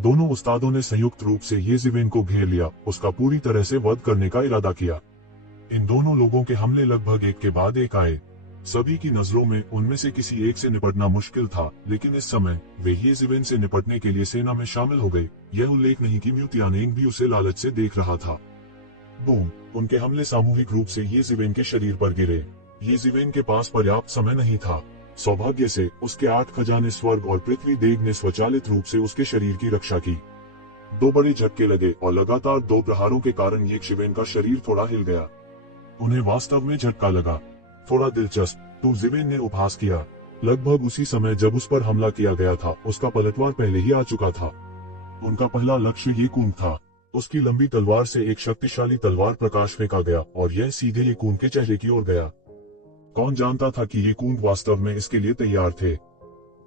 दोनों उस्तादों ने संयुक्त रूप से येज़िवेन को घेर लिया, उसका पूरी तरह से वध करने का इरादा किया। इन दोनों लोगों के हमले लगभग एक के बाद एक आए। सभी की नजरों में उनमें से किसी एक से निपटना मुश्किल था, लेकिन इस समय वे येज़िवेन से निपटने के लिए सेना में शामिल हो गए। यह उल्लेख नहीं कि म्यू तियानेंग भी उसे लालच से देख रहा था। बूम! उनके हमले सामूहिक रूप से येज़िवेन के शरीर पर गिरे। येज़िवेन के पास पर्याप्त समय नहीं था। सौभाग्य से उसके 8 खजाने स्वर्ग और पृथ्वी देव ने स्वचालित रूप से उसके शरीर की रक्षा की। 2 बड़े झटके लगे और लगातार 2 प्रहारों के कारण येज़िवेन का शरीर थोड़ा हिल गया। उन्हें वास्तव में झटका लगा। थोड़ा दिलचस्प, तो ज़िवेन ने उपहास किया। लगभग उसी समय जब उस पर हमला किया गया था, उसका पलटवार पहले ही आ चुका था। उनका पहला लक्ष्य ये कून था। उसकी लंबी तलवार से एक शक्तिशाली तलवार प्रकाश फेंका गया और यह सीधे ये कून के चेहरे की ओर गया। कौन जानता था कि ये कून वास्तव में इसके लिए तैयार थे।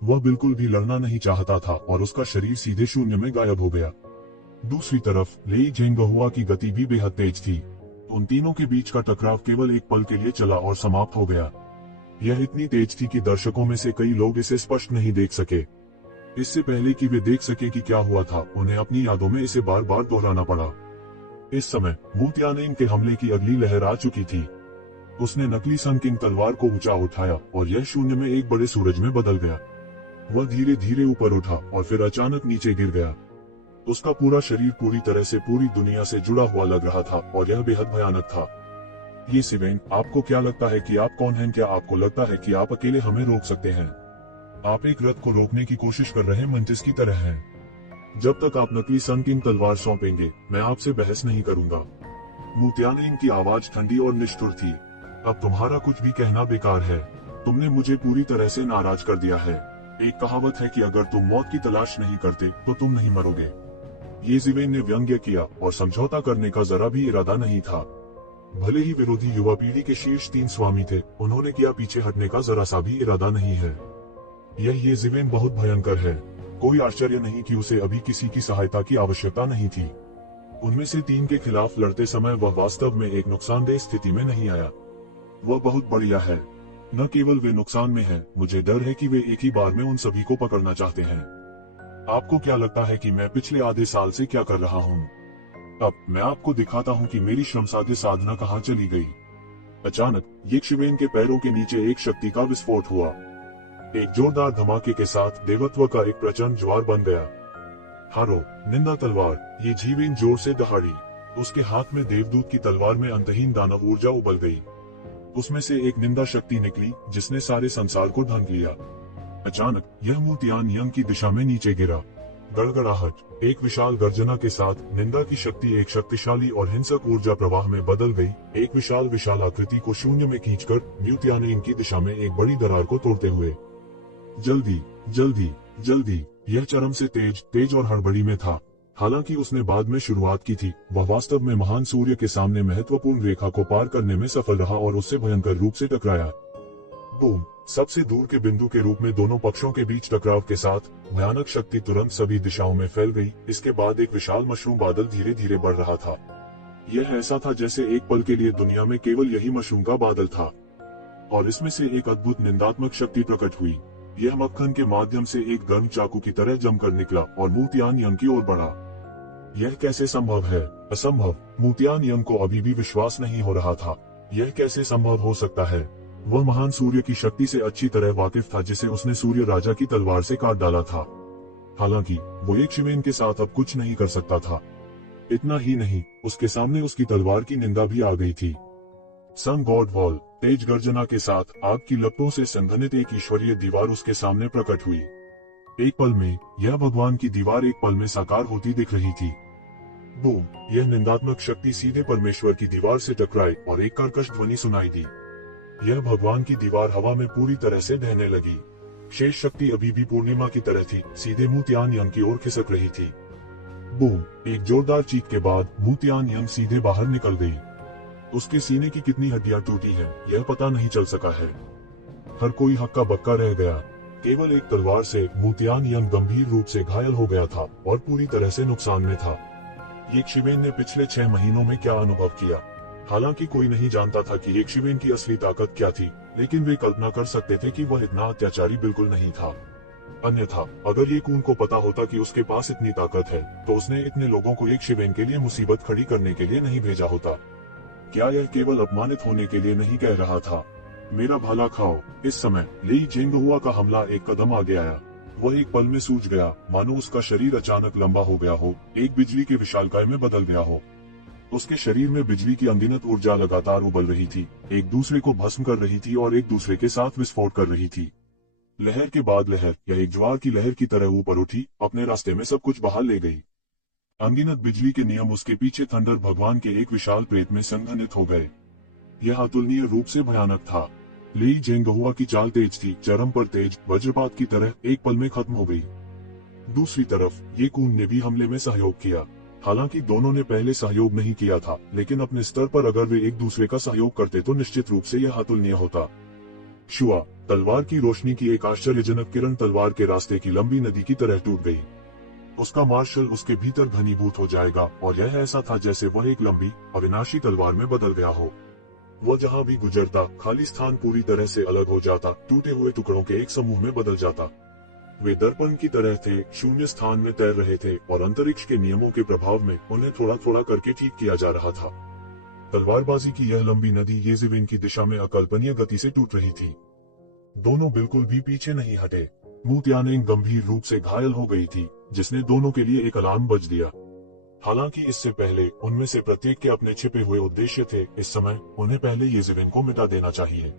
वह बिल्कुल भी लड़ना नहीं चाहता था और उसका शरीर सीधे शून्य में गायब हो गया। दूसरी तरफ लेई झेंगहुआ की गति भी बेहद तेज थी। उन तीनों के बीच का टकराव केवल एक पल के लिए चला और समाप्त हो गया। यह इतनी तेज थी कि दर्शकों में से कई लोग इसे स्पष्ट नहीं देख सके। इससे पहले कि वे देख सके कि क्या हुआ था, उन्हें अपनी यादों में इसे बार बार दोहराना पड़ा। इस समय म्यू तियानेंग के हमले की अगली लहर आ चुकी थी। उसने नकली सन किंग तलवार को ऊंचा उठाया और यह शून्य में एक बड़े सूरज में बदल गया। वह धीरे धीरे ऊपर उठा और फिर अचानक नीचे गिर गया। उसका पूरा शरीर पूरी तरह से पूरी दुनिया से जुड़ा हुआ लग रहा था और यह बेहद भयानक था। येज़िवेन, आपको क्या लगता है कि आप कौन हैं? क्या आपको लगता है कि आप अकेले हमें रोक सकते हैं? आप एक रथ को रोकने की कोशिश कर रहे मंटिस की तरह हैं। जब तक आप नकली सन किंग तलवार सौंपेंगे, मैं आपसे बहस नहीं करूंगा। म्यू तियानेंग की आवाज ठंडी और निष्ठुर थी। अब तुम्हारा कुछ भी कहना बेकार है। तुमने मुझे पूरी तरह से नाराज कर दिया है। एक कहावत है कि अगर तुम मौत की तलाश नहीं करते तो तुम नहीं मरोगे। येज़िवेन ने व्यंग्य किया और समझौता करने का जरा भी इरादा नहीं था। भले ही विरोधी युवा पीढ़ी के शीर्ष 3 स्वामी थे, उन्होंने किया पीछे हटने का जरा सा भी इरादा नहीं है। यह येज़िवेन बहुत भयंकर है। कोई आश्चर्य नहीं कि उसे अभी किसी की सहायता की आवश्यकता नहीं थी। उनमें से 3 के खिलाफ लड़ते समय वह वास्तव में एक नुकसानदेह स्थिति में नहीं आया। वह बहुत बढ़िया है। न केवल वे नुकसान में हैं, मुझे डर है कि वे एक ही बार में उन सभी को पकड़ना चाहते हैं। आपको क्या लगता है कि मैं पिछले आधे साल से क्या कर रहा हूँ? अब मैं आपको दिखाता हूँ कि मेरी श्रमसाध्य साधना कहाँ चली गई। अचानक येज़िवेन के पैरों के नीचे एक शक्ति का विस्फोट हुआ। एक जोरदार धमाके के साथ देवत्व का एक प्रचंड ज्वार बन गया। हारो, निंदा तलवार! येज़िवेन जोर से दहाड़ी। उसके हाथ में देवदूत की तलवार में अंतहीन दानव ऊर्जा उबल गई। उसमें से एक निंदा शक्ति निकली जिसने सारे संसार को ढंक लिया। अचानक यह म्यू तियानेंग की दिशा में नीचे गिरा। गड़गड़ाहट, एक विशाल गर्जना के साथ निंदा की शक्ति एक शक्तिशाली और हिंसक ऊर्जा प्रवाह में बदल गई, एक विशाल आकृति को शून्य में खींचकर म्यू तियानेंग की दिशा में एक बड़ी दरार को तोड़ते हुए। जल्दी जल्दी जल्दी! यह चरम से तेज और हड़बड़ी में था। हालांकि उसने बाद में शुरुआत की थी, वह वास्तव में महान सूर्य के सामने महत्वपूर्ण रेखा को पार करने में सफल रहा और उससे भयंकर रूप से टकराया। बूम! सबसे दूर के बिंदु के रूप में दोनों पक्षों के बीच टकराव के साथ भयानक शक्ति तुरंत सभी दिशाओं में फैल गई। इसके बाद एक विशाल मशरूम बादल धीरे धीरे बढ़ रहा था। यह ऐसा था जैसे एक पल के लिए दुनिया में केवल यही मशरूम का बादल था और इसमें से एक अद्भुत निंदात्मक शक्ति प्रकट हुई। यह मक्खन के माध्यम से एक गर्म चाकू की तरह जमकर निकला और म्यू तियानेंग की ओर बढ़ा। यह कैसे संभव है? असंभव! म्यू तियानेंग को अभी भी विश्वास नहीं हो रहा था। यह कैसे संभव हो सकता है? वह महान सूर्य की शक्ति से अच्छी तरह वाकिफ था जिसे उसने सूर्य राजा की तलवार से काट डाला था। हालांकि वो येज़िवेन के साथ अब कुछ नहीं कर सकता था। इतना ही नहीं, उसके सामने उसकी तलवार की निंदा भी आ गई थी। Sun god wall! तेज गर्जना के साथ आग की लपटों से संघनित एक ईश्वरीय दीवार उसके सामने प्रकट हुई। एक पल में यह भगवान की दीवार एक पल में साकार होती दिख रही थी। बूम! यह निंदात्मक शक्ति सीधे परमेश्वर की दीवार से टकराई और एक कर्कश ध्वनि सुनाई दी। यह भगवान की दीवार हवा में पूरी तरह से ढहने लगी। शेष शक्ति अभी भी पूर्णिमा की तरह थी, सीधे म्यू तियानेंग की ओर खिसक रही थी। बूम! एक जोरदार चीख के बाद म्यू तियानेंग सीधे बाहर निकल गई। उसके सीने की कितनी हड्डियां टूटी हैं, यह पता नहीं चल सका है। हर कोई हक्का बक्का रह गया। केवल एक तलवार से म्यू तियानेंग गंभीर रूप से घायल हो गया था और पूरी तरह से नुकसान में था। येज़िवेन ने पिछले 6 महीनों में क्या अनुभव किया? हालांकि कोई नहीं जानता था कि येज़िवेन की असली ताकत क्या थी, लेकिन वे कल्पना कर सकते थे कि वह इतना अत्याचारी बिल्कुल नहीं था। अन्यथा अगर ये कून को पता होता कि उसके पास इतनी ताकत है, तो उसने इतने लोगों को एक शिवेन के लिए मुसीबत खड़ी करने के लिए नहीं भेजा होता। क्या यह केवल अपमानित होने के लिए नहीं कह रहा था, मेरा भला खाओ? इस समय ली जेंगहुआ का हमला एक कदम आगे आया। वह एक पल में सूझ गया, मानो उसका शरीर अचानक लंबा हो गया हो, एक बिजली के विशालकाय में बदल गया हो। उसके शरीर में बिजली की अनगिनत ऊर्जा लगातार उबल रही थी, एक दूसरे को भस्म कर रही थी और एक दूसरे के साथ विस्फोट कर रही थी। लहर के बाद लहर, यह एक ज्वार की लहर की तरह ऊपर उठी, अपने रास्ते में सब कुछ बहा ले गई। अनगिनत बिजली के नियम उसके पीछे थंडर भगवान के एक विशाल प्रेत में संघनित हो गए। यह अतुलनीय रूप से भयानक था। ली जेंगहुआ की चाल तेज थी, चरम पर तेज, वज्रपात की तरह एक पल में खत्म हो गई। दूसरी तरफ ये कून ने भी हमले में सहयोग किया। हालांकि दोनों ने पहले सहयोग नहीं किया था, लेकिन अपने स्तर पर अगर वे एक दूसरे का सहयोग करते तो निश्चित रूप से यह अतुलनीय होता। शुआ, तलवार की रोशनी की एक आश्चर्यजनक किरण तलवार के रास्ते की लंबी नदी की तरह टूट गई। उसका मार्शल उसके भीतर घनीभूत हो जाएगा, और यह ऐसा था जैसे वह एक लंबी अविनाशी तलवार में बदल गया हो। वह जहां भी गुजरता, खाली स्थान पूरी तरह से अलग हो जाता, टूटे हुए टुकड़ों के एक समूह में बदल जाता। वे दर्पण की तरह थे, शून्य स्थान में तैर रहे थे, और अंतरिक्ष के नियमों के प्रभाव में उन्हें थोड़ा थोड़ा करके ठीक किया जा रहा था। तलवारबाजी की यह लंबी नदी येजिविन की दिशा में अकल्पनीय गति से टूट रही थी। दोनों बिल्कुल भी पीछे नहीं हटे। मू तियानिंग गंभीर रूप से घायल हो गई थी, जिसने दोनों के लिए एक अलार्म बज दिया। हालांकि इससे पहले उनमें से प्रत्येक के अपने छिपे हुए उद्देश्य थे। इस समय उन्हें पहले येजिविन को मिटा देना चाहिए,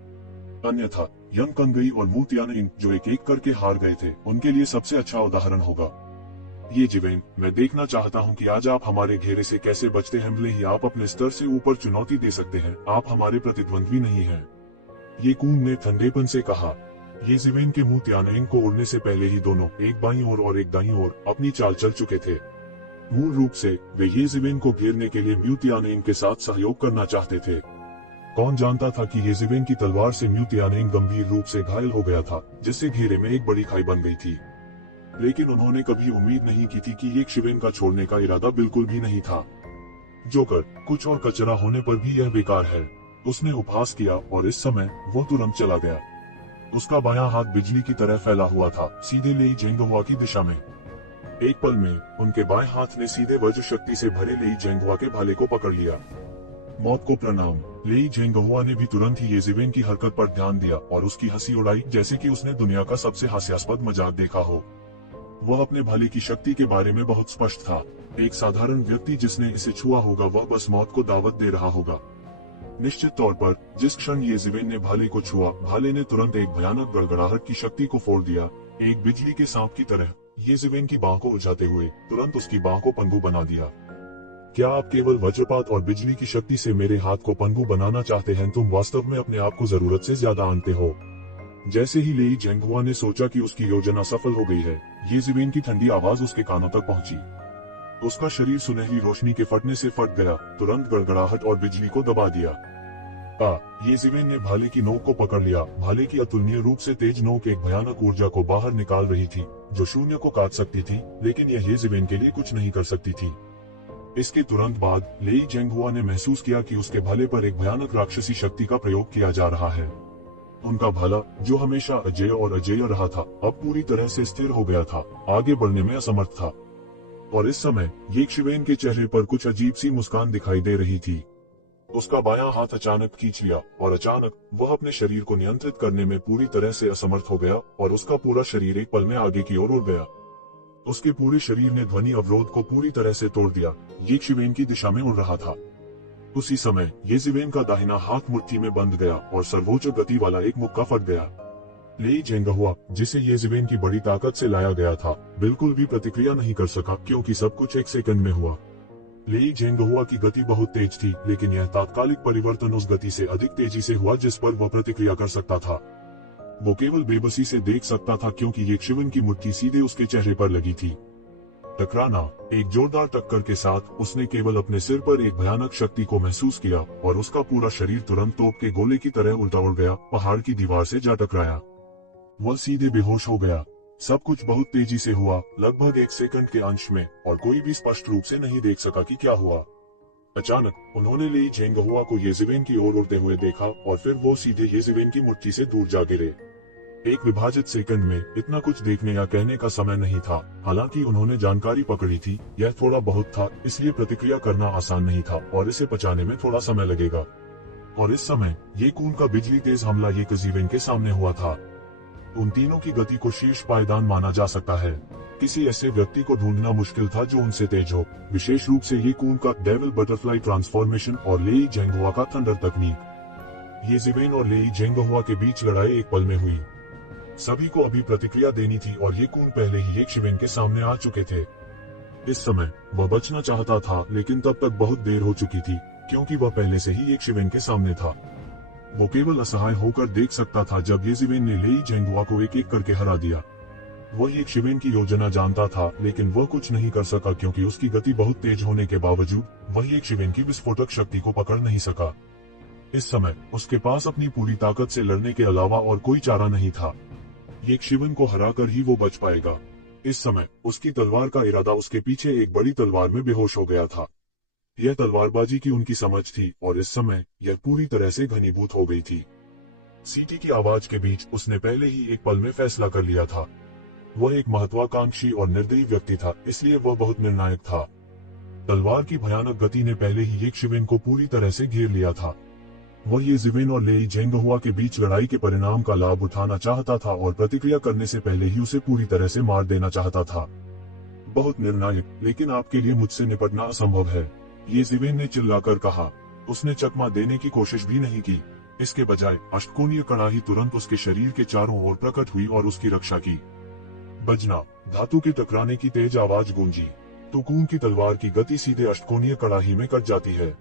अन्यथा यंग कंगई और मू तियानिंग, जो एक एक करके हार गए थे, उनके लिए सबसे अच्छा उदाहरण होगा। येजिविन, मैं देखना चाहता हूं कि आज आप हमारे घेरे से कैसे बचते हैं। भले ही आप अपने स्तर से ऊपर चुनौती दे सकते हैं, आप हमारे प्रतिद्वंद्वी नहीं हैं। ये कून ने ठंडेपन से कहा। येजिविन के मू तियानिंग को उड़ने से पहले ही दोनों, एक बाईं ओर और एक दाईं ओर, अपनी चाल चल चुके थे। मूल रूप से वे येजिविन को घेरने के लिए म्यू तियानिंग के साथ सहयोग करना चाहते थे। कौन जानता था कि येजिविन की तलवार से म्यू तियानिंग गंभीर रूप से घायल हो गया था, जिससे घेरे में एक बड़ी खाई बन गई थी। लेकिन उन्होंने कभी उम्मीद नहीं की थी कि ये शिवेन का छोड़ने का इरादा बिल्कुल भी नहीं था। जोकर, कुछ और कचरा होने पर भी यह बेकार है, उसने उपहास किया, और इस समय वो तुरंत चला गया। उसका बायां हाथ बिजली की तरह फैला हुआ था, सीधे लेई जेंगहुआ की दिशा में। एक पल में उनके बाएं हाथ ने सीधे वज्र शक्ति से भरे लेई जेंगहुआ के भाले को पकड़ लिया। मौत को प्रणाम। लेई जेंगहुआ ने भी तुरंत ही येजिविन की हरकत पर ध्यान दिया और उसकी हंसी उड़ाई, जैसे कि उसने दुनिया का सबसे हास्यास्पद मजाक देखा हो। वह अपने भाले की शक्ति के बारे में बहुत स्पष्ट था। एक साधारण व्यक्ति जिसने इसे छुआ होगा, वह बस मौत को दावत दे रहा होगा। निश्चित तौर पर जिस क्षण येजिविन ने भाले को छुआ, भाले ने तुरंत एक भयानक गड़गड़ाहट की शक्ति को फोड़ दिया। एक बिजली के सांप की तरह येजिविन की बाह को उलझाते हुए तुरंत उसकी बाह को पंगु बना दिया। क्या आप केवल वज्रपात और बिजली की शक्ति से मेरे हाथ को पंगु बनाना चाहते हैं? तुम वास्तव में अपने आप को जरूरत से ज्यादा आनते हो। जैसे ही लेई जेंगहुआ ने सोचा कि उसकी योजना सफल हो गई है, येजिविन की ठंडी आवाज उसके कानों तक पहुंची। उसका शरीर सुनहरी रोशनी के फटने से फट गया, तुरंत गड़गड़ाहट और बिजली को दबा दिया। येजिविन ने भाले की नोक को पकड़ लिया। भाले की अतुलनीय रूप से तेज नोक एक भयानक ऊर्जा को बाहर निकाल रही थी, जो शून्य को काट सकती थी, लेकिन यह येजिविन के लिए कुछ नहीं कर सकती थी। इसके तुरंत बाद लेई जेंगहुआ ने महसूस किया कि उसके भाले पर एक भयानक राक्षसी शक्ति का प्रयोग किया जा रहा है। उनका भाला, जो हमेशा अजेय और अजेय रहा था, अब पूरी तरह से स्थिर हो गया था, आगे बढ़ने में असमर्थ था। और इस समय ये शिवेन के चेहरे पर कुछ अजीब सी मुस्कान दिखाई दे रही थी। उसका बायां हाथ अचानक खींच लिया, और अचानक वह अपने शरीर को नियंत्रित करने में पूरी तरह से असमर्थ हो गया, और उसका पूरा शरीर एक पल में आगे की ओर उड़ गया। उसके पूरे शरीर ने ध्वनि अवरोध को पूरी तरह से तोड़ दिया। ये शिवेन की दिशा में उड़ रहा था। उसी समय येजिविन का दाहिना हाथ मुट्ठी में बंध गया और सर्वोच्च गति वाला एक मुक्का फट गया। लेई जेंगहुआ, जिसे येजिविन की बड़ी ताकत से लाया गया था, बिल्कुल भी प्रतिक्रिया नहीं कर सका, क्योंकि सब कुछ एक सेकंड में हुआ। लेई जेंगहुआ की गति बहुत तेज थी, लेकिन यह तात्कालिक परिवर्तन उस गति से अधिक तेजी से हुआ जिस पर वह प्रतिक्रिया कर सकता था। वो केवल बेबसी से देख सकता था, क्योंकि ये शिवेन की मुट्ठी सीधे उसके चेहरे पर लगी थी। टकराना, एक जोरदार टक्कर के साथ उसने केवल अपने सिर पर एक भयानक शक्ति को महसूस किया, और उसका पूरा शरीर तुरंत तोप के गोले की तरह उल्टा उड़ गया, पहाड़ की दीवार से जा टकराया। वह सीधे बेहोश हो गया। सब कुछ बहुत तेजी से हुआ, लगभग एक सेकंड के अंश में, और कोई भी स्पष्ट रूप से नहीं देख सका कि क्या हुआ। अचानक उन्होंने लेई जेंगहुआ को येजिविन की ओर उड़ते हुए देखा, और फिर वो सीधे येजिविन की मुट्ठी से दूर जा गिरे। एक विभाजित सेकंड में इतना कुछ देखने या कहने का समय नहीं था। हालांकि उन्होंने जानकारी पकड़ी थी, यह थोड़ा बहुत था, इसलिए प्रतिक्रिया करना आसान नहीं था और इसे पचाने में थोड़ा समय लगेगा। और इस समय ये कून का बिजली तेज हमला ये कजीवेन के सामने हुआ था। उन तीनों की गति को शीर्ष पायदान माना जा सकता है। किसी ऐसे व्यक्ति को ढूंढना मुश्किल था जो उनसे तेज हो, विशेष रूप से ये कून का डेविल बटरफ्लाई ट्रांसफॉर्मेशन और लेई जेंगहुआ का थंडर तकनीक। ये जिवेन और लेई जेंगहुआ के बीच लड़ाई एक पल में हुई। सभी को अभी प्रतिक्रिया देनी थी और ये कून पहले ही एक शिवेन के सामने आ चुके थे। इस समय वह बचना चाहता था, लेकिन तब तक बहुत देर हो चुकी थी, क्योंकि वह पहले से ही एक शिवेन के सामने था। वो केवल असहाय होकर देख सकता था जब ये जिवेन ने लेई जेंगहुआ को एक एक करके हरा दिया। वह एक शिवेन की योजना जानता था, लेकिन वह कुछ नहीं कर सका क्योंकि उसकी गति बहुत तेज होने के बावजूद वह एक शिवेन की विस्फोटक शक्ति को पकड़ नहीं सका। इस समय उसके पास अपनी पूरी ताकत से लड़ने के अलावा और कोई चारा नहीं था। एक शिवेन को हराकर ही वो बच पाएगा। इस समय उसकी तलवार का इरादा उसके पीछे एक बड़ी तलवार में बेहोश हो गया था। यह तलवारबाजी की उनकी समझ थी और इस समय यह पूरी तरह से घनीभूत हो गई थी। सीटी की आवाज के बीच उसने पहले ही एक पल में फैसला कर लिया था। वह एक महत्वाकांक्षी और निर्दयी व्यक्ति था, इसलिए वह बहुत निर्णायक था। तलवार की भयानक गति ने पहले ही एक शिवेन को पूरी तरह से घेर लिया था। वह ये जिवेन और लेई जेंगहुआ के बीच लड़ाई के परिणाम का लाभ उठाना चाहता था और प्रतिक्रिया करने से पहले ही उसे पूरी तरह से मार देना चाहता था। बहुत निर्णायक, लेकिन आपके लिए मुझसे निपटना असंभव है, ये जिवेन ने चिल्लाकर कहा। उसने चकमा देने की कोशिश भी नहीं की। इसके बजाय अष्टकोणीय कड़ाही तुरंत उसके शरीर के चारों ओर प्रकट हुई और उसकी रक्षा की। बजना, धातु के टकराने की तेज आवाज गूंजी, तो कून की तलवार की गति सीधे अष्टकोणीय कड़ाही में कट जाती है।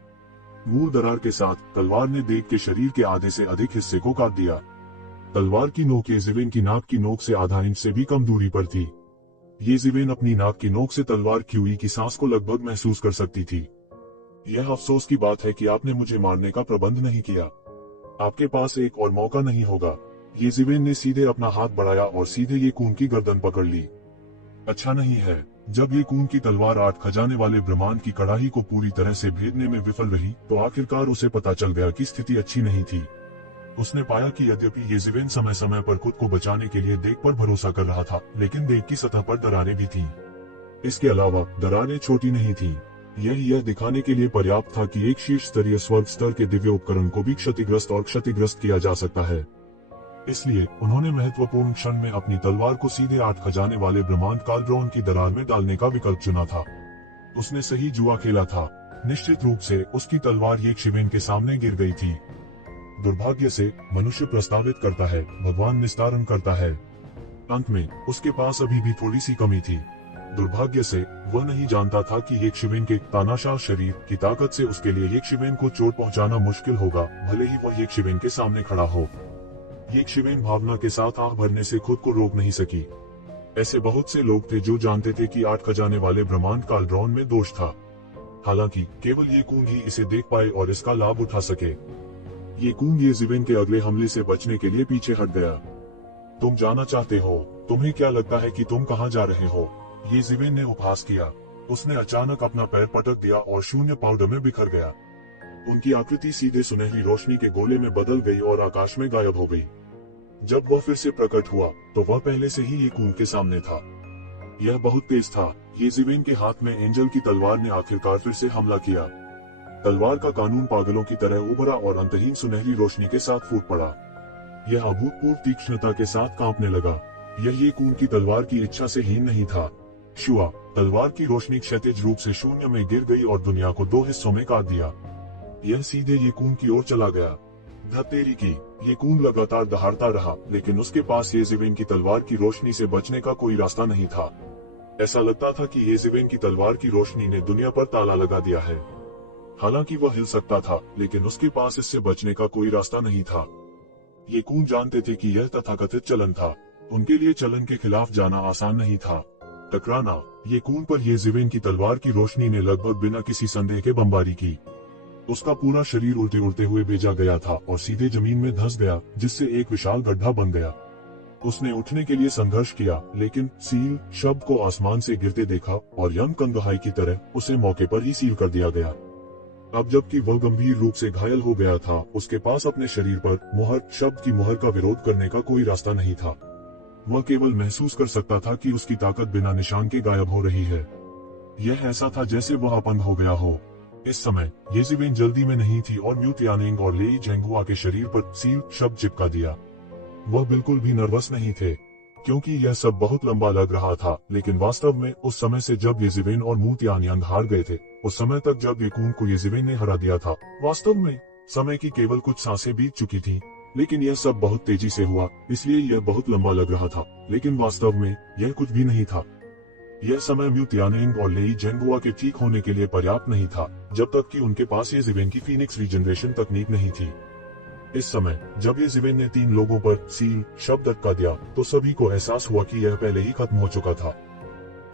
मूल दरार के साथ तलवार ने देग के शरीर के आधे से अधिक हिस्से को काट दिया। तलवार की नोक ये जिवेन की नाक की नोक से आधा इंच से भी कम दूरी पर थी। ये जिवेन अपनी नाक की नोक से तलवार की की सांस को लगभग महसूस कर सकती थी। यह अफसोस की बात है कि आपने मुझे मारने का प्रबंध नहीं किया। आपके पास एक और मौका नहीं होगा। ये जिवेन ने सीधे अपना हाथ बढ़ाया और सीधे ये कून की गर्दन पकड़ ली। अच्छा नहीं है। जब ये कून की तलवार 8 खजाने वाले ब्रह्मांड की कड़ाही को पूरी तरह से भेदने में विफल रही, तो आखिरकार उसे पता चल गया कि स्थिति अच्छी नहीं थी। उसने पाया कि यद्यपि ये जिवेन समय समय पर खुद को बचाने के लिए देग पर भरोसा कर रहा था, लेकिन देग की सतह पर दरारें भी थीं। इसके अलावा दरारें छोटी नहीं थीं। यह दिखाने के लिए पर्याप्त था कि एक शीर्ष स्तरीय स्वर्ग स्तर के दिव्य उपकरण को भी क्षतिग्रस्त किया जा सकता है। इसलिए उन्होंने महत्वपूर्ण क्षण में अपनी तलवार को सीधे 8 खजाने वाले ब्रह्मांड कालड्रोन की दरार में डालने का विकल्प चुना था। उसने सही जुआ खेला था। निश्चित रूप से उसकी तलवार एक शिवेन के सामने गिर गई थी। दुर्भाग्य से मनुष्य प्रस्तावित करता है, भगवान निस्तारण करता है। अंत में उसके पास अभी भी थोड़ी सी कमी थी। दुर्भाग्य से वह नहीं जानता था कि एक शिवेन के तानाशाह शरीर की ताकत से उसके लिए एक शिवेन को चोट पहुंचाना मुश्किल होगा, भले ही वह एक शिवेन के सामने खड़ा हो। एक शिवेन भावना के साथ आह भरने से खुद को रोक नहीं सकी। ऐसे बहुत से लोग थे जो जानते थे कि 8 खजाने वाले ब्रह्मांड कालड्रोन में दोष था। हालांकि केवल ये कून ही इसे देख पाए और इसका लाभ उठा सके। ये कून ये जिवेन के अगले हमले से बचने के लिए पीछे हट गया। तुम जाना चाहते हो? तुम्हें क्या लगता है कि तुम कहाँ जा रहे हो? ये जिवेन ने उपहास किया। उसने अचानक अपना पैर पटक दिया और शून्य पाउडर में बिखर गया। उनकी आकृति सीधे सुनहरी रोशनी के गोले में बदल गई और आकाश में गायब हो गई। जब वह फिर से प्रकट हुआ तो वह पहले से ही ये कून के सामने था। यह बहुत तेज था। ये जिवेन के हाथ में एंजल की तलवार ने आखिरकार फिर से हमला किया। तलवार का कानून पागलों की तरह उभरा और अंतहीन सुनहरी रोशनी के साथ फूट पड़ा। यह अभूतपूर्व तीक्ष्णता के साथ कांपने लगा। यह ये कून की तलवार की इच्छा से हीन नहीं था। शुआ, तलवार की रोशनी क्षैतिज रूप से शून्य में गिर गई और दुनिया को 2 हिस्सों में काट दिया। यह सीधे ये कून की ओर चला गया। धतेरी की, ये कून लगातार दहाड़ता रहा, लेकिन उसके पास ये जिवेन की तलवार की रोशनी से बचने का कोई रास्ता नहीं था। ऐसा लगता था कि ये जिवेन की तलवार की रोशनी ने दुनिया पर ताला लगा दिया है। हालांकि वह हिल सकता था, लेकिन उसके पास इससे बचने का कोई रास्ता नहीं था। ये कून जानते थे कि यह तथाकथित चलन था। उनके लिए चलन के खिलाफ जाना आसान नहीं था। टकराना, ये कून पर ये जिवेन की तलवार की रोशनी ने लगभग बिना किसी संदेह के बमबारी की। उसका पूरा शरीर उल्टे उड़ते हुए भेजा गया था और सीधे जमीन में धंस गया, जिससे एक विशाल गड्ढा बन गया। उसने उठने के लिए संघर्ष किया, लेकिन सील शब्द को आसमान से गिरते देखा और यम कंगहाई की तरह उसे मौके पर ही सील कर दिया गया। अब जबकि वह गंभीर रूप से घायल हो गया था, उसके पास अपने शरीर पर मुहर शब्द की मुहर का विरोध करने का कोई रास्ता नहीं था। वह केवल महसूस कर सकता था कि उसकी ताकत बिना निशान के गायब हो रही है। यह ऐसा था जैसे वह अपंग हो गया हो। इस समय येज़िवेन जल्दी में नहीं थी और म्यू तियानिंग और लेई झेंगहुआ के शरीर पर सील शब्द चिपका दिया। वह बिल्कुल भी नर्वस नहीं थे, क्योंकि यह सब बहुत लंबा लग रहा था, लेकिन वास्तव में उस समय से जब येज़िवेन और म्यू तियानिंग हार गए थे, उस समय तक जब ये कून को येज़िवेन ने हरा दिया था, वास्तव में समय की केवल कुछ सांसें बीत चुकी थीं। लेकिन यह सब बहुत तेजी से हुआ, इसलिए यह बहुत लंबा लग रहा था, लेकिन वास्तव में यह कुछ भी नहीं था। यह समय म्यू तियानिंग और लेई झेंगहुआ के ठीक होने के लिए पर्याप्त नहीं था, जब तक कि उनके पास येज़िवेन की फीनिक्स रीजनरेशन तकनीक नहीं थी। इस समय जब येज़िवेन ने 3 लोगों पर सील शब्द अटका दिया, तो सभी को एहसास हुआ कि यह पहले ही खत्म हो चुका था।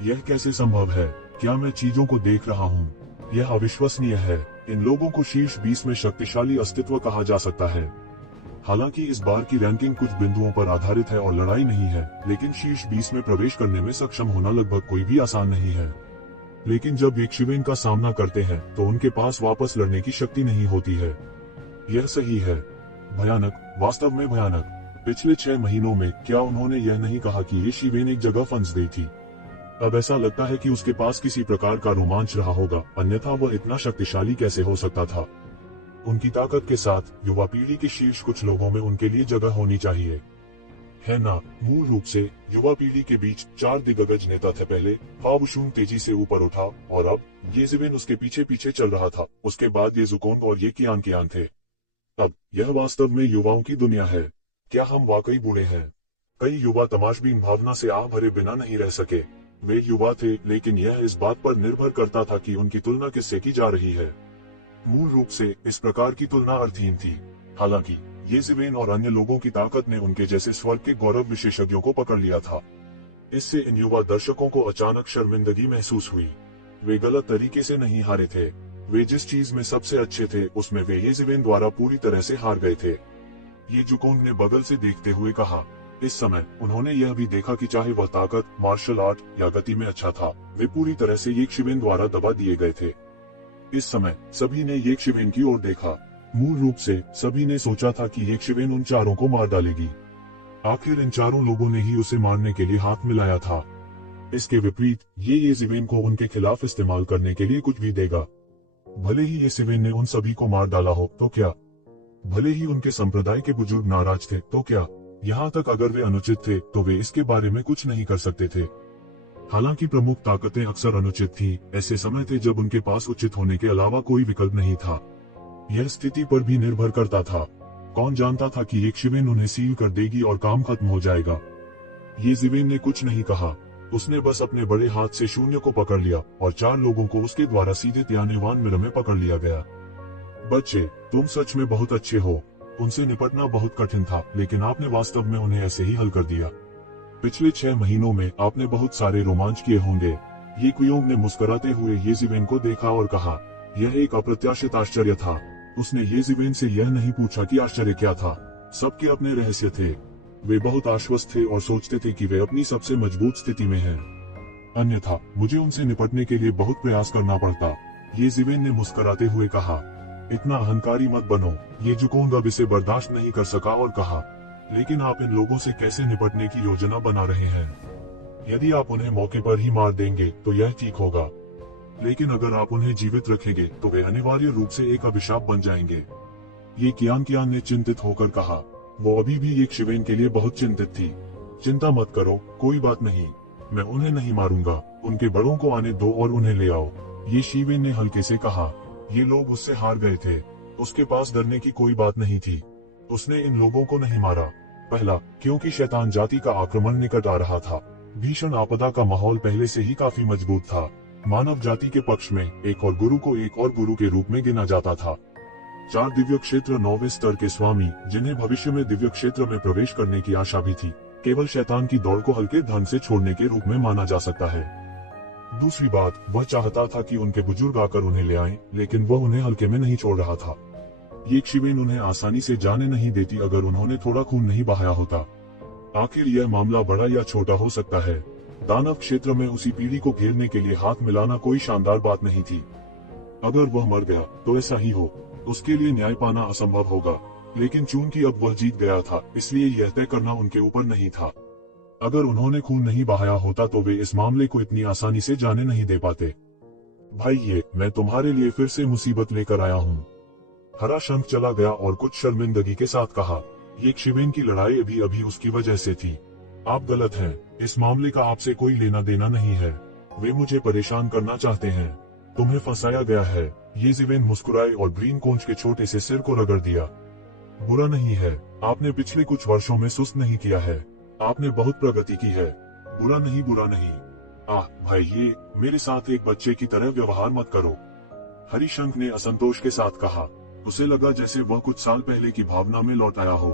यह कैसे संभव है? क्या मैं चीजों को देख रहा हूँ? यह अविश्वसनीय है। इन लोगों को शीर्ष 20 में शक्तिशाली अस्तित्व कहा जा सकता है। हालांकि इस बार की रैंकिंग कुछ बिंदुओं पर आधारित है और लड़ाई नहीं है, लेकिन शीर्ष 20 में प्रवेश करने में सक्षम होना लगभग कोई भी आसान नहीं है। लेकिन जब येज़िवेन का सामना करते हैं तो उनके पास वापस लड़ने की शक्ति नहीं होती है। यह सही है। भयानक, वास्तव में भयानक। पिछले 6 महीनों में क्या उन्होंने यह नहीं कहा कि येज़िवेन एक जगह फंस गई थी? अब ऐसा लगता है कि उसके पास किसी प्रकार का रोमांच रहा होगा, अन्यथा वह इतना शक्तिशाली कैसे हो सकता था? उनकी ताकत के साथ युवा पीढ़ी के शीर्ष कुछ लोगों में उनके लिए जगह होनी चाहिए, है ना? मूल रूप से युवा पीढ़ी के बीच 4 दिग्गज नेता थे। पहले फावुशुन तेजी से ऊपर उठा और अब येज़िवेन उसके पीछे पीछे चल रहा था। उसके बाद ये ज़ुकोंग और ये कियान थे। अब यह वास्तव में युवाओं की दुनिया है। क्या हम वाकई बूढ़े हैं? कई युवा तमाशबीन भावना से आह भरे बिना नहीं रह सके। वे युवा थे, लेकिन यह इस बात पर निर्भर करता था कि उनकी तुलना किससे की जा रही है। मूल रूप से इस प्रकार की तुलना अर्थहीन थी। हालांकि येज़िवेन और अन्य लोगों की ताकत ने उनके जैसे स्वर्ग के गौरव विशेषज्ञों को पकड़ लिया था। इससे इन युवा दर्शकों को अचानक शर्मिंदगी महसूस हुई। वे गलत तरीके से नहीं हारे थे। वे जिस चीज में सबसे अच्छे थे उसमें वे येज़िवेन द्वारा पूरी तरह से हार गए थे। ये ज़ुकोंग ने बगल से देखते हुए कहा। इस समय उन्होंने यह भी देखा कि चाहे वह ताकत, मार्शल आर्ट या गति में अच्छा था, वे पूरी तरह से येज़िवेन द्वारा दबा दिए गए थे। इस समय सभी ने येज़िवेन की ओर देखा। मूल रूप से सभी ने सोचा था कि येज़िवेन उन चारों को मार डालेगी। आखिर इन चारों लोगों ने ही उसे मारने के लिए हाथ मिलाया था। इसके विपरीत ये येज़िवेन को उनके खिलाफ इस्तेमाल करने के लिए कुछ भी देगा। भले ही येज़िवेन ने उन सभी को मार डाला हो तो क्या? भले ही उनके संप्रदाय के बुजुर्ग नाराज थे तो क्या? यहाँ तक अगर वे अनुचित थे तो वे इसके बारे में कुछ नहीं कर सकते थे। हालांकि प्रमुख ताकतें अक्सर अनुचित थी, ऐसे समय थे जब उनके पास उचित होने के अलावा कोई विकल्प नहीं था। यह स्थिति पर भी निर्भर करता था। कौन जानता था कि येज़िवेन उन्हें सील कर देगी और काम खत्म हो जाएगा? येज़िवेन ने कुछ नहीं कहा। उसने बस अपने बड़े हाथ से शून्य को पकड़ लिया और 4 लोगों को उसके द्वारा सीधे तियानेवान मिरर में पकड़ लिया गया। बच्चे, तुम सच में बहुत अच्छे हो। उनसे निपटना बहुत कठिन था, लेकिन आपने वास्तव में उन्हें ऐसे ही हल कर दिया। पिछले 6 महीनों में आपने बहुत सारे रोमांच किए होंगे। ये कुयोंग ने मुस्कुराते हुए येज़िवेन को देखा और कहा, यह एक अप्रत्याशित आश्चर्य था। उसने येज़िवेन से यह नहीं पूछा कि आश्चर्य क्या था। सबके अपने रहस्य थे। वे बहुत आश्वस्त थे और सोचते थे कि वे अपनी सबसे मजबूत स्थिति में हैं। अन्यथा मुझे उनसे निपटने के लिए बहुत प्रयास करना पड़ता। येज़िवेन ने मुस्कुराते हुए कहा, इतना अहंकारी मत बनो। ये ज़ुकोंग अब इसे बर्दाश्त नहीं कर सका और कहा, लेकिन आप इन लोगों से कैसे निपटने की योजना बना रहे हैं? यदि आप उन्हें मौके पर ही मार देंगे तो यह ठीक होगा, लेकिन अगर आप उन्हें जीवित रखेंगे तो वे अनिवार्य रूप से एक अभिशाप बन जाएंगे। ये कियान ने चिंतित होकर कहा। वो अभी भी येज़िवेन के लिए बहुत चिंतित थी। चिंता मत करो, कोई बात नहीं, मैं उन्हें नहीं मारूंगा। उनके बड़ों को आने दो और उन्हें ले आओ, येज़िवेन ने हल्के से कहा। ये लोग उससे हार गए थे। उसके पास डरने की कोई बात नहीं थी। उसने इन लोगों को नहीं मारा। पहला, क्योंकि शैतान जाति का आक्रमण निकट आ रहा था। भीषण आपदा का माहौल पहले से ही काफी मजबूत था। मानव जाति के पक्ष में एक और गुरु को एक और गुरु के रूप में गिना जाता था। 4 दिव्य क्षेत्र 9वें स्तर के स्वामी, जिन्हें भविष्य में दिव्य क्षेत्र में प्रवेश करने की आशा भी थी, केवल शैतान की दौड़ को हल्के ढंग से छोड़ने के रूप में माना जा सकता है। दूसरी बात, वह चाहता था कि उनके बुजुर्ग आकर उन्हें ले आएं, लेकिन वह उन्हें हल्के में नहीं छोड़ रहा था। येज़िवेन उन्हें आसानी से जाने नहीं देती अगर उन्होंने थोड़ा खून नहीं बहाया होता। आखिर यह मामला बड़ा या छोटा हो सकता है। दानव क्षेत्र में उसी पीढ़ी को घेरने के लिए हाथ मिलाना कोई शानदार बात नहीं थी। अगर वह मर गया तो ऐसा ही हो, उसके लिए न्याय पाना असंभव होगा। लेकिन चूंकि अब वह जीत गया था, इसलिए यह तय करना उनके ऊपर नहीं था। अगर उन्होंने खून नहीं बहाया होता तो वे इस मामले को इतनी आसानी से जाने नहीं दे पाते। भाई, ये मैं तुम्हारे लिए फिर से मुसीबत लेकर आया हूँ। हरा शंख चला गया और कुछ शर्मिंदगी के साथ कहा, ये शिवेन की लड़ाई अभी अभी उसकी वजह से थी। आप गलत हैं, इस मामले का आपसे कोई लेना देना नहीं है। वे मुझे परेशान करना चाहते हैं। तुम्हें फंसाया गया है। ये जिवेन मुस्कुराए और ग्रीन कोंच के छोटे से सिर को रगड़ दिया। बुरा नहीं है, आपने पिछले कुछ वर्षों में सुस्त नहीं किया है। आपने बहुत प्रगति की है। बुरा नहीं, बुरा नहीं। भाई, ये मेरे साथ एक बच्चे की तरह व्यवहार मत करो। हरिशंख ने असंतोष के साथ कहा। उसे लगा जैसे वह कुछ साल पहले की भावना में लौट आया हो।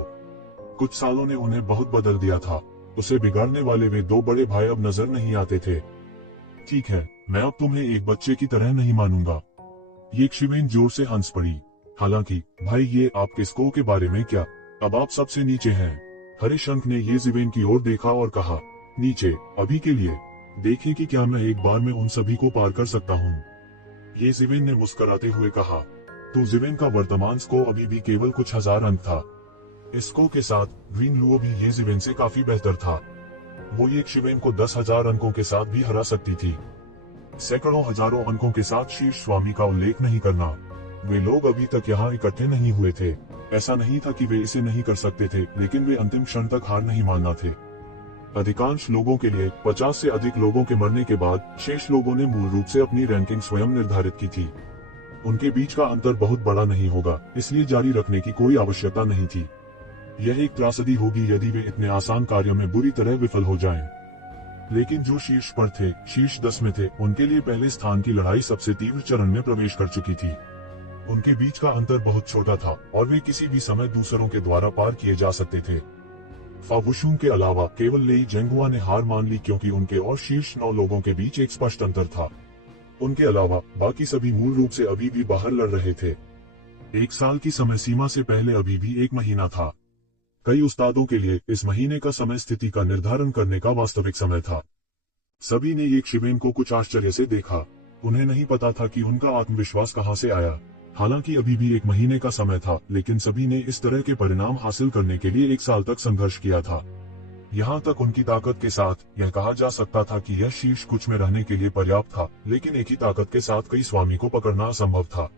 कुछ सालों ने उन्हें बहुत बदल दिया था। उसे बिगाड़ने वाले वे दो बड़े भाई अब नजर नहीं आते थे। ठीक है, मैं अब तुम्हें एक बच्चे की तरह नहीं मानूंगा। ये शिवेन जोर से हंस पड़ी। हालांकि भाई, ये आपके स्को के बारे में क्या? अब आप सबसे नीचे हैं। हरिशंख ने ये जिवेन की ओर देखा और कहा, नीचे अभी के लिए। देखें कि क्या मैं एक बार में उन सभी को पार कर सकता हूँ। ये जिवेन ने मुस्कुराते हुए कहा। तो जिवेन का वर्तमान स्को अभी भी केवल कुछ हजार अंक था। इस स्को के साथ ग्रीन लुओ भी ये जिवेन से काफी बेहतर था। वो ये शिवेन को 10,000 अंकों के साथ भी हरा सकती थी। सैकड़ों हजारों अंकों के साथ शीर्ष स्वामी का उल्लेख नहीं करना। वे लोग अभी तक यहाँ इकट्ठे नहीं हुए थे। ऐसा नहीं था कि वे इसे नहीं कर सकते थे, लेकिन वे अंतिम क्षण तक हार नहीं मानना थे। अधिकांश लोगों के लिए 50 से अधिक लोगों के मरने के बाद शेष लोगों ने मूल रूप से अपनी रैंकिंग स्वयं निर्धारित की थी। उनके बीच का अंतर बहुत बड़ा नहीं होगा, इसलिए जारी रखने की कोई आवश्यकता नहीं थी। यह एक त्रासदी होगी यदि वे इतने आसान कार्यों में बुरी तरह विफल हो जाएं। लेकिन जो शीर्ष पर थे, शीर्ष 10 में थे, उनके लिए पहले स्थान की लड़ाई सबसे तीव्र चरण में प्रवेश कर चुकी थी। उनके बीच का अंतर बहुत छोटा था और वे किसी भी समय दूसरों के द्वारा पार किए जा सकते थे। फावुशुंग के अलावा केवल लेई जेंगुआ ने हार मान ली, क्योंकि उनके और शीर्ष 9 लोगों के बीच एक स्पष्ट अंतर था। उनके अलावा बाकी सभी मूल रूप से अभी भी बाहर लड़ रहे थे। एक साल की समय सीमा से पहले अभी भी एक महीना था। कई उस्तादों के लिए इस महीने का समय स्थिति का निर्धारण करने का वास्तविक समय था। सभी ने ये शिवेन को कुछ आश्चर्य से देखा। उन्हें नहीं पता था कि उनका आत्मविश्वास कहां से आया। हालांकि अभी भी एक महीने का समय था, लेकिन सभी ने इस तरह के परिणाम हासिल करने के लिए एक साल तक संघर्ष किया था। यहाँ तक उनकी ताकत के साथ यह कहा जा सकता था कि यह शीर्ष कुछ में रहने के लिए पर्याप्त था, लेकिन एक ही ताकत के साथ कई स्वामी को पकड़ना असंभव था।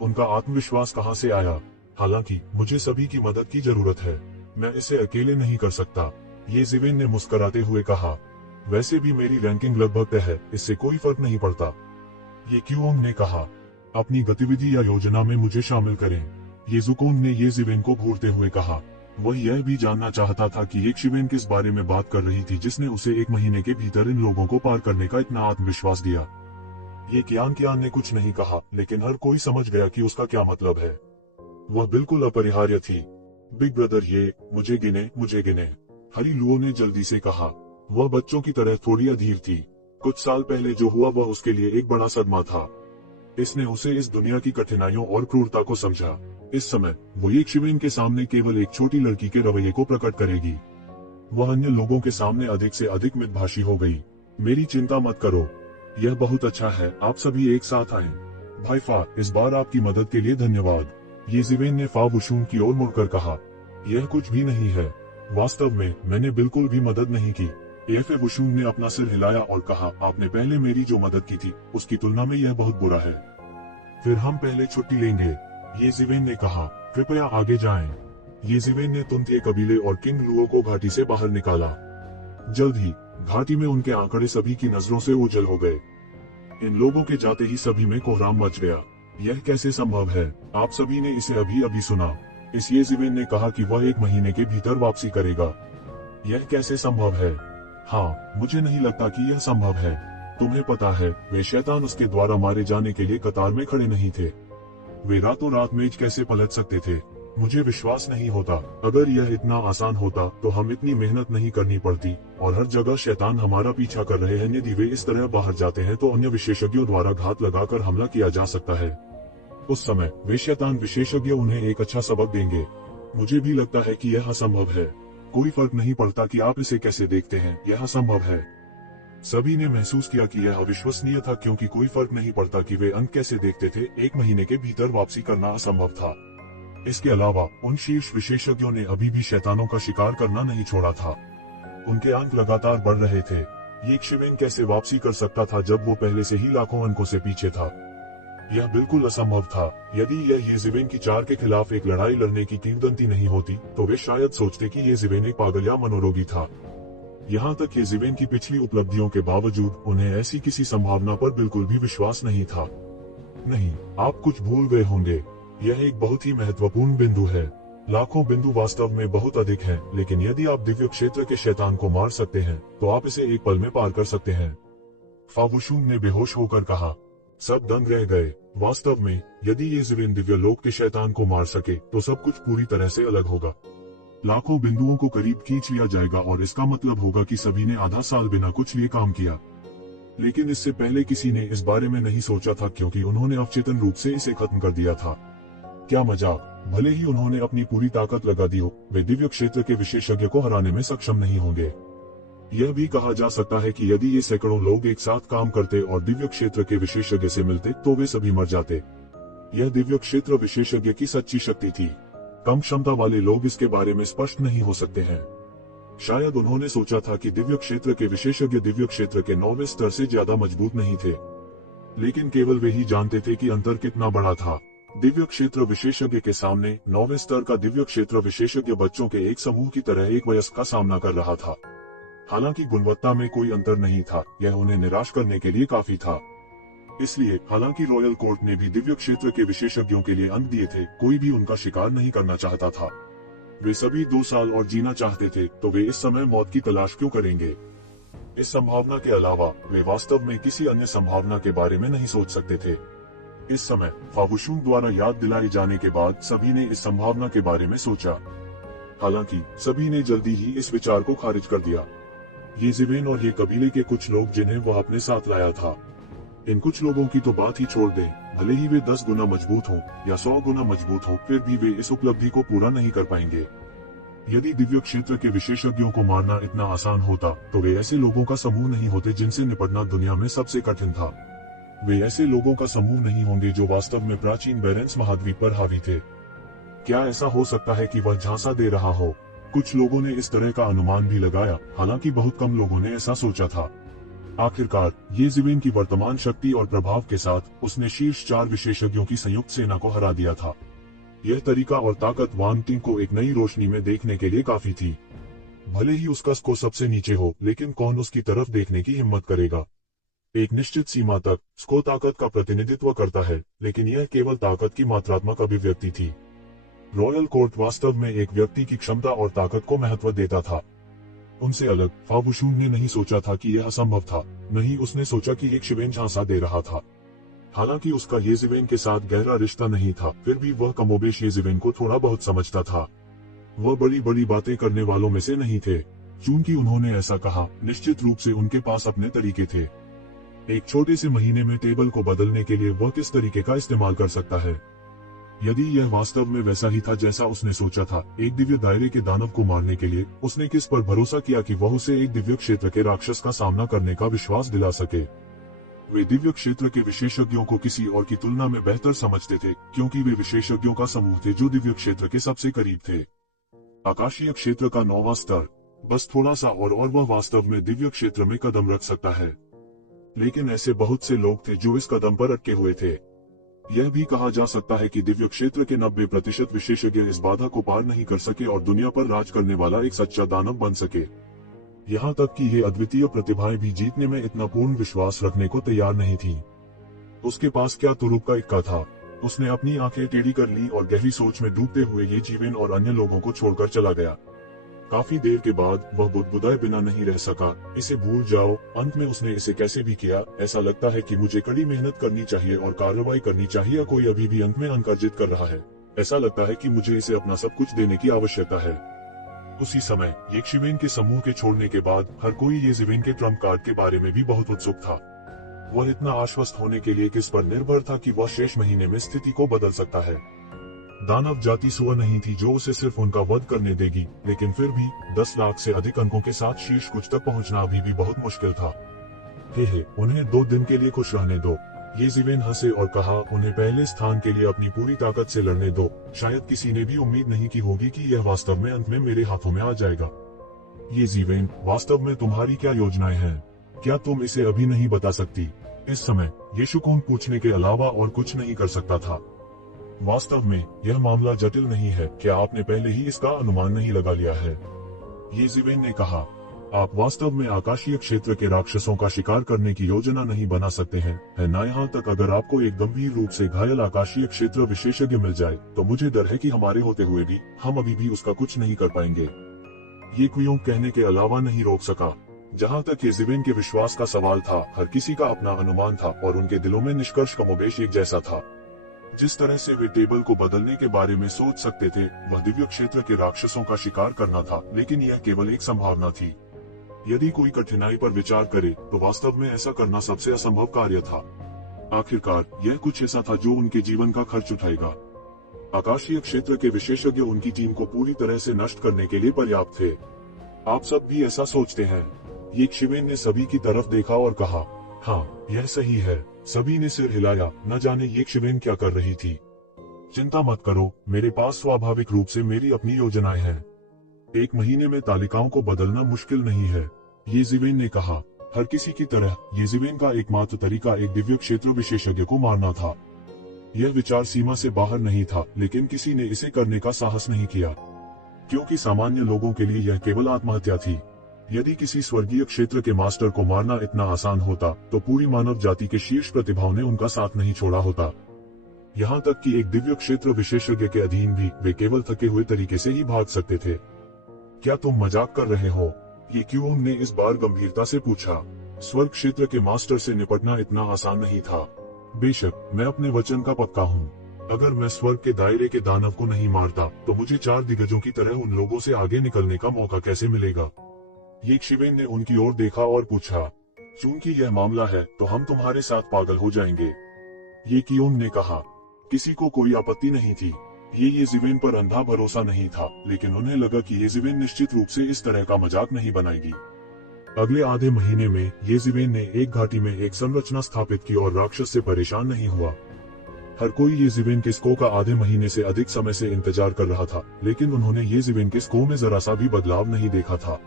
उनका आत्मविश्वास कहां से आया? हालांकि मुझे सभी की मदद की जरूरत है, मैं इसे अकेले नहीं कर सकता, ये जिवेन ने मुस्कुराते हुए कहा। वैसे भी मेरी रैंकिंग लगभग तय है, इससे कोई फर्क नहीं पड़ता, ये क्यूओंग ने कहा। अपनी गतिविधि या योजना में मुझे शामिल करें, ये जुकोंग ने ये जिवेन को घूरते हुए कहा। वह यह भी जानना चाहता था कि ये शिवेन किस बारे में बात कर रही थी जिसने उसे एक महीने के भीतर इन लोगों को पार करने का इतना आत्मविश्वास दिया। ये कियान ने कुछ नहीं कहा, लेकिन हर कोई समझ गया कि उसका क्या मतलब है। वह बिल्कुल अपरिहार्य थी। बिग ब्रदर, ये मुझे गिने। हरी लुओ ने जल्दी से कहा। वह बच्चों की तरह थोड़ी अधीर थी। कुछ साल पहले जो हुआ वह उसके लिए एक बड़ा सदमा था। इसने उसे इस दुनिया की कठिनाइयों और क्रूरता को समझा। इस समय वो ये शिवेन के सामने केवल एक छोटी लड़की के रवैये को प्रकट करेगी। वह अन्य लोगों के सामने अधिक से अधिक मितभाषी हो गई। मेरी चिंता मत करो, यह बहुत अच्छा है, आप सभी एक साथ आए। भाई फा, इस बार आपकी मदद के लिए धन्यवाद, ये जिवेन ने फावुशुंग की ओर मुड़कर कहा। यह कुछ भी नहीं है, वास्तव में मैंने बिल्कुल भी मदद नहीं की। फावुशुंग ने अपना सिर हिलाया और कहा, आपने पहले मेरी जो मदद की थी उसकी तुलना में यह बहुत बुरा है। फिर हम पहले छुट्टी लेंगे, ये जिवेन ने कहा। कृपया आगे जाएं। ये जिवेन ने तुंतिए कबीले और किंग लुओ को घाटी से बाहर निकाला। जल्द ही घाटी में उनके आंकड़े सभी की नजरों से ओझल हो गए। इन लोगों के जाते ही सभी में कोहराम मच गया। यह कैसे संभव है? आप सभी ने इसे अभी अभी सुना। इस ये जिवेन ने कहा कि वह एक महीने के भीतर वापसी करेगा। यह कैसे संभव है? हाँ, मुझे नहीं लगता कि यह संभव है। तुम्हें पता है, वे शैतान उसके द्वारा मारे जाने के लिए कतार में खड़े नहीं थे। वे रातों रात मेज कैसे पलट सकते थे? मुझे विश्वास नहीं होता। अगर यह इतना आसान होता तो हम इतनी मेहनत नहीं करनी पड़ती, और हर जगह शैतान हमारा पीछा कर रहे हैं। यदि वे इस तरह बाहर जाते हैं तो अन्य विशेषज्ञों द्वारा घात लगाकर हमला किया जा सकता है। उस समय वे शैतान विशेषज्ञ उन्हें एक अच्छा सबक देंगे। मुझे भी लगता है कि यह असंभव है। कोई फर्क नहीं पड़ता कि आप इसे कैसे देखते हैं, यह असंभव है। सभी ने महसूस किया कि यह अविश्वसनीय था, क्योंकि कोई फर्क नहीं पड़ता कि वे अंक कैसे देखते थे, 1 महीने के भीतर वापसी करना असंभव था। इसके अलावा उन शीर्ष विशेषज्ञों ने अभी भी शैतानों का शिकार करना नहीं छोड़ा था। उनके अंक लगातार बढ़ रहे थे। ये शिवेन कैसे वापसी कर सकता था जब वो पहले से ही लाखों अंकों से पीछे था? यह बिल्कुल असंभव था। यदि यह येज़ेवेन की 4 के खिलाफ एक लड़ाई लड़ने की किंवदंती नहीं होती, तो वे शायद सोचते कि येज़ेवेन एक पागल या मनोरोगी था। यहाँ तक येज़ेवेन की पिछली उपलब्धियों के बावजूद उन्हें ऐसी किसी संभावना पर बिल्कुल भी विश्वास नहीं था। नहीं, आप कुछ भूल गए होंगे। यह एक बहुत ही महत्वपूर्ण बिंदु है। लाखों बिंदु वास्तव में बहुत अधिक हैं, लेकिन यदि आप दिव्य क्षेत्र के शैतान को मार सकते हैं, तो आप इसे एक पल में पार कर सकते हैं। फावुशुंग ने बेहोश होकर कहा। सब दंग रह गए। वास्तव में, यदि येज़ेवेन दिव्य लोक के शैतान को मार सके, तो सब कुछ पूरी तरह से अलग होगा। लाखों बिंदुओं को करीब खींच लिया जाएगा और इसका मतलब होगा कि सभी ने आधा साल बिना कुछ लिए काम किया। लेकिन इससे पहले किसी ने इस बारे में नहीं सोचा था, क्योंकि उन्होंने अवचेतन रूप से इसे खत्म कर दिया था। क्या मजाक! भले ही उन्होंने अपनी पूरी ताकत लगा दी हो, वे दिव्य क्षेत्र के विशेषज्ञ को हराने में सक्षम नहीं होंगे। यह भी कहा जा सकता है कि यदि ये सैकड़ों लोग एक साथ काम करते और दिव्य क्षेत्र के विशेषज्ञ से मिलते, तो वे सभी मर जाते। यह दिव्य क्षेत्र विशेषज्ञ की सच्ची शक्ति थी। कम क्षमता वाले लोग इसके बारे में स्पष्ट नहीं हो सकते हैं। शायद उन्होंने सोचा था कि दिव्य क्षेत्र के विशेषज्ञ दिव्य क्षेत्र के 9वें स्तर से ज्यादा मजबूत नहीं थे, लेकिन केवल वे ही जानते थे कि अंतर कितना बड़ा था। दिव्य क्षेत्र विशेषज्ञ के सामने 9वें स्तर का दिव्य क्षेत्र विशेषज्ञ बच्चों के एक समूह की तरह एक वयस्क का सामना कर रहा था। हालांकि गुणवत्ता में कोई अंतर नहीं था, यह उन्हें निराश करने के लिए काफी था। इसलिए हालांकि रॉयल कोर्ट ने भी दिव्य क्षेत्र के विशेषज्ञों के लिए अंक दिए थे, कोई भी उनका शिकार नहीं करना चाहता था। वे सभी 2 साल और जीना चाहते थे, तो वे इस समय मौत की तलाश क्यों करेंगे? इस संभावना के अलावा वे वास्तव में किसी अन्य संभावना के बारे में नहीं सोच सकते थे। इस समय फावुशुंग द्वारा याद दिलाए जाने के बाद सभी ने इस संभावना के बारे में सोचा। हालांकि सभी ने जल्दी ही इस विचार को खारिज कर दिया। येज़ेवेन और ये कबीले के कुछ लोग जिन्हें वह अपने साथ लाया था, इन कुछ लोगों की तो बात ही छोड़ दें। भले ही वे 10 गुना मजबूत हों या 100 गुना मजबूत हों, फिर भी वे इस उपलब्धि को पूरा नहीं कर पाएंगे। यदि दिव्य क्षेत्र के विशेषज्ञों को मारना इतना आसान होता, तो वे ऐसे लोगों का समूह नहीं होते जिनसे निपटना दुनिया में सबसे कठिन था। वे ऐसे लोगों का समूह नहीं होंगे जो वास्तव में प्राचीन बेरेंस महाद्वीप पर हावी थे। क्या ऐसा हो सकता है कि वह झांसा दे रहा हो? कुछ लोगों ने इस तरह का अनुमान भी लगाया, हालांकि बहुत कम लोगों ने ऐसा सोचा था। आखिरकार येज़ेवेन की वर्तमान शक्ति और प्रभाव के साथ उसने शीर्ष 4 विशेषज्ञों की संयुक्त सेना को हरा दिया था। यह तरीका और ताकत वांग टिंग को एक नई रोशनी में देखने के लिए काफी थी। भले ही उसका स्कोर सबसे नीचे हो, लेकिन कौन उसकी तरफ देखने की हिम्मत करेगा? एक निश्चित सीमा तक स्कोर ताकत का प्रतिनिधित्व करता है, लेकिन यह केवल ताकत की मात्रात्मक अभिव्यक्ति थी। रॉयल कोर्ट वास्तव में एक व्यक्ति की क्षमता और ताकत को महत्व देता था। उनसे अलग फावुशुंग ने नहीं सोचा था कि यह असंभव था। नहीं, उसने सोचा कि एक शिवेन झांसा दे रहा था। हालांकि उसका येज़ेवेन के साथ गहरा रिश्ता नहीं था, फिर भी वह कमोबेश येज़ेवेन को थोड़ा बहुत समझता था। वह बड़ी बड़ी बातें करने वालों में से नहीं थे। चूंकि उन्होंने ऐसा कहा, निश्चित रूप से उनके पास अपने तरीके थे। एक छोटे से महीने में टेबल को बदलने के लिए वह किस तरीके का इस्तेमाल कर सकता है? यदि यह वास्तव में वैसा ही था जैसा उसने सोचा था, एक दिव्य दायरे के दानव को मारने के लिए उसने किस पर भरोसा किया कि वह उसे एक दिव्य क्षेत्र के राक्षस का सामना करने का विश्वास दिला सके? वे दिव्य क्षेत्र के विशेषज्ञों को किसी और की तुलना में बेहतर समझते थे, क्योंकि वे विशेषज्ञों का समूह थे जो दिव्य क्षेत्र के सबसे करीब थे। आकाशीय क्षेत्र का 9वां स्तर, बस थोड़ा सा और वह वास्तव में दिव्य क्षेत्र में कदम रख सकता है। लेकिन ऐसे बहुत से लोग थे जो इस कदम पर अटके हुए थे। यह भी कहा जा सकता है कि दिव्य क्षेत्र के 90% विशेषज्ञ इस बाधा को पार नहीं कर सके और दुनिया पर राज करने वाला एक सच्चा दानव बन सके। यहाँ तक कि ये अद्वितीय प्रतिभाएं भी जीतने में इतना पूर्ण विश्वास रखने को तैयार नहीं थी। उसके पास क्या तुरुप का इक्का था। उसने अपनी आंखें टेढ़ी कर ली और गहरी सोच में डूबते हुए येज़ेवेन और अन्य लोगों को छोड़कर चला गया। काफी देर के बाद वह बुदबुदाए बिना नहीं रह सका, इसे भूल जाओ। अंत में उसने इसे कैसे भी किया। ऐसा लगता है कि मुझे कड़ी मेहनत करनी चाहिए और कार्रवाई करनी चाहिए। कोई अभी भी अंत में अंक अर्जित कर रहा है। ऐसा लगता है कि मुझे इसे अपना सब कुछ देने की आवश्यकता है। उसी समय येशिवेन के समूह के छोड़ने के बाद हर कोई येज़ेवेन के ट्रम्प कार्ड के बारे में भी बहुत उत्सुक था। वह इतना आश्वस्त होने के लिए किस पर निर्भर था कि वह शेष महीने में स्थिति को बदल सकता है। दानव जाति सुअ नहीं थी जो उसे सिर्फ उनका वध करने देगी, लेकिन फिर भी 10 लाख से अधिक अंकों के साथ शीर्ष कुछ तक पहुंचना अभी भी बहुत मुश्किल था। हे उन्हें 2 दिन के लिए खुश रहने दो। येज़ेबेल हंसे और कहा, उन्हें पहले स्थान के लिए अपनी पूरी ताकत से लड़ने दो। शायद किसी ने भी उम्मीद नहीं की होगी कि यह वास्तव में अंत में मेरे हाथों में आ जाएगा। येज़ेबेल, वास्तव में तुम्हारी क्या योजनाएं हैं? क्या तुम इसे अभी नहीं बता सकती? इस समय यीशु को पूछने के अलावा और कुछ नहीं कर सकता था। वास्तव में यह मामला जटिल नहीं है। क्या आपने पहले ही इसका अनुमान नहीं लगा लिया है? येज़ेबेल ने कहा, आप वास्तव में आकाशीय क्षेत्र के राक्षसों का शिकार करने की योजना नहीं बना सकते हैं, है ना? यहाँ तक अगर आपको एक गंभीर रूप से घायल आकाशीय क्षेत्र विशेषज्ञ मिल जाए तो मुझे डर है कि हमारे होते हुए भी हम अभी भी उसका कुछ नहीं कर पाएंगे। ये क्यों कहने के अलावा नहीं रोक सका। जहाँ तक येज़ेबेल के विश्वास का सवाल था, हर किसी का अपना अनुमान था और उनके दिलों में निष्कर्ष कमोबेश एक जैसा था। जिस तरह से वे टेबल को बदलने के बारे में सोच सकते थे, वह दिव्य क्षेत्र के राक्षसों का शिकार करना था, लेकिन यह केवल एक संभावना थी। यदि कोई कठिनाई पर विचार करे तो वास्तव में ऐसा करना सबसे असंभव कार्य था। आखिरकार यह कुछ ऐसा था जो उनके जीवन का खर्च उठाएगा। आकाशीय क्षेत्र के विशेषज्ञ उनकी टीम को पूरी तरह से नष्ट करने के लिए पर्याप्त थे। आप सब भी ऐसा सोचते हैं? येज़ेबेल ने सभी की तरफ देखा और कहा, हाँ, यह सही है। सभी ने सिर हिलाया। न जाने येज़ेबेल क्या कर रही थी। चिंता मत करो, मेरे पास स्वाभाविक रूप से मेरी अपनी योजनाएं हैं। 1 महीने में तालिकाओं को बदलना मुश्किल नहीं है, येज़ेबेल ने कहा। हर किसी की तरह येज़ेबेल का एकमात्र तरीका एक दिव्य क्षेत्र विशेषज्ञ को मारना था। यह विचार सीमा से बाहर नहीं था, लेकिन किसी ने इसे करने का साहस नहीं किया, क्योंकि सामान्य लोगों के लिए यह केवल आत्महत्या थी। यदि किसी स्वर्गीय क्षेत्र के मास्टर को मारना इतना आसान होता तो पूरी मानव जाति के शीर्ष प्रतिभाओं ने उनका साथ नहीं छोड़ा होता। यहाँ तक कि एक दिव्य क्षेत्र विशेषज्ञ के अधीन भी वे केवल थके हुए तरीके से ही भाग सकते थे। क्या तुम मजाक कर रहे हो? येज़ेबेल ने इस बार गंभीरता से पूछा। स्वर्ग क्षेत्र के मास्टर से निपटना इतना आसान नहीं था। बेशक, मैं अपने वचन का पक्का हूँ। अगर मैं स्वर्ग के दायरे के दानव को नहीं मारता तो मुझे 4 दिग्गजों की तरह उन लोगों से आगे निकलने का मौका कैसे मिलेगा? येज़ेबेल ने उनकी ओर देखा और पूछा, चूंकि यह मामला है तो हम तुम्हारे साथ पागल हो जाएंगे। येज़ेबेल ने कहा। किसी को कोई आपत्ति नहीं थी। ये येज़ेबेल पर अंधा भरोसा नहीं था, लेकिन उन्हें लगा कि येज़ेबेल निश्चित रूप से इस तरह का मजाक नहीं बनाएगी। अगले आधे महीने में येज़ेबेल ने एक घाटी में एक संरचना स्थापित की और राक्षस से परेशान नहीं हुआ। हर कोई येज़ेबेल के स्को का आधे महीने से अधिक समय से इंतजार कर रहा था, लेकिन उन्होंने येज़ेबेल के स्को में जरा सा भी बदलाव नहीं देखा था।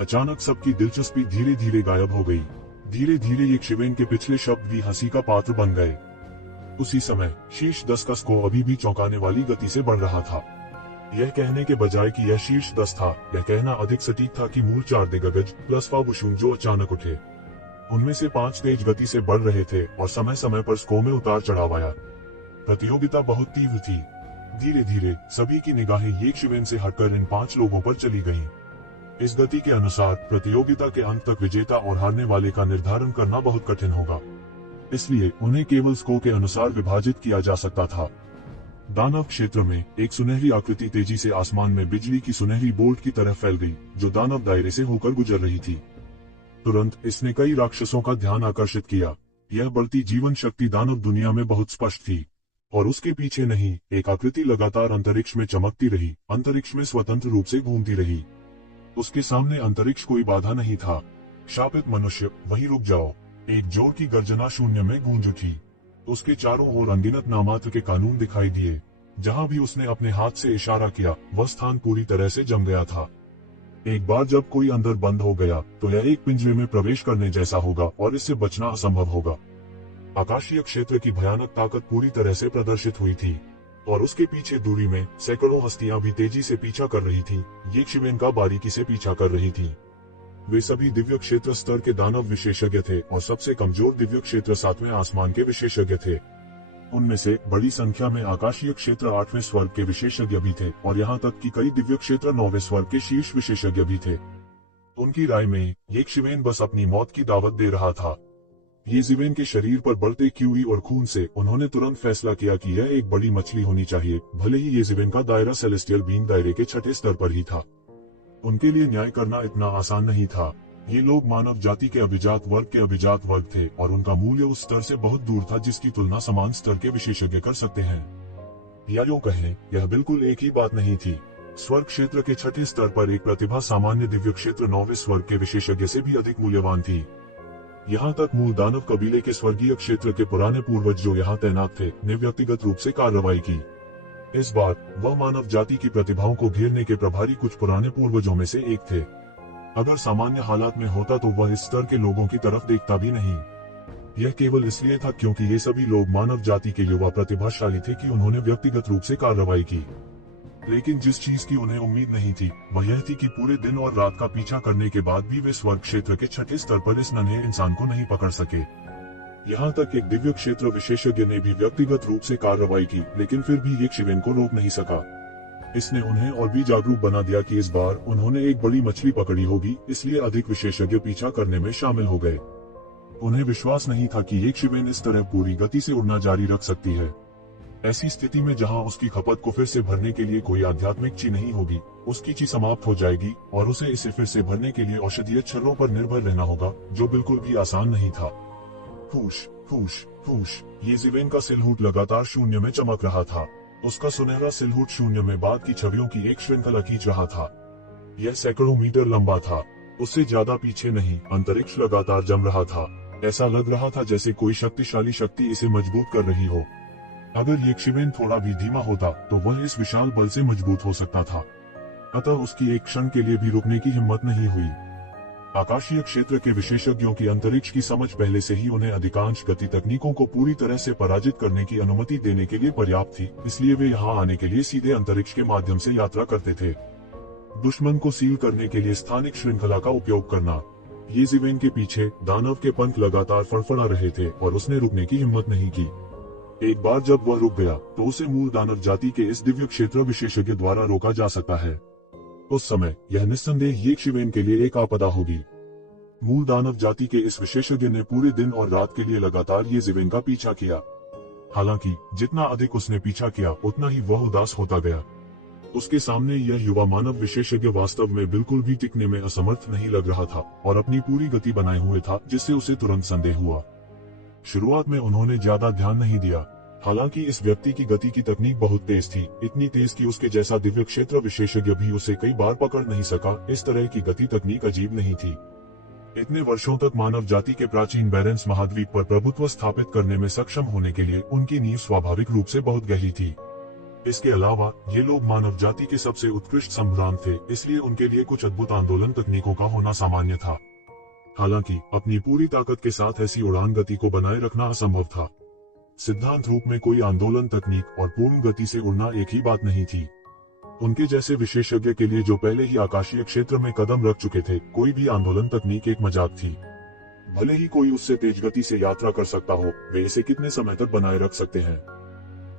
अचानक सबकी दिलचस्पी धीरे धीरे गायब हो गई। धीरे धीरे येज़ेबेल के पिछले शब्द भी हंसी का पात्र बन गए। उसी समय शीर्ष 10 का स्को अभी भी चौंकाने वाली गति से बढ़ रहा था। यह कहने के बजाय कि यह शीर्ष 10 था, यह कहना अधिक सटीक था कि मूल 4 दिग्गज प्लस फाबुशून जो अचानक उठे, उनमें से 5 तेज गति से बढ़ रहे थे और समय समय पर स्को में उतार चढ़ाव आया। प्रतियोगिता बहुत तीव्र थी। धीरे धीरे सभी की निगाहें येज़ेबेल से हटकर इन 5 लोगों पर चली गईं। इस गति के अनुसार प्रतियोगिता के अंत तक विजेता और हारने वाले का निर्धारण करना बहुत कठिन होगा, इसलिए उन्हें केवल स्को के अनुसार विभाजित किया जा सकता था। दानव क्षेत्र में एक सुनहरी आकृति तेजी से आसमान में बिजली की सुनहरी बोल्ट की तरह फैल गई, जो दानव दायरे से होकर गुजर रही थी। तुरंत इसने कई राक्षसों का ध्यान आकर्षित किया। यह बढ़ती जीवन शक्ति दानव दुनिया में बहुत स्पष्ट थी, और उसके पीछे नहीं, एक आकृति लगातार अंतरिक्ष में चमकती रही, अंतरिक्ष में स्वतंत्र रूप से घूमती रही। उसके सामने अंतरिक्ष कोई बाधा नहीं था। शापित मनुष्य, वहीं रुक जाओ। एक जोर की गर्जना शून्य में गूंज उठी। उसके चारों ओर अनगिनत नामात्र के कानून दिखाई दिए। जहां भी उसने अपने हाथ से इशारा किया, वह स्थान पूरी तरह से जम गया था। एक बार जब कोई अंदर बंद हो गया तो यह एक पिंजरे में प्रवेश करने जैसा होगा और इससे बचना असंभव होगा। आकाशीय क्षेत्र की भयानक ताकत पूरी तरह से प्रदर्शित हुई थी, और उसके पीछे दूरी में सैकड़ों हस्तियां भी तेजी से पीछा कर रही थी। येज़ेबेल का बारीकी से पीछा कर रही थी। वे सभी दिव्य क्षेत्र स्तर के दानव विशेषज्ञ थे, और सबसे कमजोर दिव्य क्षेत्र 7वें आसमान के विशेषज्ञ थे। उनमें से बड़ी संख्या में आकाशीय क्षेत्र 8वें स्वर्ग के विशेषज्ञ भी थे, और यहाँ तक कि कई दिव्य क्षेत्र 9वें स्वर्ग के शीर्ष विशेषज्ञ भी थे। उनकी राय में येज़ेबेल बस अपनी मौत की दावत दे रहा था। येज़ेबेल के शरीर पर बढ़ते क्यूई और खून से उन्होंने तुरंत फैसला किया कि यह एक बड़ी मछली होनी चाहिए, भले ही येज़ेबेल का दायरा सेलेस्टियल बीइंग दायरे के 6ठे स्तर पर ही था। उनके लिए न्याय करना इतना आसान नहीं था। ये लोग मानव जाति के अभिजात वर्ग थे, और उनका मूल्य उस स्तर से बहुत दूर था जिसकी तुलना समान स्तर के विशेषज्ञ कर सकते हैं। या यूं कहें, यह बिल्कुल एक ही बात नहीं थी। स्वर्ग क्षेत्र के 6ठे स्तर पर एक प्रतिभा सामान्य दिव्य क्षेत्र 9वें स्वर्ग के विशेषज्ञ से भी अधिक मूल्यवान थी। यहाँ तक मूल दानव कबीले के स्वर्गीय क्षेत्र के पुराने पूर्वज जो यहाँ तैनात थे ने व्यक्तिगत रूप से कार्रवाई की। इस बार वह मानव जाति की प्रतिभाओं को घेरने के प्रभारी कुछ पुराने पूर्वजों में से एक थे। अगर सामान्य हालात में होता तो वह इस स्तर के लोगों की तरफ देखता भी नहीं। यह केवल इसलिए था क्योंकि ये सभी लोग मानव जाति के युवा प्रतिभाशाली थे कि उन्होंने व्यक्तिगत रूप से कार्रवाई की। लेकिन जिस चीज की उन्हें उम्मीद नहीं थी वह यह थी कि पूरे दिन और रात का पीछा करने के बाद भी वे स्वर्ग क्षेत्र के छठे स्तर पर इस नन्हे इंसान को नहीं पकड़ सके। यहाँ तक एक दिव्य क्षेत्र विशेषज्ञ ने भी व्यक्तिगत रूप से कार्रवाई की, लेकिन फिर भी यक्षविन को रोक नहीं सका। इसने उन्हें और भी जागरूक बना दिया कि इस बार उन्होंने एक बड़ी मछली पकड़ी होगी, इसलिए अधिक विशेषज्ञ पीछा करने में शामिल हो गए। उन्हें विश्वास नहीं था कि यक्षविन इस तरह पूरी गति से उड़ना जारी रख सकती है। ऐसी स्थिति में जहां उसकी खपत को फिर से भरने के लिए कोई आध्यात्मिक ची नहीं होगी, उसकी ची समाप्त हो जाएगी और उसे इसे फिर से भरने के लिए औषधीय छर्रों पर निर्भर रहना होगा, जो बिल्कुल भी आसान नहीं था। फूश फूश फूश, ये जीवेन का सिलहूट लगातार शून्य में चमक रहा था। उसका सुनहरा सिलहूट शून्य में बाद की छवियों की एक श्रृंखला खींच रहा था। यह सैकड़ों मीटर लंबा था, उससे ज्यादा पीछे नहीं। अंतरिक्ष लगातार जम रहा था। ऐसा लग रहा था जैसे कोई शक्तिशाली शक्ति इसे मजबूत कर रही हो। अगर यक्षविन थोड़ा भी धीमा होता तो वह इस विशाल बल से मजबूत हो सकता था। अतः उसकी एक क्षण के लिए भी रुकने की हिम्मत नहीं हुई। आकाशीय क्षेत्र के विशेषज्ञों की अंतरिक्ष की समझ पहले से ही उन्हें अधिकांश गति तकनीकों को पूरी तरह से पराजित करने की अनुमति देने के लिए पर्याप्त थी, इसलिए वे यहाँ आने के लिए सीधे अंतरिक्ष के माध्यम से यात्रा करते थे। दुश्मन को सील करने के लिए स्थानिक श्रृंखला का उपयोग करना। ये जीवेन के पीछे दानव के पंख लगातार फड़फड़ा रहे थे और उसने रुकने की हिम्मत नहीं की। एक बार जब वह रुक गया तो उसे मूल दानव जाति के इस दिव्य क्षेत्र विशेषज्ञ द्वारा रोका जा सकता है। उस समय यह निस्संदेह यक्षविन के लिए एक आपदा होगी। मूल दानव जाति के इस विशेषज्ञ ने पूरे दिन और रात के लिए लगातार ये जीवेन का पीछा किया। हालांकि जितना अधिक उसने पीछा किया उतना ही वह उदास होता गया। उसके सामने यह युवा मानव विशेषज्ञ वास्तव में बिल्कुल भी टिकने में असमर्थ नहीं लग रहा था और अपनी पूरी गति बनाए हुए था, जिससे उसे तुरंत संदेह हुआ। शुरुआत में उन्होंने ज्यादा ध्यान नहीं दिया। हालांकि इस व्यक्ति की गति की तकनीक बहुत तेज थी, इतनी तेज कि उसके जैसा दिव्य क्षेत्र विशेषज्ञ भी उसे कई बार पकड़ नहीं सका। इस तरह की गति तकनीक अजीब नहीं थी। इतने वर्षों तक मानव जाति के प्राचीन बैरेंस महाद्वीप पर प्रभुत्व स्थापित करने में सक्षम होने के लिए उनकी नींव स्वाभाविक रूप से बहुत गहरी थी। इसके अलावा ये लोग मानव जाति के सबसे उत्कृष्ट संभ्रांत थे, इसलिए उनके लिए कुछ अद्भुत आंदोलन तकनीकों का होना सामान्य था। हालांकि अपनी पूरी ताकत के साथ ऐसी उड़ान गति को बनाए रखना असंभव था। सिद्धांत रूप में कोई आंदोलन तकनीक और पूर्ण गति से उड़ना एक ही बात नहीं थी। उनके जैसे विशेषज्ञ के लिए जो पहले ही आकाशीय क्षेत्र में कदम रख चुके थे, कोई भी आंदोलन तकनीक एक मजाक थी। भले ही कोई उससे तेज गति से यात्रा कर सकता हो, वे इसे कितने समय तक बनाए रख सकते हैं?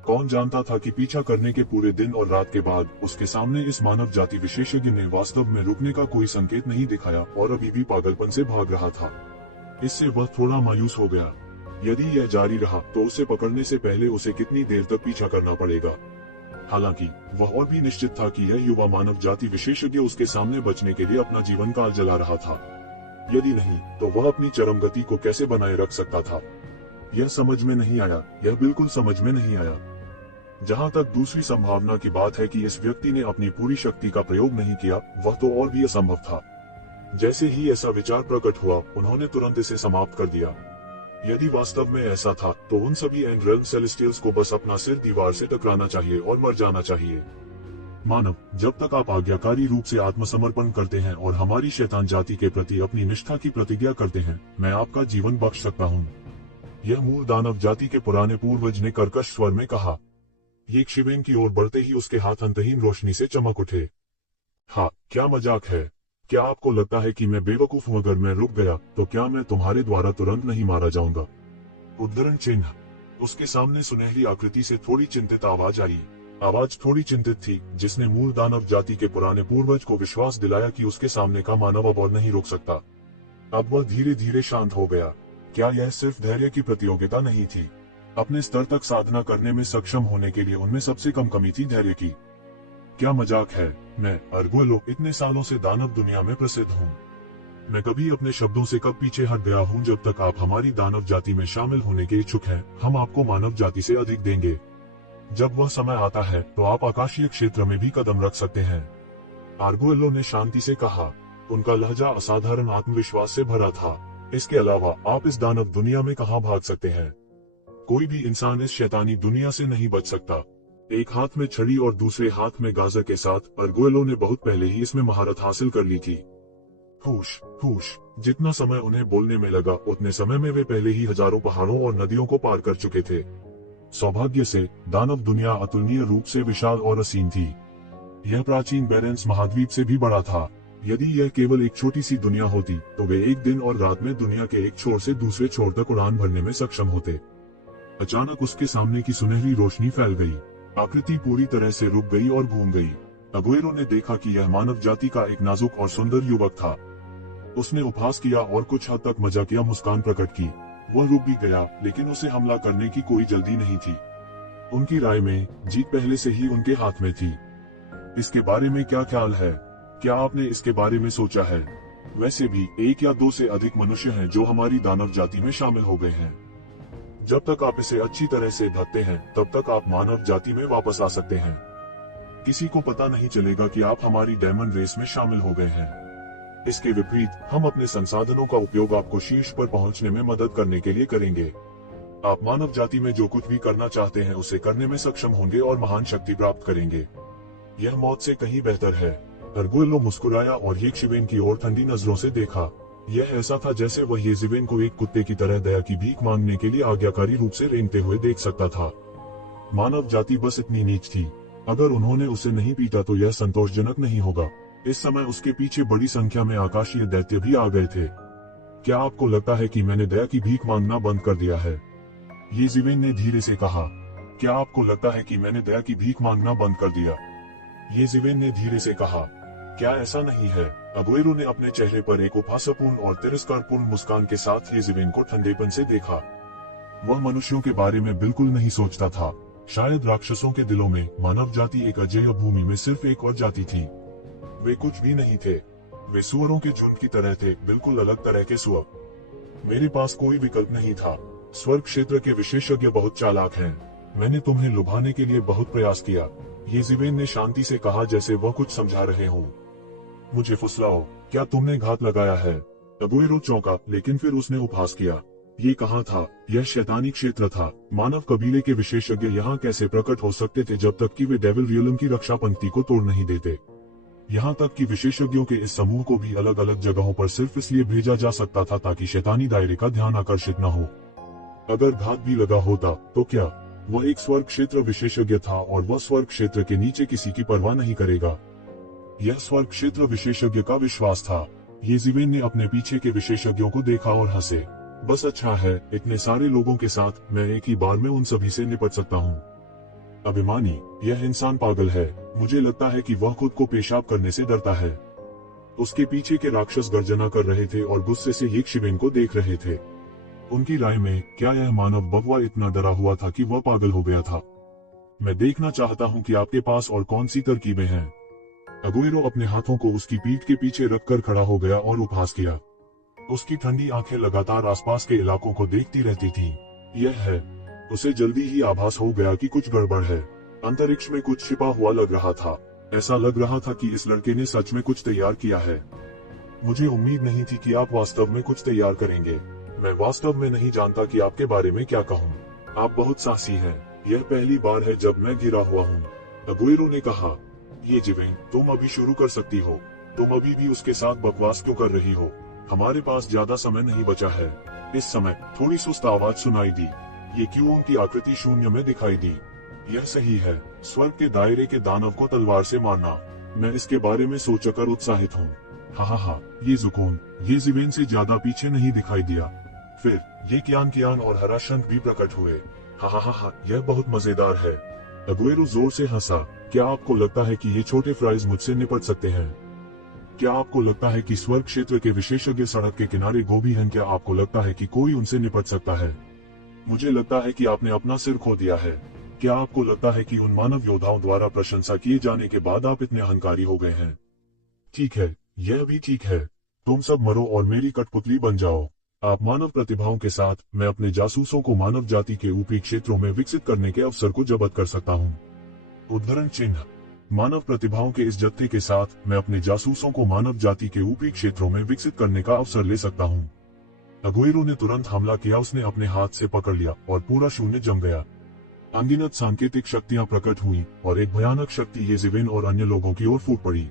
कौन जानता था कि पीछा करने के पूरे दिन और रात के बाद उसके सामने इस मानव जाति विशेषज्ञ ने वास्तव में रुकने का कोई संकेत नहीं दिखाया और अभी भी पागलपन से भाग रहा था। इससे वह थोड़ा मायूस हो गया। यदि यह जारी रहा तो उसे पकड़ने से पहले उसे कितनी देर तक पीछा करना पड़ेगा। हालांकि वह और भी निश्चित था कि यह युवा मानव जाति विशेषज्ञ उसके सामने बचने के लिए अपना जीवन काल जला रहा था। यदि नहीं तो वह अपनी चरम गति को कैसे बनाए रख सकता था? यह समझ में नहीं आया। यह बिल्कुल समझ में नहीं आया। जहां तक दूसरी संभावना की बात है कि इस व्यक्ति ने अपनी पूरी शक्ति का प्रयोग नहीं किया, वह तो और भी असंभव था। जैसे ही ऐसा विचार प्रकट हुआ, उन्होंने तुरंत इसे समाप्त कर दिया। यदि वास्तव में ऐसा था तो उन सभी एंड रेल्म सेलेस्टियल्स को बस अपना सिर दीवार से टकराना चाहिए और मर जाना चाहिए। मानव, जब तक आप आज्ञाकारी रूप से आत्मसमर्पण करते हैं और हमारी शैतान जाति के प्रति अपनी निष्ठा की प्रतिज्ञा करते हैं, मैं आपका जीवन बख्श सकता हूँ। यह मूल दानव जाति के पुराने पूर्वज ने कर्कश स्वर में कहा। यक्षविन की ओर बढ़ते ही उसके हाथ अंतहीन रोशनी से चमक उठे। हाँ, क्या मजाक है? क्या आपको लगता है कि मैं बेवकूफ हूँ? अगर मैं रुक गया तो क्या मैं तुम्हारे द्वारा तुरंत नहीं मारा जाऊंगा? उद्धरण चिन्ह। उसके सामने सुनहरी आकृति से थोड़ी चिंतित आवाज आई। आवाज थोड़ी चिंतित थी, जिसने मूल दानव जाति के पुराने पूर्वज को विश्वास दिलाया कि उसके सामने का मानव अब और नहीं रोक सकता। अब वह धीरे धीरे शांत हो गया। क्या यह सिर्फ धैर्य की प्रतियोगिता नहीं थी? अपने स्तर तक साधना करने में सक्षम होने के लिए उनमें सबसे कम कमी थी धैर्य की। क्या मजाक है? मैं अर्गुएलो इतने सालों से दानव दुनिया में प्रसिद्ध हूँ। मैं कभी अपने शब्दों से कब पीछे हट गया हूँ? जब तक आप हमारी दानव जाति में शामिल होने के इच्छुक हैं, हम आपको मानव जाति से अधिक देंगे। जब वह समय आता है तो आप आकाशीय क्षेत्र में भी कदम रख सकते हैं। आर्गुएलो ने शांति से कहा। उनका लहजा असाधारण आत्मविश्वास से भरा था। इसके अलावा आप इस दानव दुनिया में कहाँ भाग सकते हैं? कोई भी इंसान इस शैतानी दुनिया से नहीं बच सकता। एक हाथ में छड़ी और दूसरे हाथ में गाजर के साथ अर्गुएलो ने बहुत पहले ही इसमें महारत हासिल कर ली थी। हुश हुश, जितना समय उन्हें बोलने में लगा उतने समय में वे पहले ही हजारों पहाड़ों और नदियों को पार कर चुके थे। सौभाग्य से दानव दुनिया अतुलनीय रूप से विशाल और असीम थी। यह प्राचीन बेरेंस महाद्वीप से भी बड़ा था। यदि यह केवल एक छोटी सी दुनिया होती तो वे एक दिन और रात में दुनिया के एक छोर से दूसरे छोर तक उड़ान भरने में सक्षम होते। अचानक उसके सामने की सुनहरी रोशनी फैल गई। आकृति पूरी तरह से रुक गई और घूम गई। अगुएरो ने देखा कि यह मानव जाति का एक नाजुक और सुंदर युवक था। उसने उपहास किया और कुछ हद तक मजाकिया मुस्कान प्रकट की। वह रुक भी गया, लेकिन उसे हमला करने की कोई जल्दी नहीं थी। उनकी राय में जीत पहले से ही उनके हाथ में थी। इसके बारे में क्या ख्याल है? क्या आपने इसके बारे में सोचा है? वैसे भी 1 या 2 से अधिक मनुष्य हैं जो हमारी दानव जाति में शामिल हो गए हैं। जब तक आप इसे अच्छी तरह से ढकते हैं तब तक आप मानव जाति में वापस आ सकते हैं। किसी को पता नहीं चलेगा कि आप हमारी डायमंड रेस में शामिल हो गए हैं। इसके विपरीत हम अपने संसाधनों का उपयोग आपको शीर्ष पर पहुंचने में मदद करने के लिए करेंगे। आप मानव जाति में जो कुछ भी करना चाहते हैं उसे करने में सक्षम होंगे और महान शक्ति प्राप्त करेंगे। यह मौत से कहीं बेहतर है। अर्गुएलो मुस्कुराया और येशिवेन की ओर ठंडी नजरों से देखा। यह ऐसा था जैसे वह येशिवेन को एक कुत्ते की तरह दया की भीख मांगने के लिए आज्ञाकारी रूप से रेंगते हुए देख सकता था। मानव जाति बस इतनी नीच थी। अगर उन्होंने उसे नहीं पीटा तो यह संतोषजनक नहीं होगा। इस समय उसके पीछे बड़ी संख्या में आकाशीय दैत्य भी आ गए थे। क्या आपको लगता है कि मैंने दया की भीख मांगना बंद कर दिया है? येशिवेन ने धीरे से कहा। क्या आपको लगता है कि मैंने दया की भीख मांगना बंद कर दिया? येशिवेन ने धीरे से कहा। क्या ऐसा नहीं है? अगुएरो ने अपने चेहरे पर एक उपहासपूर्ण और तिरस्कारपूर्ण मुस्कान के साथ येशिवेन को ठंडेपन से देखा। वह मनुष्यों के बारे में बिल्कुल नहीं सोचता था। शायद राक्षसों के दिलों में मानव जाति एक अजेय भूमि में सिर्फ एक और जाति थी। वे कुछ भी नहीं थे। वे सुअरों के झुंड की तरह थे, बिल्कुल अलग तरह के सुअर। मेरे पास कोई विकल्प नहीं था। स्वर्ग क्षेत्र के विशेषज्ञ बहुत चालाक हैं। मैंने तुम्हें लुभाने के लिए बहुत प्रयास किया। येशिवेन ने शांति से कहा जैसे वह कुछ समझा रहे हों। मुझे फुसलाओ, क्या तुमने घात लगाया है? अगुएरो चौंका, लेकिन फिर उसने उपहास किया। ये कहाँ था? यह शैतानी क्षेत्र था। मानव कबीले के विशेषज्ञ यहाँ कैसे प्रकट हो सकते थे जब तक कि वे डेविल रियलम की रक्षा पंक्ति को तोड़ नहीं देते? यहाँ तक कि विशेषज्ञों के इस समूह को भी अलग अलग जगहों पर सिर्फ इसलिए भेजा जा सकता था ताकि शैतानी दायरे का ध्यान आकर्षित न हो। अगर घात भी लगा होता तो क्या? वह एक स्वर्ग क्षेत्र विशेषज्ञ था और वह स्वर्ग क्षेत्र के नीचे किसी की परवाह नहीं करेगा। यह स्वर्ग क्षेत्र विशेषज्ञ का विश्वास था। येशिवेन ने अपने पीछे के विशेषज्ञों को देखा और हंसे। बस अच्छा है, इतने सारे लोगों के साथ मैं एक ही बार में उन सभी से निपट सकता हूँ। अभिमानी, यह इंसान पागल है। मुझे लगता है कि वह खुद को पेशाब करने से डरता है। उसके पीछे के राक्षस गर्जना कर रहे थे और गुस्से से येशिवेन को देख रहे थे। उनकी राय में क्या यह मानव बवुआ इतना डरा हुआ था कि वह पागल हो गया था? मैं देखना चाहता हूँ कि आपके पास और कौन सी तरकीबें हैं। अगुएरो अपने हाथों को उसकी पीठ के पीछे रखकर खड़ा हो गया और उपहास किया। उसकी ठंडी आंखें लगातार आसपास के इलाकों को देखती रहती थीं। यह है। उसे जल्दी ही आभास हो गया कि कुछ गड़बड़ है। अंतरिक्ष में कुछ छिपा हुआ लग रहा था। ऐसा लग रहा था कि इस लड़के ने सच में कुछ तैयार किया है। मुझे उम्मीद नहीं थी कि आप वास्तव में कुछ तैयार करेंगे। मैं वास्तव में नहीं जानता कि आपके बारे में क्या कहूँ। आप बहुत साहसी हैं। यह पहली बार है जब मैं घिरा हुआ हूँ। अगुएरो ने कहा। येशिवेन, तुम अभी शुरू कर सकती हो। तुम अभी भी उसके साथ बकवास क्यों कर रही हो? हमारे पास ज्यादा समय नहीं बचा है। इस समय थोड़ी सुस्त आवाज सुनाई दी। ये क्यों उनकी आकृति शून्य में दिखाई दी? यह सही है। स्वर्ग के दायरे के दानव को तलवार से मारना। मैं इसके बारे में सोचकर उत्साहित हूँ। हा, ये जुकून येशिवेन से ज्यादा पीछे नहीं दिखाई दिया। फिर ये कियान और हरा शंख भी प्रकट हुए। हा, यह बहुत मजेदार है। अगुएरो जोर से हंसा। क्या आपको लगता है कि ये छोटे फ्राइज मुझसे निपट सकते हैं? क्या आपको लगता है कि स्वर्ग क्षेत्र के विशेषज्ञ सड़क के किनारे गोभी हैं? क्या आपको लगता है कि कोई उनसे निपट सकता है? मुझे लगता है कि आपने अपना सिर खो दिया है। क्या आपको लगता है कि उन मानव योद्धाओं द्वारा प्रशंसा किए जाने के बाद आप इतने अहंकारी हो गए हैं? ठीक है, यह भी ठीक है। तुम सब मरो और मेरी कठपुतली बन जाओ। आप मानव प्रतिभाओं के साथ मैं अपने जासूसों को मानव जाति के ऊपरी क्षेत्रों में विकसित करने के अवसर को जब्त कर सकता हूँ। उद्धरण चिन्ह। मानव प्रतिभाओं के इस जत्थे के साथ मैं अपने जासूसों को मानव जाति के ऊपरी क्षेत्रों में विकसित करने का अवसर ले सकता हूँ। अगुएरो ने तुरंत हमला किया। उसने अपने हाथ से पकड़ लिया और पूरा शून्य जम गया। अनगिनत सांकेतिक शक्तियां प्रकट हुई और एक भयानक शक्ति येज़ेविन और अन्य लोगों की ओर फूट पड़ी।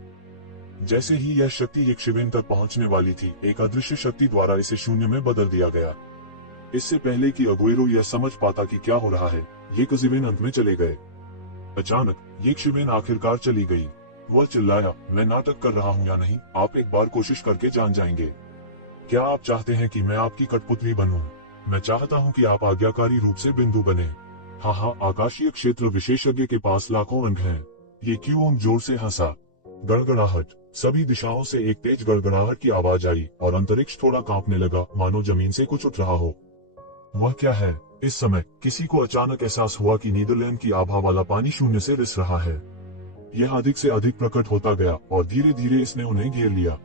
जैसे ही यह शक्ति येज़ेविन तक पहुंचने वाली थी, एक अदृश्य शक्ति द्वारा इसे शून्य में बदल दिया गया। इससे पहले कि अगुएरो यह समझ पाता कि क्या हो रहा है, येज़ेविन अंत में चले गए। अचानक येज़ेविन आखिरकार चली गई। वह चिल्लाया, मैं नाटक कर रहा हूँ या नहीं, आप एक बार कोशिश करके जान जाएंगे। क्या आप चाहते हैं कि मैं आपकी कठपुतली बनूं? मैं चाहता हूं कि आप आज्ञाकारी रूप से बिंदु बने। हाँ, आकाशीय क्षेत्र विशेषज्ञ के पास लाखों अंग हैं। ये क्यों जोर से हंसा। गड़गड़ाहट। सभी दिशाओं से एक तेज गड़गड़ाहट की आवाज आई और अंतरिक्ष थोड़ा कांपने लगा, मानो जमीन से कुछ उठ रहा हो। वह क्या है? इस समय किसी को अचानक एहसास हुआ कि नीदरलैंड की आभा वाला पानी शून्य से रिस रहा है। यह अधिक से अधिक प्रकट होता गया और धीरे धीरे इसने उन्हें घेर लिया।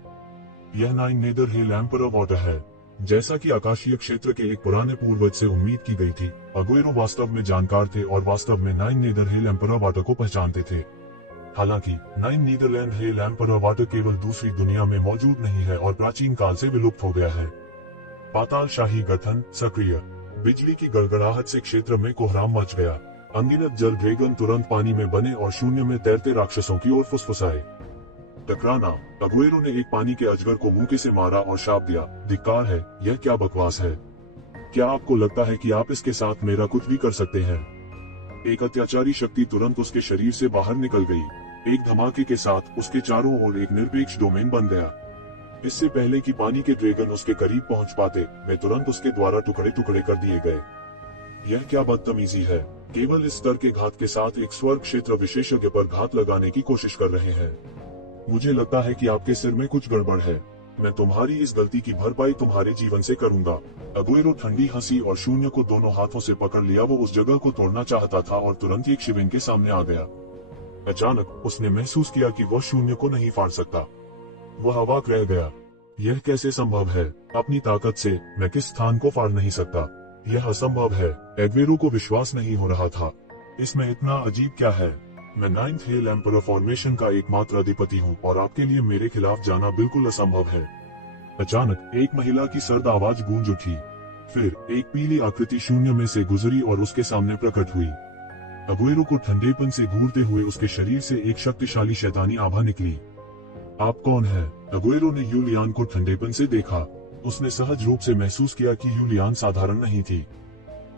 यह नाइन नेदर हिल एम्परर वाटर है। जैसा कि आकाशीय क्षेत्र के एक पुराने पूर्वज से उम्मीद की गई थी, अगुएरो वास्तव में जानकार थे और वास्तव में नाइन नेदर हिल एम्परर वाटर को पहचानते थे। हालांकि नाइन नीदरलैंड हिल एम्परर वाटर केवल दूसरी दुनिया में मौजूद नहीं है और प्राचीन काल से विलुप्त हो गया है। पाताल शाही गठन सक्रिय। बिजली की गड़गड़ाहट से क्षेत्र में कोहराम मच गया। अनगिनत जल ड्रैगन तुरंत पानी में बने और शून्य में तैरते राक्षसों की ओर फुसफुसाए। टकराना। अगुएरो ने एक पानी के अजगर को मुंह से मारा और शाप दिया, धिक्कार है, यह क्या बकवास है। क्या आपको लगता है कि आप इसके साथ मेरा कुछ भी कर सकते हैं? एक अत्याचारी शक्ति तुरंत उसके शरीर से बाहर निकल गई। एक धमाके के साथ उसके चारों ओर एक निरपेक्ष डोमेन बन गया। इससे पहले कि पानी के ड्रैगन उसके करीब पहुंच पाते, वे तुरंत उसके द्वारा टुकड़े टुकड़े कर दिए गए। यह क्या बदतमीजी है। केवल इस स्तर के घात के साथ एक स्वर्ग क्षेत्र विशेषज्ञ पर घात लगाने की कोशिश कर रहे हैं। मुझे लगता है कि आपके सिर में कुछ गड़बड़ है। मैं तुम्हारी इस गलती की भरपाई तुम्हारे जीवन से करूंगा। अगुएरो ठंडी हंसी और शून्य को दोनों हाथों से पकड़ लिया। वो उस जगह को तोड़ना चाहता था और तुरंत येज़ेविन के सामने आ गया। अचानक उसने महसूस किया कि वह शून्य को नहीं फाड़ सकता। वह अवाक रह गया। यह कैसे संभव है? अपनी ताकत से मैं किस स्थान को फाड़ नहीं सकता? यह असंभव है। अगुएरो को विश्वास नहीं हो रहा था। इसमें इतना अजीब क्या है? मैं नाइन्थ हिल एम्परर फॉर्मेशन का एकमात्र अधिपति हूँ और आपके लिए मेरे खिलाफ जाना बिल्कुल असंभव है। अचानक एक महिला की सर्द आवाज गूंज उठी। फिर एक पीली आकृति शून्य में से गुजरी और उसके सामने प्रकट हुई। अगुएरो को ठंडेपन से घूरते हुए उसके शरीर से एक शक्तिशाली शैतानी आभा निकली। आप कौन है? अगुएरो ने यूलियान को ठंडेपन से देखा। उसने सहज रूप से महसूस किया कि यूलियान साधारण नहीं थी।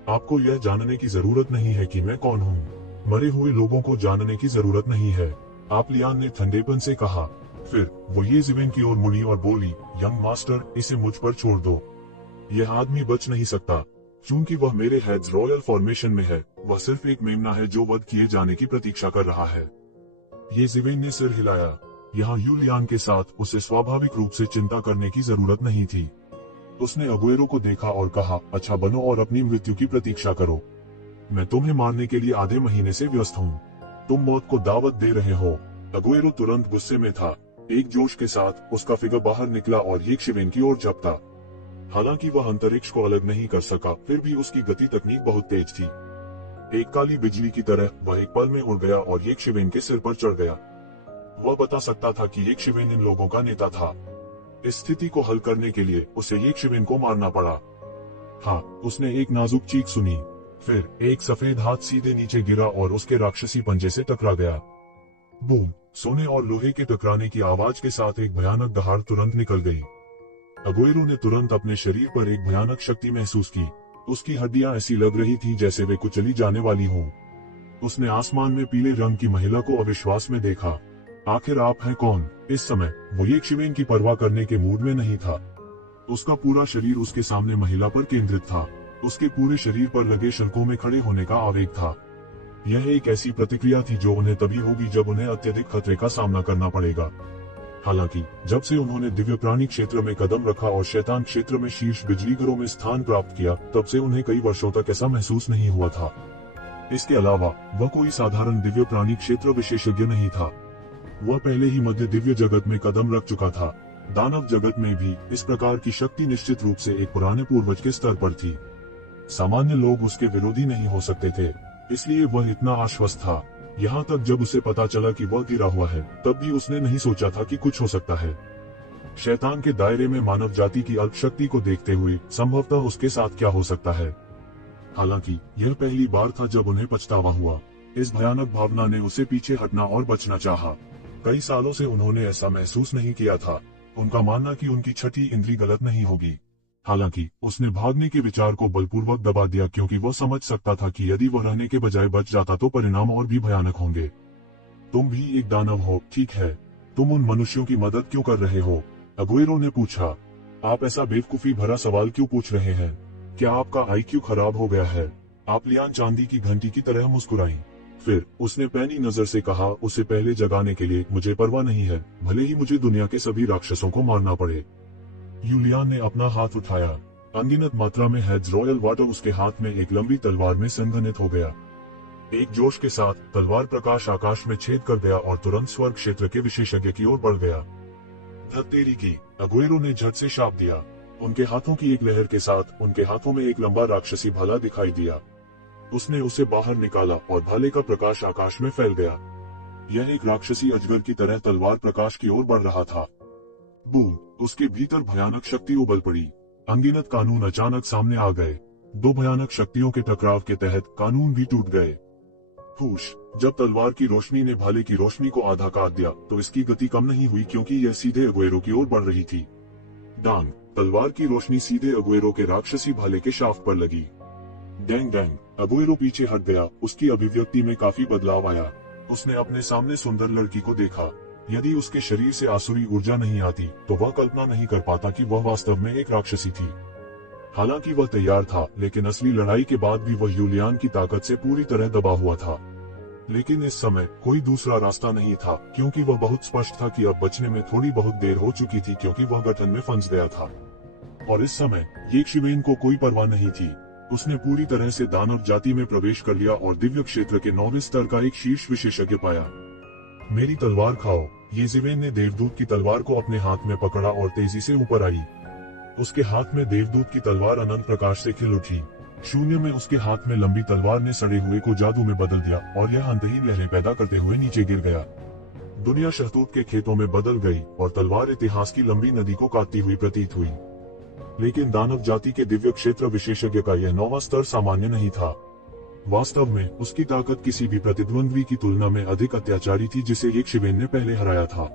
आपको यह जानने की जरूरत नहीं है कि मैं कौन हूँ। मरे हुए लोगों को जानने की जरूरत नहीं है, आप लियान ने ठंडेपन से कहा। फिर वो येज़ेविन की ओर मुड़ी और बोली, यंग मास्टर, इसे मुझ पर छोड़ दो। यह आदमी बच नहीं सकता। चूंकि वह मेरे हेड्स रॉयल फॉर्मेशन में है, वह सिर्फ एक मेमना है जो वध किए जाने की प्रतीक्षा कर रहा है। येज़ेविन ने सिर हिलाया। यहाँ यूलियान के साथ उसे स्वाभाविक रूप से चिंता करने की जरूरत नहीं थी। उसने अगुएरो को देखा और कहा, अच्छा बनो और अपनी मृत्यु की प्रतीक्षा करो। मैं तुम्हें मारने के लिए आधे महीने से व्यस्त हूँ। तुम मौत को दावत दे रहे हो। अगुएरो तुरंत गुस्से में था। एक जोश के साथ उसका फिगर बाहर निकला और येज़ेविन की ओर झपटा। हालांकि वह अंतरिक्ष को अलग नहीं कर सका, फिर भी उसकी गति तकनीक बहुत तेज थी। एक काली बिजली की तरह वह एक पल में उड़ गया और येज़ेविन के सिर पर चढ़ गया। वह बता सकता था कि येज़ेविन इन लोगों का नेता था। इस स्थिति को हल करने के लिए उसे येज़ेविन को मारना पड़ा। हाँ, उसने एक नाजुक चीख सुनी। फिर एक सफेद हाथ सीधे नीचे गिरा और उसके राक्षसी पंजे से टकरा गया। बूम! सोने और लोहे के टकराने की आवाज के साथ एक भयानक दहाड़ तुरंत निकल गई। अगुएरो ने तुरंत अपने शरीर पर एक भयानक शक्ति महसूस की। उसकी हड्डियां ऐसी लग रही थी जैसे वे कुचली जाने वाली हों। उसने आसमान में पीले रंग की महिला को अविश्वास में देखा। आखिर आप हैं कौन? इस समय वो येज़ेविन की परवाह करने के मूड में नहीं था। उसका पूरा शरीर उसके सामने महिला पर केंद्रित था। उसके पूरे शरीर पर लगे शल्कों में खड़े होने का आवेग था। यह एक ऐसी प्रतिक्रिया थी जो उन्हें तभी होगी जब उन्हें अत्यधिक खतरे का सामना करना पड़ेगा। हालांकि जब से उन्होंने दिव्य प्राणी क्षेत्र में कदम रखा और शैतान क्षेत्र में शीर्ष बिजलीघरों में स्थान प्राप्त किया, तब से उन्हें कई वर्षों तक ऐसा महसूस नहीं हुआ था। इसके अलावा वह कोई साधारण दिव्य प्राणी क्षेत्र विशेषज्ञ नहीं था। वह पहले ही मध्य दिव्य जगत में कदम रख चुका था। दानव जगत में भी इस प्रकार की शक्ति निश्चित रूप से एक पुराने पूर्वज के स्तर पर थी। सामान्य लोग उसके विरोधी नहीं हो सकते थे, इसलिए वह इतना आश्वस्त था। यहाँ तक जब उसे पता चला कि वह गिरा हुआ है, तब भी उसने नहीं सोचा था कि कुछ हो सकता है। शैतान के दायरे में मानव जाति की अल्पशक्ति को देखते हुए संभवतः उसके साथ क्या हो सकता है। हालांकि यह पहली बार था जब उन्हें पछतावा हुआ। इस भयानक भावना ने उसे पीछे हटना और बचना चाहा। कई सालों से उन्होंने ऐसा महसूस नहीं किया था। उनका मानना कि उनकी छठी इंद्री गलत नहीं होगी। हालांकि उसने भागने के विचार को बलपूर्वक दबा दिया क्योंकि वह समझ सकता था कि यदि वह रहने के बजाय बच जाता तो परिणाम और भी भयानक होंगे। तुम भी एक दानव हो, ठीक है? तुम उन मनुष्यों की मदद क्यों कर रहे हो? अगुएरो ने पूछा। आप ऐसा बेवकूफी भरा सवाल क्यों पूछ रहे हैं? क्या आपका आईक्यू खराब हो गया है? आप लियान चांदी की घंटी की तरह मुस्कुराई। फिर उसने पैनी नजर से कहा, उसे पहले जगाने के लिए मुझे परवाह नहीं है, भले ही मुझे दुनिया के सभी राक्षसों को मारना पड़े। यूलियान ने अपना हाथ उठाया। अनगिनत मात्रा में हेड्स रॉयल वाटर उसके हाथ में एक लंबी तलवार में संघनित हो गया। एक जोश के साथ तलवार प्रकाश आकाश में छेद कर गया और तुरंत स्वर्ग क्षेत्र के विशेषज्ञ की ओर बढ़ गया। धत तेरी की, अगुएरो ने झट से शाप दिया। उनके हाथों की एक लहर के साथ उनके हाथों में एक लंबा राक्षसी भाला दिखाई दिया। उसने उसे बाहर निकाला और भाले का प्रकाश आकाश में फैल गया। यह एक राक्षसी अजगर की तरह तलवार प्रकाश की ओर बढ़ रहा था। बूम! उसके भीतर भयानक शक्ति उबल पड़ी। अनगिनत कानून अचानक सामने आ गए। दो भयानक शक्तियों के टकराव के तहत कानून भी टूट गए। हुश! जब तलवार की रोशनी ने भाले की रोशनी को आधा काट दिया तो इसकी गति कम नहीं हुई क्योंकि यह सीधे अगुएरो की ओर बढ़ रही थी। डांग! तलवार की रोशनी सीधे अगुएरो के राक्षसी भाले के शाफ्ट पर लगी। Dang dang! अगुएरो पीछे हट गया। उसकी अभिव्यक्ति में काफी बदलाव आया। उसने अपने सामने सुंदर लड़की को देखा। यदि उसके शरीर से आसुरी ऊर्जा नहीं आती तो वह कल्पना नहीं कर पाता कि वह वास्तव में एक राक्षसी थी। हालांकि वह तैयार था, लेकिन असली लड़ाई के बाद भी वह यूलियान की ताकत से पूरी तरह दबा हुआ था। लेकिन इस समय कोई दूसरा रास्ता नहीं था क्योंकि वह बहुत स्पष्ट था कि अब बचने में थोड़ी बहुत देर हो चुकी थी क्योंकि वह गठन में फंस गया था। और इस समय येक्षिवेन को कोई परवाह नहीं थी। उसने पूरी तरह से दानव जाति में प्रवेश कर लिया और दिव्य क्षेत्र के 9वें स्तर का एक शीर्ष विशेषज्ञ पाया। मेरी तलवार खाओ। येजिवेन ने देवदूत की तलवार को अपने हाथ में पकड़ा और तेजी से ऊपर आई। उसके हाथ में देवदूत की तलवार अनंत प्रकाश से खिल उठी। शून्य में उसके हाथ में लंबी तलवार ने सड़े हुए को जादू में बदल दिया और यह अंतहीन लहरें पैदा करते हुए नीचे गिर गया। दुनिया शहतूत के खेतों में बदल गई और तलवार इतिहास की लंबी नदी को काटती हुई प्रतीत हुई। लेकिन दानव जाति के दिव्य क्षेत्र विशेषज्ञ का यह 9वां स्तर सामान्य नहीं था। वास्तव में उसकी ताकत किसी भी प्रतिद्वंद्वी की तुलना में अधिक अत्याचारी थी जिसे येक्षिवेन ने पहले हराया था।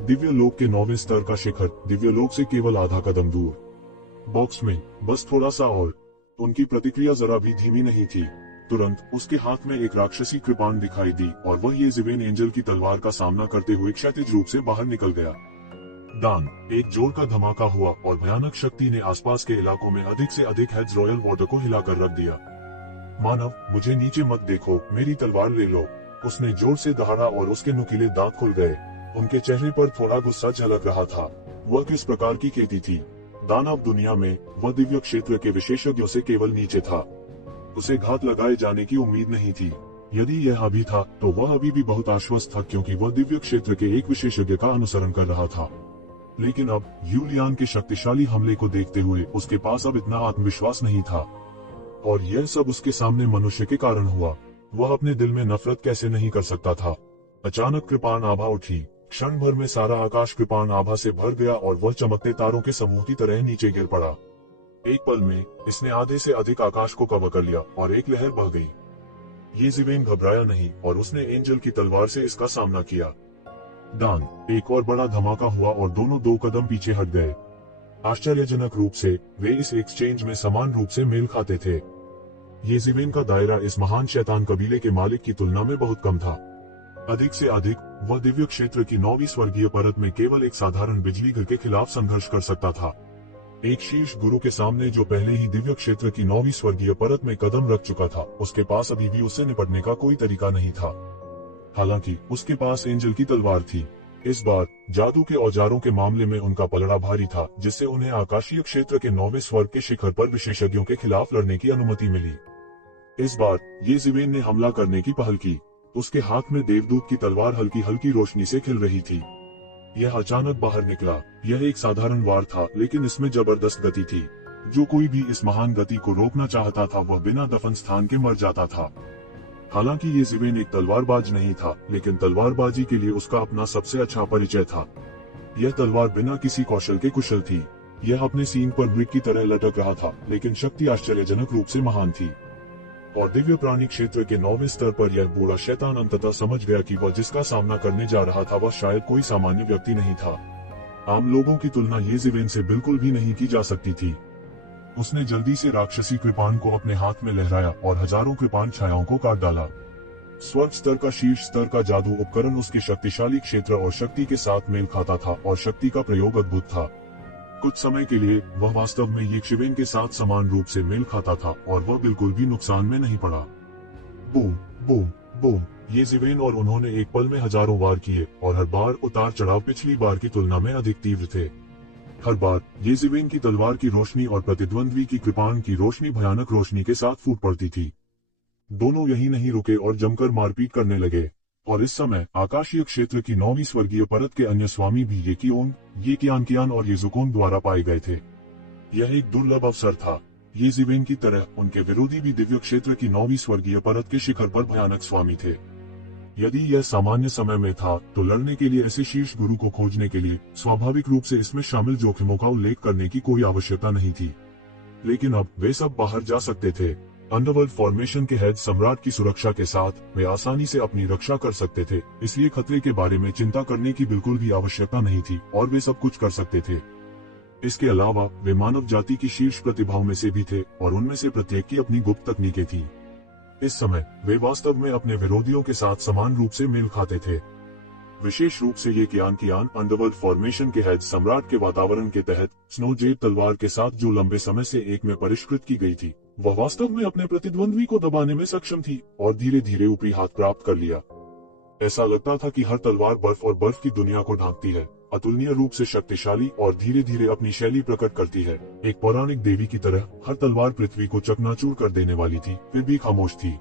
दिव्य लोक के 9वें स्तर का शिखर दिव्य लोक से केवल आधा कदम दूर। बॉक्स में बस थोड़ा सा और। उनकी प्रतिक्रिया जरा भी धीमी नहीं थी। तुरंत उसके हाथ में एक राक्षसी कृपाण दिखाई दी और वह येजिवेन एंजल की तलवार का सामना करते हुए क्षैतिज रूप से बाहर निकल गया। दान! एक जोर का धमाका हुआ और भयानक शक्ति ने आसपास के इलाकों में अधिक से अधिक हेड्स रॉयल वाटर को हिलाकर रख दिया। मानव, मुझे नीचे मत देखो, मेरी तलवार ले लो। उसने जोर से दहाड़ा और उसके नुकीले दांत खुल गए। उनके चेहरे पर थोड़ा गुस्सा झलक रहा था। वह किस प्रकार की खेती थी? दानव दुनिया में वह दिव्य क्षेत्र के विशेषज्ञों से केवल नीचे था। उसे घात लगाए जाने की उम्मीद नहीं थी। यदि यह अभी था तो वह अभी भी बहुत आश्वस्त था क्योंकि वह दिव्य क्षेत्र के एक विशेषज्ञ का अनुसरण कर रहा था। लेकिन अब यूलियान के शक्तिशाली हमले को देखते हुए उसके पास अब इतना आत्मविश्वास नहीं था। और यह सब उसके सामने मनुष्य के कारण हुआ। वह अपने दिल में नफरत कैसे नहीं कर सकता था। अचानक कृपाण आभा उठी। क्षण भर में सारा आकाश कृपाण आभा से भर गया और वह चमकते तारों के समूह की तरह नीचे गिर पड़ा। एक पल में इसने आधे से अधिक आकाश को कवर कर लिया और एक लहर बह गई। येजिवेन घबराया नहीं और उसने एंजल की तलवार से इसका सामना किया। दान! एक और बड़ा धमाका हुआ और दोनों 2 कदम पीछे हट गए। आश्चर्यजनक रूप से वे इस एक्सचेंज में समान रूप से मेल खाते थे। येजिवेन का दायरा इस महान शैतान कबीले के मालिक की तुलना में बहुत कम था। अधिक से अधिक वह दिव्य क्षेत्र की 9वीं स्वर्गीय परत में केवल एक साधारण बिजली घर के खिलाफ संघर्ष कर सकता था। एक शीर्ष गुरु के सामने जो पहले ही दिव्य क्षेत्र की 9वीं स्वर्गीय परत में कदम रख चुका था, उसके पास अभी भी उससे निपटने का कोई तरीका नहीं था। हालांकि उसके पास एंजल की तलवार थी। इस बार जादू के औजारों के मामले में उनका पलड़ा भारी था, जिससे उन्हें आकाशीय क्षेत्र के 9वें स्वर्ग के शिखर पर विशेषज्ञों के खिलाफ लड़ने की अनुमति मिली। इस बार येजिवेन ने हमला करने की पहल की। उसके हाथ में देवदूत की तलवार हल्की हल्की रोशनी से खिल रही थी। यह अचानक बाहर निकला। यह एक साधारण वार था, लेकिन इसमें जबरदस्त गति थी। जो कोई भी इस महान गति को रोकना चाहता था वह बिना दफन स्थान के मर जाता था। हालांकि येजिवेन एक तलवारबाज नहीं था, लेकिन तलवारबाजी के लिए उसका अपना सबसे अच्छा परिचय था। यह तलवार बिना किसी कौशल के कुशल थी। यह अपने सींग पर मृग की तरह लटक रहा था, लेकिन शक्ति आश्चर्यजनक रूप से महान थी। और दिव्य प्राणी क्षेत्र के 9वें स्तर पर यह बूढ़ा शैतान अंततः समझ गया कि वह जिसका सामना करने जा रहा था वह शायद कोई सामान्य व्यक्ति नहीं था। आम लोगों की तुलना येज़ेबेल से बिल्कुल भी नहीं की जा सकती थी। उसने जल्दी से राक्षसी कृपाण को अपने हाथ में लहराया और हजारों कृपाण छायाओं को काट डाला। स्वर्ग स्तर का शीर्ष स्तर का जादू उपकरण उसके शक्तिशाली क्षेत्र और शक्ति के साथ मेल खाता था और शक्ति का प्रयोग अद्भुत था। कुछ समय के लिए वह वास्तव में येज़ेबेल के साथ समान रूप से मेल खाता था और वह बिल्कुल भी नुकसान में नहीं पड़ा। बूम बूम बूम, येज़ेबेल और उन्होंने एक पल में हजारों वार किए और हर बार उतार चढ़ाव पिछली बार की तुलना में अधिक तीव्र थे। हर बार येज़ेबेल की तलवार की रोशनी और प्रतिद्वंद्वी की कृपाण की रोशनी भयानक रोशनी के साथ फूट पड़ती थी। दोनों यही नहीं रुके और जमकर मारपीट करने लगे। और इस समय आकाशीय क्षेत्र की 9वीं स्वर्गीय परत के अन्य स्वामी भी येकियान और येज़ुकोन द्वारा पाए गए थे। यह एक दुर्लभ अवसर था। येज़ेबेल की तरह उनके विरोधी भी दिव्य क्षेत्र की 9वीं स्वर्गीय परत के शिखर पर भयानक स्वामी थे। यदि यह सामान्य समय में था तो लड़ने के लिए ऐसे शीर्ष गुरु को खोजने के लिए स्वाभाविक रूप से इसमें शामिल जोखिमों का उल्लेख करने की कोई आवश्यकता नहीं थी। लेकिन अब वे सब बाहर जा सकते थे। अंडरवर्ल्ड फॉर्मेशन के हेड सम्राट की सुरक्षा के साथ वे आसानी से अपनी रक्षा कर सकते थे, इसलिए खतरे के बारे में चिंता करने की बिल्कुल भी आवश्यकता नहीं थी और वे सब कुछ कर सकते थे। इसके अलावा वे मानव जाति की शीर्ष प्रतिभाओं में से भी थे और उनमें से प्रत्येक की अपनी गुप्त तकनीकें थी। इस समय वे वास्तव में अपने विरोधियों के साथ समान रूप से मेल खाते थे। विशेष रूप से येकियान अंडरवर्ल्ड फॉर्मेशन के हेड सम्राट के वातावरण के तहत स्नो जेड तलवार के साथ जो लंबे समय से एक में परिष्कृत की गई थी, वह वास्तव में अपने प्रतिद्वंद्वी को दबाने में सक्षम थी और धीरे धीरे ऊपरी हाथ प्राप्त कर लिया। ऐसा लगता था कि हर तलवार बर्फ और बर्फ की दुनिया को ढांकती है, अतुलनीय रूप से शक्तिशाली और धीरे धीरे अपनी शैली प्रकट करती है। एक पौराणिक देवी की तरह हर तलवार पृथ्वी को चकनाचूर कर देने वाली थी, फिर भी खामोश थी।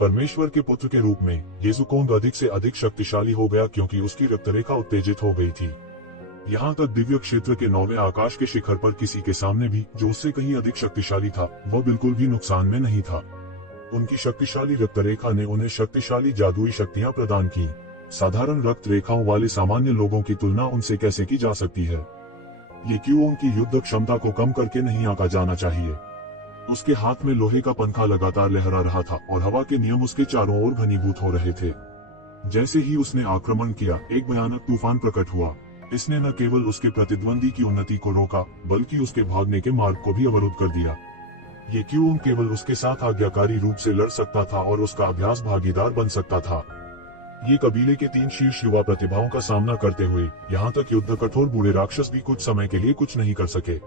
परमेश्वर के पुत्र के रूप में येज़ुकोन अधिक से अधिक शक्तिशाली हो गया क्योंकि उसकी रक्तरेखा उत्तेजित हो गई थी। यहाँ तक दिव्य क्षेत्र के 9वें आकाश के शिखर पर किसी के सामने भी जो उससे कहीं अधिक शक्तिशाली था, वह बिल्कुल भी नुकसान में नहीं था। उनकी शक्तिशाली रक्तरेखा ने उन्हें शक्तिशाली जादुई शक्तियां प्रदान की। साधारण रक्त रेखाओं वाले सामान्य लोगों की तुलना उनसे कैसे की जा सकती है? येकियोन की युद्ध क्षमता को कम करके नहीं आंका जाना चाहिए। उसके हाथ में लोहे का पंखा लगातार लहरा रहा था और हवा के नियम उसके चारों ओर घनीभूत हो रहे थे। जैसे ही उसने आक्रमण किया, एक भयानक तूफान प्रकट हुआ। इसने न केवल उसके प्रतिद्वंदी की उन्नति को रोका, बल्कि उसके भागने के मार्ग को भी अवरुद्ध कर दिया। येकियोन केवल उसके साथ आज्ञाकारी रूप से लड़ सकता था और उसका अभ्यास भागीदार बन सकता था। ये कबीले के 3 शीर्ष युवा प्रतिभाओं का सामना करते हुए यहाँ तक युद्ध कठोर बूढ़े राक्षस भी कुछ समय के लिए कुछ नहीं कर सके।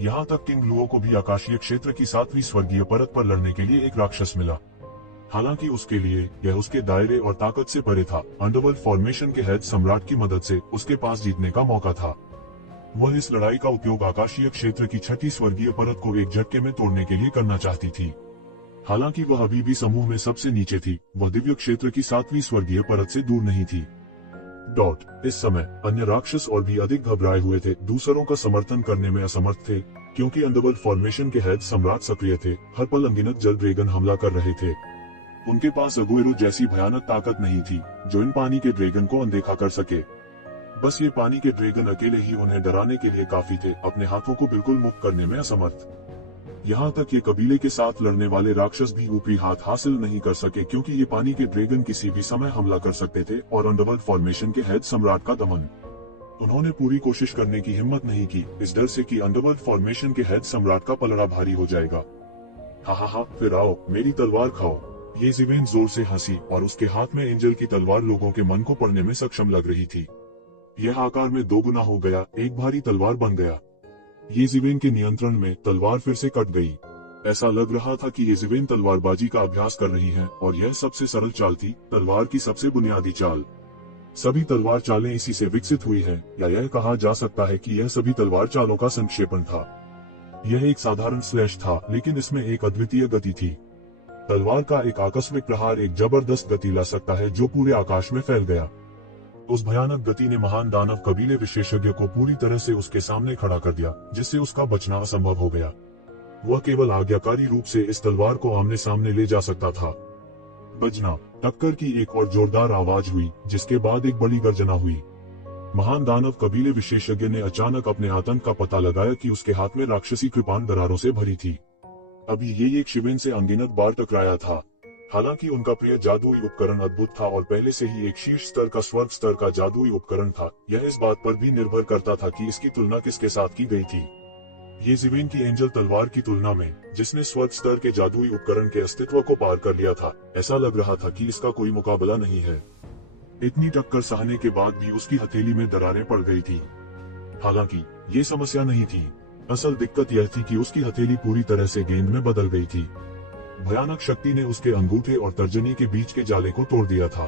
यहाँ तक किंग लुओ को भी आकाशीय क्षेत्र की 7वीं स्वर्गीय परत पर लड़ने के लिए एक राक्षस मिला। हालांकि उसके लिए यह उसके दायरे और ताकत से परे था। अंडरवर्ल्ड फॉर्मेशन के हेड सम्राट की मदद से उसके पास जीतने का मौका था। वह इस लड़ाई का उपयोग आकाशीय क्षेत्र की 6ठी स्वर्गीय परत को एक झटके में तोड़ने के लिए करना चाहती थी। हालांकि वह अभी भी समूह में सबसे नीचे थी, वह दिव्य क्षेत्र की 7वीं स्वर्गीय परत से दूर नहीं थी। इस समय अन्य राक्षस और भी अधिक घबराए हुए थे, दूसरों का समर्थन करने में असमर्थ थे, क्योंकि अंडरवर्ल्ड फॉर्मेशन के हेड सम्राट सक्रिय थे। हर पल अनगिनत जल ड्रैगन हमला कर रहे थे। उनके पास अगुएरो जैसी भयानक ताकत नहीं थी जो इन पानी के ड्रैगन को अनदेखा कर सके। बस ये पानी के ड्रैगन अकेले ही उन्हें डराने के लिए काफी थे, अपने हाथों को बिल्कुल मुक्त करने में असमर्थ। यहाँ तक ये कबीले के साथ लड़ने वाले राक्षस भी ऊपरी हाथ हासिल नहीं कर सके, क्योंकि ये पानी के ड्रैगन किसी भी समय हमला कर सकते थे और अंडरवर्ल्ड फॉर्मेशन के हेड सम्राट का दमन। उन्होंने पूरी कोशिश करने की हिम्मत नहीं की, इस डर से कि अंडरवर्ल्ड फॉर्मेशन के हेड सम्राट का पलड़ा भारी हो जाएगा। हा, फिर आओ, मेरी तलवार खाओ। येज़ेबेल जोर से हंसी और उसके हाथ में एंजल की तलवार लोगों के मन को पढ़ने में सक्षम लग रही थी। यह आकार में 2 गुना हो गया, एक भारी तलवार बन गया। येज़ेबेल के नियंत्रण में तलवार फिर से कट गई। ऐसा लग रहा था कि येज़ेबेल तलवारबाजी का अभ्यास कर रही है और यह सबसे सरल चाल थी, तलवार की सबसे बुनियादी चाल। सभी तलवार चालें इसी से विकसित हुई हैं, या यह कहा जा सकता है कि यह सभी तलवार चालों का संक्षेपण था। यह एक साधारण स्लैश था, लेकिन इसमें एक अद्वितीय गति थी। तलवार का एक आकस्मिक प्रहार एक जबरदस्त गति ला सकता है जो पूरे आकाश में फैल गया। उस भयानक गति ने महान दानव कबीले विशेषज्ञ को पूरी तरह से उसके सामने खड़ा कर दिया, जिससे उसका बचना असंभव हो गया। वह केवल आज्ञाकारी रूप से इस तलवार को आमने सामने ले जा सकता था। बजना, टक्कर की एक और जोरदार आवाज हुई, जिसके बाद एक बड़ी गर्जना हुई। महान दानव कबीले विशेषज्ञ ने अचानक अपने आतंक का पता लगाया कि उसके हाथ में राक्षसी कृपाण दरारों से भरी थी। अभी ये एक शिवेन से अनगिनत बार टकराया था। हालांकि उनका प्रिय जादुई उपकरण अद्भुत था और पहले से ही एक शीर्ष स्तर का स्वर्ग स्तर का जादुई उपकरण था, यह इस बात पर भी निर्भर करता था कि इसकी तुलना किसके साथ की गई थी। ये जिवेन की एंजल तलवार की तुलना में, जिसने स्वर्ग स्तर के जादुई उपकरण के अस्तित्व को पार कर लिया था, ऐसा लग रहा था कि इसका कोई मुकाबला नहीं है। इतनी टक्कर सहने के बाद भी उसकी हथेली में दरारें पड़ गई थी। हालांकि ये समस्या नहीं थी, असल दिक्कत यह थी कि उसकी हथेली पूरी तरह से गेंद में बदल गई थी। भयानक शक्ति ने उसके अंगूठे और तर्जनी के बीच के जाले को तोड़ दिया था।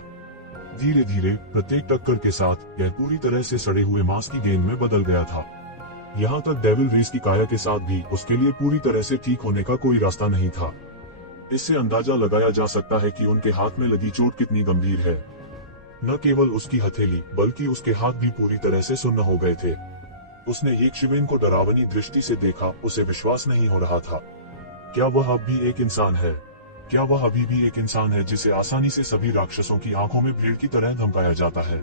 धीरे धीरे प्रत्येक टक्कर के साथ यह पूरी तरह से सड़े हुए मांस की गेंद में बदल गया था। यहाँ तक डेविल रेस की काया के साथ भी उसके लिए पूरी तरह से ठीक होने का कोई रास्ता नहीं था। इससे अंदाजा लगाया जा सकता है कि उनके हाथ में लगी चोट कितनी गंभीर है। न केवल उसकी हथेली बल्कि उसके हाथ भी पूरी तरह से सुन्न हो गए थे। उसने एक शिवेन को डरावनी दृष्टि से देखा, उसे विश्वास नहीं हो रहा था। क्या वह अब भी एक इंसान है? क्या वह अभी भी एक इंसान है जिसे आसानी से सभी राक्षसों की आंखों में भीड़ की तरह धमकाया जाता है?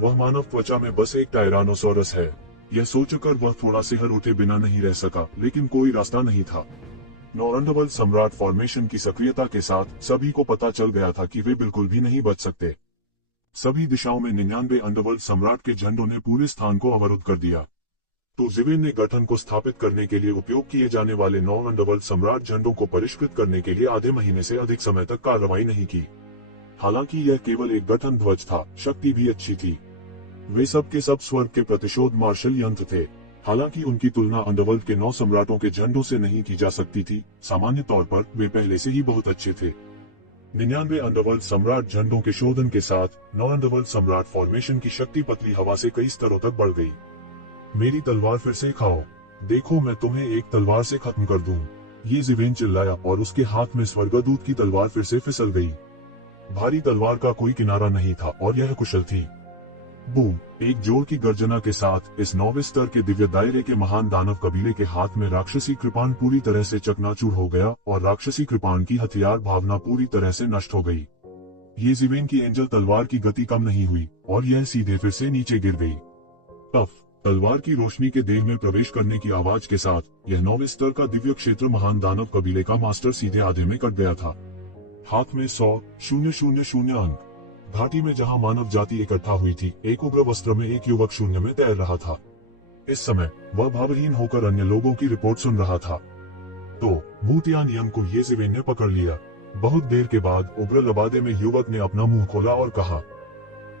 वह मानव त्वचा में बस एक टायरानोसोरस है। यह सोचकर वह थोड़ा सिहर उठे बिना नहीं रह सका, लेकिन कोई रास्ता नहीं था। 9 अंडरवर्ल्ड सम्राट फॉर्मेशन की सक्रियता के साथ सभी को पता चल गया था कि वे बिल्कुल भी नहीं बच सकते। सभी दिशाओं में 99 अंडरवर्ल्ड सम्राट के झंडों ने पूरे स्थान को अवरुद्ध कर दिया। तो जिवेन ने गठन को स्थापित करने के लिए उपयोग किए जाने वाले 9 अंडरवर्ल्ड सम्राट झंडों को परिष्कृत करने के लिए आधे महीने से अधिक समय तक कार्रवाई नहीं की। हालांकि यह केवल एक गठन ध्वज था, शक्ति भी अच्छी थी। वे सब के सब स्वर्ग के प्रतिशोध मार्शल यंत्र थे। हालांकि उनकी तुलना अंडरवर्ल्ड के 9 सम्राटों के झंडों से नहीं की जा सकती थी। सामान्य तौर पर वे पहले से ही बहुत अच्छे थे। 99 अंडरवर्ल्ड सम्राट झंडों के शोधन के साथ 9 अंडरवर्ल्ड सम्राट फॉर्मेशन की शक्ति पतली हवा से कई स्तरों तक बढ़ गई। मेरी तलवार फिर से खाओ, देखो मैं तुम्हें एक तलवार से खत्म कर दूं। ये जिवेन चिल्लाया और उसके हाथ में स्वर्गदूत की तलवार फिर से फिसल गई। भारी तलवार का कोई किनारा नहीं था और यह कुशल थी। बूम! एक जोर की गर्जना के साथ इस 9वें स्तर के दिव्य दायरे के महान दानव कबीले के हाथ में राक्षसी कृपाण पूरी तरह से चकनाचूर हो गया और राक्षसी कृपाण की हथियार भावना पूरी तरह से नष्ट हो गई। ये जिवेन की एंजल तलवार की गति कम नहीं हुई और यह सीधे फिर से नीचे गिर गई। टफ! तलवार की रोशनी के देह में प्रवेश करने की आवाज के साथ यह 9वें स्तर का दिव्य क्षेत्र महान दानव कबीले का मास्टर सीधे आधे में कट गया था। हाथ में 100,000 अंक। घाटी में जहां मानव जाति इकट्ठा हुई थी, एक उग्र वस्त्र में एक युवक शून्य में तैर रहा था। इस समय वह भावहीन होकर अन्य लोगों की रिपोर्ट सुन रहा था। तो भूतियान यंग को ये जिवेन ने पकड़ लिया। बहुत देर के बाद उग्र लबादे में युवक ने अपना मुंह खोला और कहा,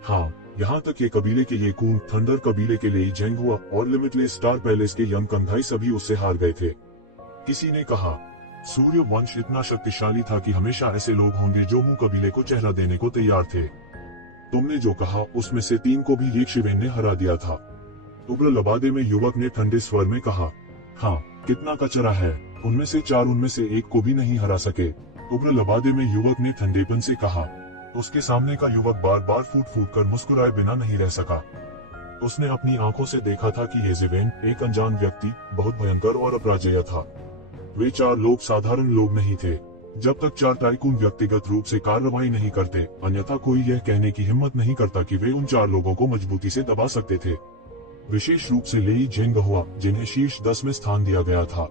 हाँ, यहाँ तक ये कबीले के ये कून थंडर कबीले के लिए जंग हुआ और लिमिटलेस स्टार पैलेस के यंग कंधाई सभी उससे हार गए थे। किसी ने कहा, सूर्य वंश इतना शक्तिशाली था कि हमेशा ऐसे लोग होंगे जो मुंह कबीले को चेहरा देने को तैयार थे। तुमने जो कहा उसमें से 3 को भी एक शिवेन ने हरा दिया था। उग्र लबादे में युवक ने ठंडे स्वर में कहा, हाँ, कितना कचरा है, उनमें से 4 उनमें से 1 को भी नहीं हरा सके। उग्र लबादे में युवक ने ठंडेपन से कहा। उसके सामने का युवक बार बार फूट फूट कर मुस्कुराए बिना नहीं रह सका। उसने अपनी आंखों से देखा था कि ये जिवेन एक अनजान व्यक्ति, बहुत भयंकर और अपराजेय था। वे 4 लोग साधारण लोग नहीं थे। जब तक 4 टाइकून व्यक्तिगत रूप से कार्रवाई नहीं करते, अन्यथा कोई यह कहने की हिम्मत नहीं करता कि वे उन 4 लोगों को मजबूती से दबा सकते थे। विशेष रूप से लेई जेंग हुआ, जिन्हें शीर्ष 10 में स्थान दिया गया था।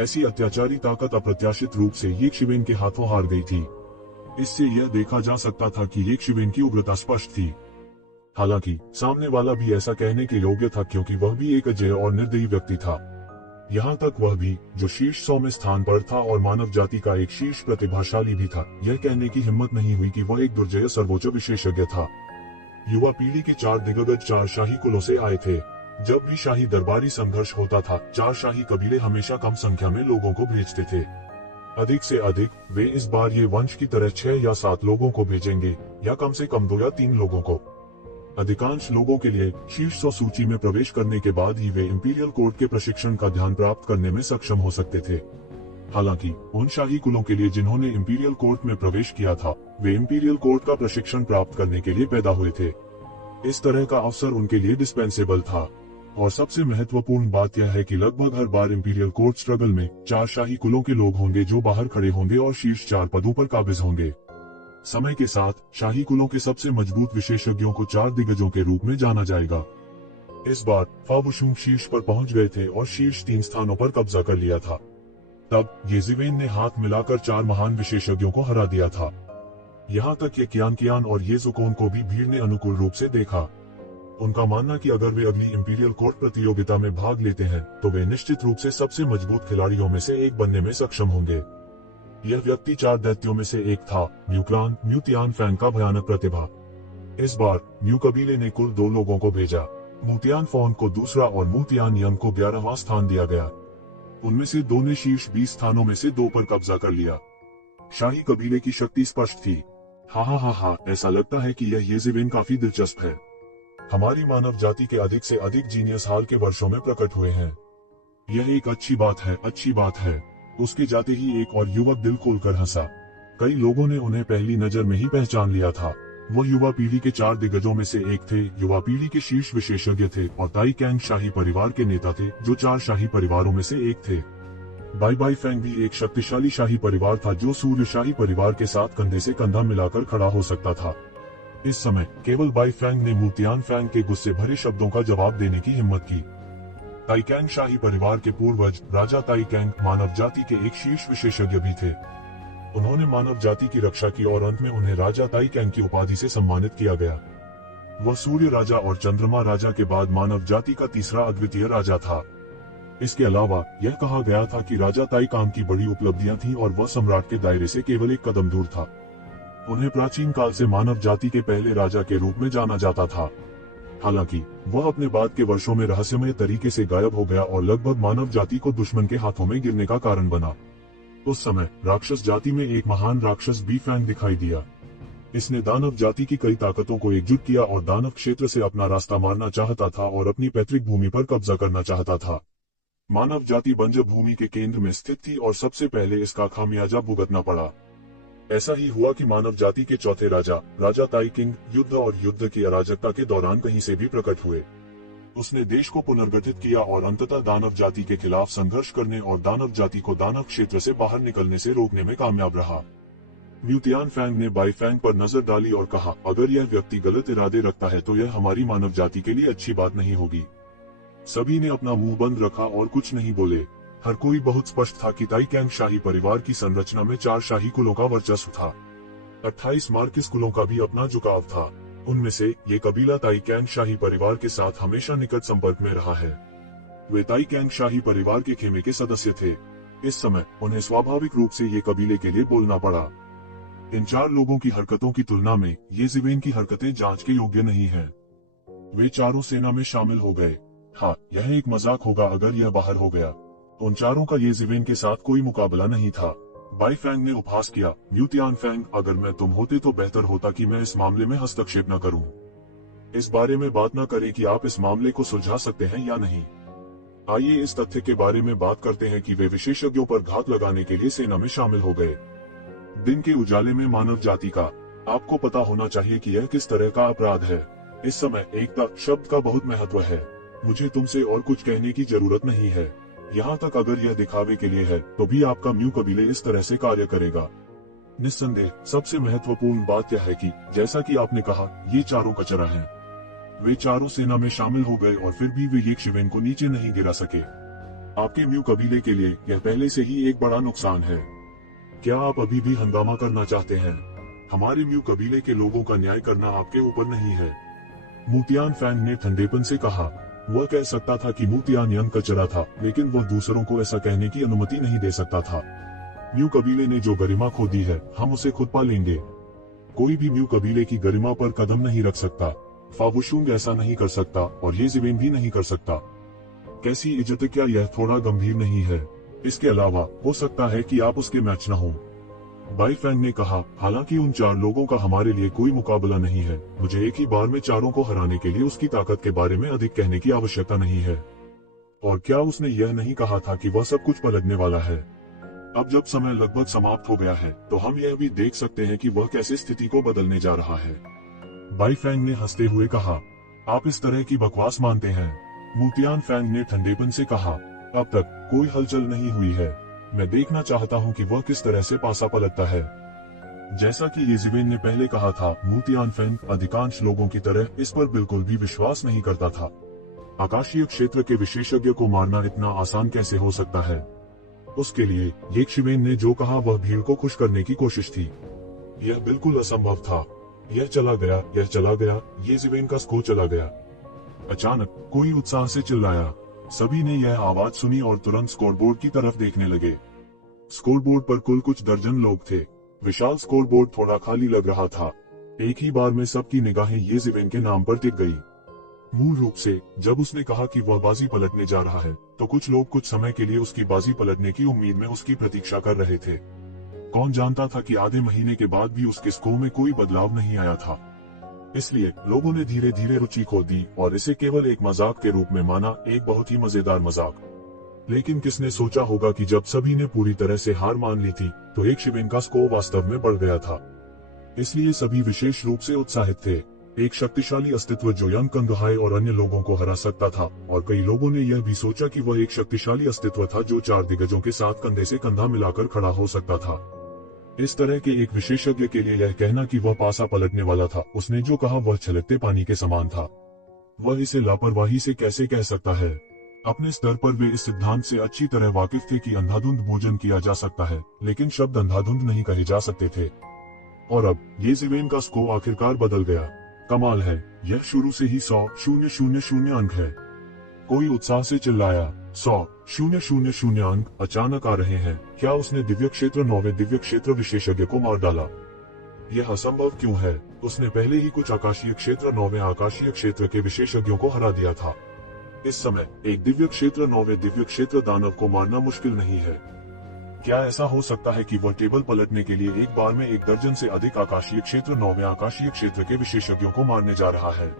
ऐसी अत्याचारी ताकत अप्रत्याशित रूप से ये शिवेन के हाथों हार गई थी। इससे यह देखा जा सकता था कि ये शिवेन की उग्रता स्पष्ट थी। हालांकि सामने वाला भी ऐसा कहने के योग्य था, क्योंकि वह भी एक अजय और निर्दयी व्यक्ति था। यहाँ तक वह भी, जो शीर्ष 100 में स्थान पर था और मानव जाति का एक शीर्ष प्रतिभाशाली भी था, यह कहने की हिम्मत नहीं हुई कि वह एक दुर्जय सर्वोच्च विशेषज्ञ था। युवा पीढ़ी के 4 दिग्गज 4 शाही कुलों से आए थे। जब भी शाही दरबारी संघर्ष होता था, 4 शाही कबीले हमेशा कम संख्या में लोगों को भेजते थे। अधिक से अधिक वे इस बार ये वंश की तरह 6 या 7 लोगों को भेजेंगे, या कम से कम 2 या 3 लोगों को। अधिकांश लोगों के लिए शीर्ष 100 सूची में प्रवेश करने के बाद ही वे इंपीरियल कोर्ट के प्रशिक्षण का ध्यान प्राप्त करने में सक्षम हो सकते थे। हालांकि उन शाही कुलों के लिए जिन्होंने इंपीरियल कोर्ट में प्रवेश किया था, वे इंपीरियल कोर्ट का प्रशिक्षण प्राप्त करने के लिए पैदा हुए थे। इस तरह का अवसर उनके लिए डिस्पेंसेबल था। और सबसे महत्वपूर्ण बात यह है कि लगभग हर बार इंपीरियल कोर्ट स्ट्रगल में 4 शाही कुलों के लोग होंगे जो बाहर खड़े होंगे और शीर्ष 4 पदों पर काबिज होंगे। समय के साथ शाही कुलों के सबसे मजबूत विशेषज्ञों को 4 दिग्गजों के रूप में जाना जाएगा। इस बार फावुशुंग शीर्ष पर पहुंच गए थे और शीर्ष 3 स्थानों पर कब्जा कर लिया था। तब येज़िवेन ने हाथ मिलाकर 4 महान विशेषज्ञों को हरा दिया था। यहाँ तक कि कियान और येज़ुकोन को भी भीड़ ने अनुकूल रूप से देखा। उनका मानना कि अगर वे अगली इंपीरियल कोर्ट प्रतियोगिता में भाग लेते हैं तो वे निश्चित रूप से सबसे मजबूत खिलाड़ियों में से एक बनने में सक्षम होंगे। यह व्यक्ति 4 दैत्यों में से एक था, म्यू तियानफैंग का भयानक प्रतिभा। इस बार म्यू कबीले ने कुल 2 लोगों को भेजा। मू तियानफोन को दूसरा और मू तियानयंग को 11वां स्थान दिया गया। उनमें से 2 ने शीर्ष 20 स्थानों में से 2 पर कब्जा कर लिया। शाही कबीले की शक्ति स्पष्ट थी। हा, ऐसा लगता है कि यह येज़िवेन काफी दिलचस्प है। हमारी मानव जाति के अधिक से अधिक जीनियस हाल के वर्षों में प्रकट हुए हैं। यह एक अच्छी बात है। उसके जाते ही एक और युवक दिल खोलकर हंसा। कई लोगों ने उन्हें पहली नजर में ही पहचान लिया था। वह युवा पीढ़ी के 4 दिग्गजों में से एक थे, युवा पीढ़ी के शीर्ष विशेषज्ञ थे और ताई कैंग शाही परिवार के नेता थे, जो 4 शाही परिवारों में से एक थे। बाई फैंग भी एक शक्तिशाली शाही परिवार था, जो सूर्य शाही परिवार के साथ कंधे से कंधा मिलाकर खड़ा हो सकता था। इस समय केवल बाई फैंग ने मू तियानफैंग के गुस्से भरे शब्दों का जवाब देने की हिम्मत की। ताई कैंग शाही परिवार के पूर्वज राजा ताई कैंग मानव जाति के एक शीर्ष विशेषज्ञ भी थे। उन्होंने मानव जाति की रक्षा की और अंत में उन्हें राजा ताई कैंग की उपाधि से सम्मानित किया गया। वह सूर्य राजा और चंद्रमा राजा के बाद मानव जाति का तीसरा अद्वितीय राजा था। इसके अलावा यह कहा गया था कि राजा ताई कांग की बड़ी उपलब्धियां थीं और वह सम्राट के दायरे से केवल एक कदम दूर था। उन्हें प्राचीन काल से मानव जाति के पहले राजा के रूप में जाना जाता था। हालांकि वह अपने बाद के वर्षों में रहस्यमय तरीके से गायब हो गया और लगभग मानव जाति को दुश्मन के हाथों में गिरने का कारण बना। उस समय राक्षस जाति में एक महान राक्षस बी फैंग दिखाई दिया। इसने दानव जाति की कई ताकतों को एकजुट किया और दानव क्षेत्र से अपना रास्ता मारना चाहता था और अपनी पैतृक भूमि पर कब्जा करना चाहता था। मानव जाति बंजर भूमि के केंद्र में स्थित थी और सबसे पहले इसका खामियाजा भुगतना पड़ा। ऐसा ही हुआ कि मानव जाति के चौथे राजा ताई किंग युद्ध की अराजकता के दौरान कहीं से भी प्रकट हुए। उसने देश को पुनर्गठित किया और अंततः दानव जाति के खिलाफ संघर्ष करने और दानव जाति को दानव क्षेत्र से बाहर निकलने से रोकने में कामयाब रहा। म्यू तियानफैंग ने बाई फैंग पर नजर डाली और कहा, अगर यह व्यक्ति गलत इरादे रखता है तो यह हमारी मानव जाति के लिए अच्छी बात नहीं होगी। सभी ने अपना मुंह बंद रखा और कुछ नहीं बोले। हर कोई बहुत स्पष्ट था कि ताई कैंग शाही परिवार की संरचना में 4 शाही कुलों का वर्चस्व था। 28 मार्किस कुलों का भी अपना झुकाव था। उनमें से ये कबीला ताई कैंग शाही परिवार के साथ हमेशा निकट संपर्क में रहा है। वे ताई कैंग शाही परिवार के खेमे के सदस्य थे। इस समय उन्हें स्वाभाविक रूप से ये कबीले के लिए बोलना पड़ा। इन 4 लोगों की हरकतों की तुलना में येज़िवेन की हरकतें जांच के योग्य नहीं है। वे चारों सेना में शामिल हो गए। हाँ, यह एक मजाक होगा अगर यह बाहर हो गया। उन चारों का येज़िवेन के साथ कोई मुकाबला नहीं था। बाई फैंग ने उपहास किया, म्यू तियानफैंग, अगर मैं तुम होते तो बेहतर होता कि मैं इस मामले में हस्तक्षेप न करूं। इस बारे में बात न करें कि आप इस मामले को सुलझा सकते हैं या नहीं। आइए इस तथ्य के बारे में बात करते हैं कि वे विशेषज्ञों पर घात लगाने के लिए सेना में शामिल हो गए। दिन के उजाले में मानव जाति का आपको पता होना चाहिए कि यह किस तरह का अपराध है। इस समय एकता शब्द का बहुत महत्व है। मुझे तुमसे और कुछ कहने की जरूरत नहीं है। यहाँ तक अगर यह दिखावे के लिए है तो भी आपका म्यू कबीले इस तरह से कार्य करेगा। निस्संदेह सबसे महत्वपूर्ण बात यह है कि जैसा कि आपने कहा, ये चारों कचरा हैं। वे चारों सेना में शामिल हो गए और फिर भी वे येज़िवेन को नीचे नहीं गिरा सके। आपके म्यू कबीले के लिए यह पहले से ही एक बड़ा नुकसान है। क्या आप अभी भी हंगामा करना चाहते हैं? हमारे म्यू कबीले के लोगों का न्याय करना आपके ऊपर नहीं है। मू तियानफैंग ने ठंडेपन से कहा। वह कह सकता था कि मू तियानयंग कचरा था, लेकिन वह दूसरों को ऐसा कहने की अनुमति नहीं दे सकता था। म्यू कबीले ने जो गरिमा खो दी है, हम उसे खुद पा लेंगे। कोई भी म्यू कबीले की गरिमा पर कदम नहीं रख सकता। फावुशुंग ऐसा नहीं कर सकता और येज़िवेन भी नहीं कर सकता। कैसी इज्जत, क्या यह थोड़ा गंभीर नहीं है? इसके अलावा हो सकता है कि आप उसके मैच न हो। बाई फैंग ने कहा, हालांकि उन 4 लोगों का हमारे लिए कोई मुकाबला नहीं है। मुझे एक ही बार में चारों को हराने के लिए उसकी ताकत के बारे में अधिक कहने की आवश्यकता नहीं है। और क्या उसने यह नहीं कहा था कि वह सब कुछ पलटने वाला है? अब जब समय लगभग समाप्त हो गया है तो हम यह भी देख सकते हैं कि वह कैसे स्थिति को बदलने जा रहा है। बाई फैंग ने हंसते हुए कहा, आप इस तरह की बकवास मानते हैं? मू तियानफैंग ने ठंडेपन से कहा, अब तक कोई हलचल नहीं हुई है। मैं देखना चाहता हूं कि वह किस तरह से पासा पलटता है। जैसा कि येज़िवेन ने पहले कहा था, मू तियानफेंग अधिकांश लोगों की तरह इस पर बिल्कुल भी विश्वास नहीं करता था। आकाशीय क्षेत्र के विशेषज्ञ को मारना इतना आसान कैसे हो सकता है? उसके लिए ये शिवेन ने जो कहा वह भीड़ को खुश करने की कोशिश थी। यह बिल्कुल असंभव था। यह चला गया, येज़िवेन का स्को चला गया। अचानक कोई उत्साह से चिल्लाया। सभी ने यह आवाज सुनी और तुरंत स्कोरबोर्ड की तरफ देखने लगे। स्कोरबोर्ड पर कुल कुछ दर्जन लोग थे। विशाल स्कोरबोर्ड थोड़ा खाली लग रहा था। एक ही बार में सबकी निगाहें येज़िवेन के नाम पर टिक गई। मूल रूप से जब उसने कहा कि वह बाजी पलटने जा रहा है, तो कुछ लोग कुछ समय के लिए उसकी बाजी पलटने की उम्मीद में उसकी प्रतीक्षा कर रहे थे। कौन जानता था कि आधे महीने के बाद भी उसके स्कोर में कोई बदलाव नहीं आया था। इसलिए लोगों ने धीरे धीरे रुचि खो दी और इसे केवल एक मजाक के रूप में माना, एक बहुत ही मजेदार मजाक। लेकिन किसने सोचा होगा कि जब सभी ने पूरी तरह से हार मान ली थी, तो एक शिवेन का स्कोर वास्तव में बढ़ गया था। इसलिए सभी विशेष रूप से उत्साहित थे। एक शक्तिशाली अस्तित्व जो यंग कंगहाई और अन्य लोगों को हरा सकता था, और कई लोगों ने यह भी सोचा कि वह एक शक्तिशाली अस्तित्व था जो 4 दिग्गजों के साथ कंधे से कंधा मिलाकर खड़ा हो सकता था। इस तरह के एक विशेषज्ञ के लिए यह कहना कि वह पासा पलटने वाला था, उसने जो कहा वह छलकते पानी के समान था। वह इसे लापरवाही से कैसे कह सकता है? अपने स्तर पर वे इस सिद्धांत से अच्छी तरह वाकिफ थे कि अंधाधुंध भोजन किया जा सकता है, लेकिन शब्द अंधाधुंध नहीं कहे जा सकते थे। और अब येज़िवेन का स्कोर आखिरकार बदल गया। कमाल है, यह शुरू से ही 100,000 अंक है। कोई उत्साह से चिल्लाया, 100,000 अंक अचानक आ रहे हैं। क्या उसने दिव्य क्षेत्र 9वें दिव्य क्षेत्र विशेषज्ञ को मार डाला? यह असंभव क्यों है? उसने पहले ही कुछ आकाशीय क्षेत्र 9वें आकाशीय क्षेत्र के विशेषज्ञों को हरा दिया था। इस समय एक दिव्य क्षेत्र 9वें दिव्य क्षेत्र दानव को मारना मुश्किल नहीं है। क्या ऐसा हो सकता है कि वह टेबल पलटने के लिए एक बार में 1 दर्जन से अधिक आकाशीय क्षेत्र 9वें आकाशीय क्षेत्र के विशेषज्ञों को मारने जा रहा है?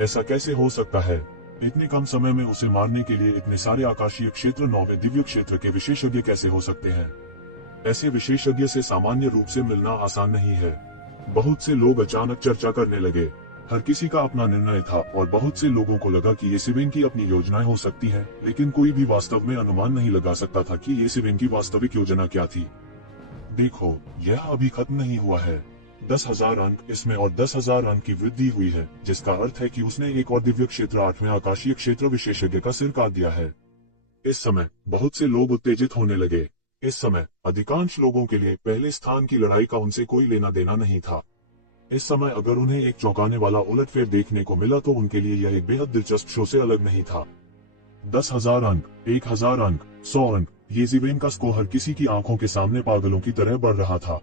ऐसा कैसे हो सकता है? इतने कम समय में उसे मारने के लिए इतने सारे आकाशीय क्षेत्र 9वें दिव्य क्षेत्र के विशेषज्ञ कैसे हो सकते हैं? ऐसे विशेषज्ञ से सामान्य रूप से मिलना आसान नहीं है। बहुत से लोग अचानक चर्चा करने लगे। हर किसी का अपना निर्णय था और बहुत से लोगों को लगा कि येज़िवेन की अपनी योजनाएं हो सकती है, लेकिन कोई भी वास्तव में अनुमान नहीं लगा सकता था कि येज़िवेन की वास्तविक योजना क्या थी। देखो, यह अभी खत्म नहीं हुआ है। 10,000 अंक इसमें और 10,000 अंक की वृद्धि हुई है, जिसका अर्थ है कि उसने एक और दिव्य क्षेत्र 8वें आकाशीय क्षेत्र विशेषज्ञ का सिर काट दिया है। इस समय बहुत से लोग उत्तेजित होने लगे। इस समय अधिकांश लोगों के लिए पहले स्थान की लड़ाई का उनसे कोई लेना देना नहीं था। इस समय अगर उन्हें एक चौंकाने वाला उलटफेर देखने को मिला तो उनके लिए यह एक बेहद दिलचस्प शो से अलग नहीं था। 10,000 अंक, 1,000 अंक, 100 अंक, येज़िवेन का स्कोर हर किसी की आंखों के सामने पागलों की तरह बढ़ रहा था।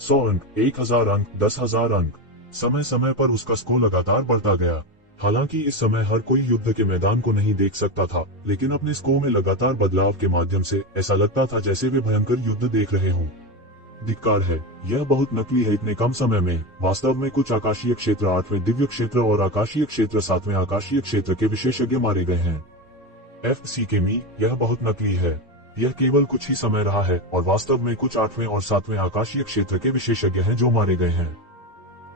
100 अंक, 1,000 अंक, 10,000 अंक, समय समय पर उसका स्कोर लगातार बढ़ता गया। हालांकि इस समय हर कोई युद्ध के मैदान को नहीं देख सकता था, लेकिन अपने स्कोर में लगातार बदलाव के माध्यम से ऐसा लगता था जैसे वे भयंकर युद्ध देख रहे हों। धिक्कार है, यह बहुत नकली है। इतने कम समय में वास्तव में कुछ आकाशीय क्षेत्र 8वें दिव्य क्षेत्र और आकाशीय क्षेत्र 7वें आकाशीय क्षेत्र के विशेषज्ञ मारे गए हैं। FC के मी, यह बहुत नकली है। यह केवल कुछ ही समय रहा है और वास्तव में कुछ 8वें और 7वें आकाशीय क्षेत्र के विशेषज्ञ हैं जो मारे गए हैं।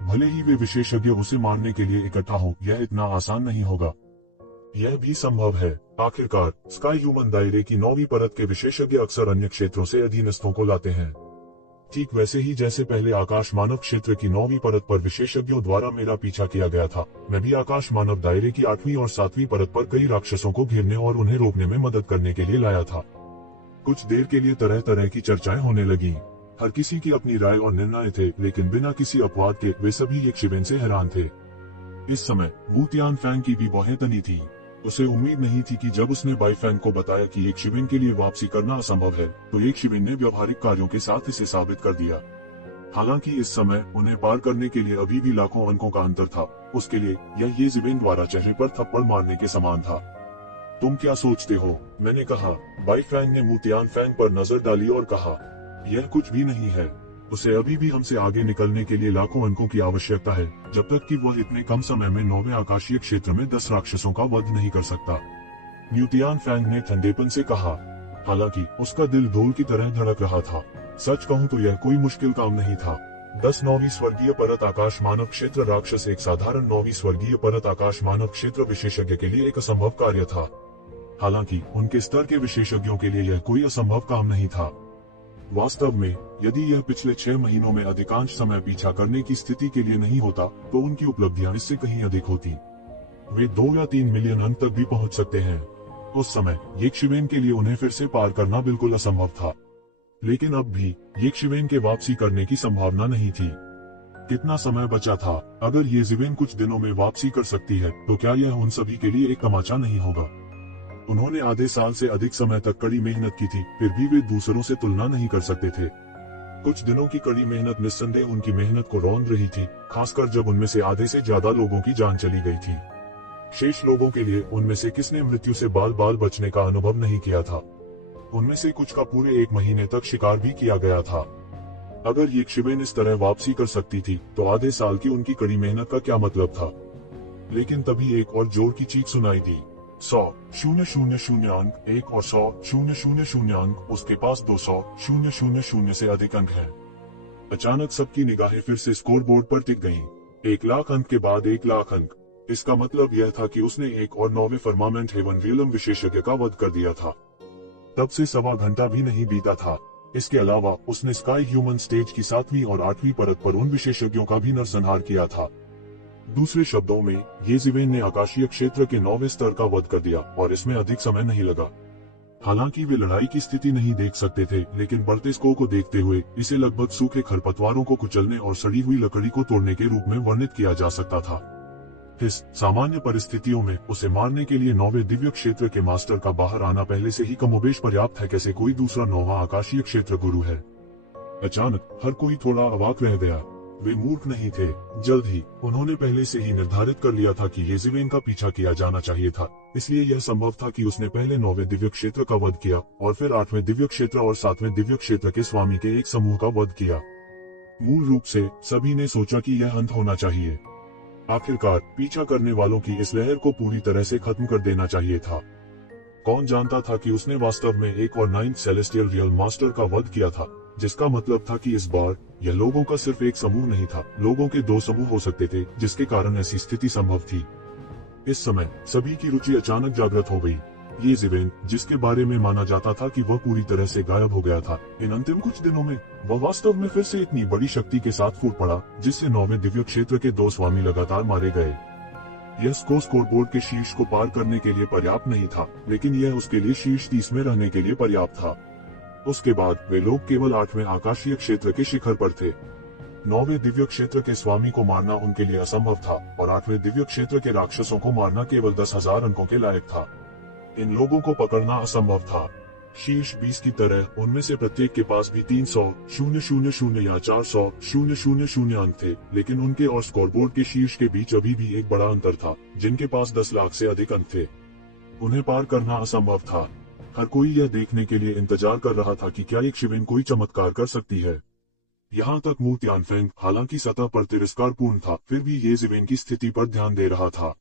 भले ही वे विशेषज्ञ उसे मारने के लिए इकट्ठा हों, यह इतना आसान नहीं होगा। यह भी संभव है। आखिरकार स्काई ह्यूमन दायरे की 9वीं परत के विशेषज्ञ अक्सर अन्य क्षेत्रों से अधीनस्थों को लाते हैं। ठीक वैसे ही जैसे पहले आकाश मानव क्षेत्र की 9वीं परत पर विशेषज्ञों द्वारा मेरा पीछा किया गया था, मैं भी आकाश मानव दायरे की 8वीं और 7वीं परत पर कई राक्षसों को घेरने और उन्हें रोकने में मदद करने के लिए लाया था। कुछ देर के लिए तरह तरह की चर्चाएं होने लगीं। हर किसी की अपनी राय और निर्णय थे, लेकिन बिना किसी अपवाद के वे सभी एक शिवेन से हैरान थे। इस समय मू तियानफेंग की भी बाहें तनी थी। उसे उम्मीद नहीं थी कि जब उसने बाईफेंग को बताया कि एक शिवेन के लिए वापसी करना असंभव है, तो एक शिवेन ने व्यवहारिक कार्यों के साथ इसे साबित कर दिया। हालांकि इस समय उन्हें पार करने के लिए अभी भी लाखों अंकों का अंतर था। उसके लिए यह येज़िवेन द्वारा चेहरे पर थप्पड़ मारने के समान था। तुम क्या सोचते हो? मैंने कहा। बाईफेंग ने मू तियानफेंग पर नजर डाली और कहा, यह कुछ भी नहीं है। उसे अभी भी हमसे आगे निकलने के लिए लाखों अंकों की आवश्यकता है, जब तक कि वह इतने कम समय में 9वें आकाशीय क्षेत्र में 10 राक्षसों का वध नहीं कर सकता। मू तियानफेंग ने ठंडेपन से कहा, हालांकि उसका दिल धूल की तरह धड़क रहा था। सच कहूं तो यह कोई मुश्किल काम नहीं था। 10 9वीं स्वर्गीय परत आकाश मानव क्षेत्र राक्षस एक साधारण 9वीं स्वर्गीय परत आकाश मानव क्षेत्र विशेषज्ञ के लिए एक असंभव कार्य था। हालांकि उनके स्तर के विशेषज्ञों के लिए यह कोई असंभव काम नहीं था। वास्तव में यदि यह पिछले 6 महीनों में अधिकांश समय पीछा करने की स्थिति के लिए नहीं होता तो उनकी उपलब्धियां इससे कहीं अधिक होती। वे 2 या 3 मिलियन अंक तक भी पहुंच सकते हैं। उस समय येक्शिवेन के लिए उन्हें फिर से पार करना बिल्कुल असंभव था, लेकिन अब भी येक्शिवेन के वापसी करने की संभावना नहीं थी। कितना समय बचा था? अगर येज़िवेन कुछ दिनों में वापसी कर सकती है तो क्या यह उन सभी के लिए एक तमाचा नहीं होगा? उन्होंने आधे साल से अधिक समय तक कड़ी मेहनत की थी, फिर भी वे दूसरों से तुलना नहीं कर सकते थे। कुछ दिनों की कड़ी मेहनत निस्संदेह उनकी मेहनत को रौंद रही थी, खासकर जब उनमें से आधे से ज्यादा लोगों की जान चली गई थी। शेष लोगों के लिए उनमें से किसने मृत्यु से बाल बाल बचने का अनुभव नहीं किया था? उनमें से कुछ का पूरे 1 महीने तक शिकार भी किया गया था। अगर येक्शिवेन इस तरह वापसी कर सकती थी तो आधे साल की उनकी कड़ी मेहनत का क्या मतलब था? लेकिन तभी एक और जोर की चीख सुनाई दी। 100,000 अंक 1 और 100,000 अंक, उसके पास 200,000 से अधिक अंक हैं। अचानक सबकी निगाहें फिर से स्कोरबोर्ड पर टिक गईं। 1,00,000 अंक के बाद 1,00,000 अंक। इसका मतलब यह था कि उसने एक और 9वें फर्मामेंट हेवन रियलम विशेषज्ञ का वध कर दिया था। तब से 1.25 घंटा भी नहीं बीता था। इसके अलावा उसने स्काई ह्यूमन स्टेज की 7वीं और 8वीं परत पर उन विशेषज्ञों का भी नरसंहार किया था। दूसरे शब्दों में येज़िवेन ने आकाशीय क्षेत्र के 9वें स्तर का वध कर दिया और इसमें अधिक समय नहीं लगा। हालांकि वे लड़ाई की स्थिति नहीं देख सकते थे, लेकिन बढ़ते स्कोर को देखते हुए इसे लगभग सूखे खरपतवारों को कुचलने और सड़ी हुई लकड़ी को तोड़ने के रूप में वर्णित किया जा सकता था। इस सामान्य परिस्थितियों में उसे मारने के लिए 9वें दिव्य क्षेत्र के मास्टर का बाहर आना पहले से ही कमोबेश पर्याप्त है। कैसे कोई दूसरा 9वां आकाशीय क्षेत्र गुरु है? अचानक हर कोई थोड़ा अवाक रह गया। वे मूर्ख नहीं थे। जल्द ही उन्होंने पहले से ही निर्धारित कर लिया था कि येज़िवेन का पीछा किया जाना चाहिए था, इसलिए यह संभव था कि उसने पहले 9वें दिव्य क्षेत्र का वध किया और फिर 8वें दिव्य क्षेत्र और 7वें दिव्य क्षेत्र के स्वामी के एक समूह का वध किया। मूल रूप से सभी ने सोचा कि यह अंत होना चाहिए। आखिरकार पीछा करने वालों की इस लहर को पूरी तरह से खत्म कर देना चाहिए था। कौन जानता था कि उसने वास्तव में एक और 9th सेलेस्टियल रियल मास्टर का वध किया था, जिसका मतलब था कि इस बार यह लोगों का सिर्फ एक समूह नहीं था, लोगों के 2 समूह हो सकते थे, जिसके कारण ऐसी स्थिति संभव थी। इस समय सभी की रुचि अचानक जागृत हो गई। येज़िवेन, जिसके बारे में माना जाता था कि वह पूरी तरह से गायब हो गया था, इन अंतिम कुछ दिनों में वह वास्तव में फिर से इतनी बड़ी शक्ति के साथ फूट पड़ा, जिससे 9वें दिव्य क्षेत्र के 2 स्वामी लगातार मारे गए। यह स्कोरबोर्ड के शीर्ष को पार करने के लिए पर्याप्त नहीं था, लेकिन यह उसके लिए शीर्ष 30 में रहने के लिए पर्याप्त था। उसके बाद वे लोग केवल 8वें आकाशीय क्षेत्र के शिखर पर थे। 9वें दिव्य क्षेत्र के स्वामी को मारना उनके लिए असंभव था और 8वें दिव्य क्षेत्र के राक्षसों को मारना केवल 10,000 अंकों के लायक था। इन लोगों को पकड़ना असंभव था। शीर्ष 20 की तरह उनमें से प्रत्येक के पास भी 300,000 या 400,000 अंक थे, लेकिन उनके और स्कोरबोर्ड के शीर्ष के बीच अभी भी एक बड़ा अंतर था, जिनके पास 10 लाख से अधिक अंक थे। उन्हें पार करना असंभव था। हर कोई यह देखने के लिए इंतजार कर रहा था कि क्या येक्शिवेन कोई चमत्कार कर सकती है। यहाँ तक मू तियानफेंग, हालांकि सतह पर तिरस्कारपूर्ण था, फिर भी येज़िवेन की स्थिति पर ध्यान दे रहा था।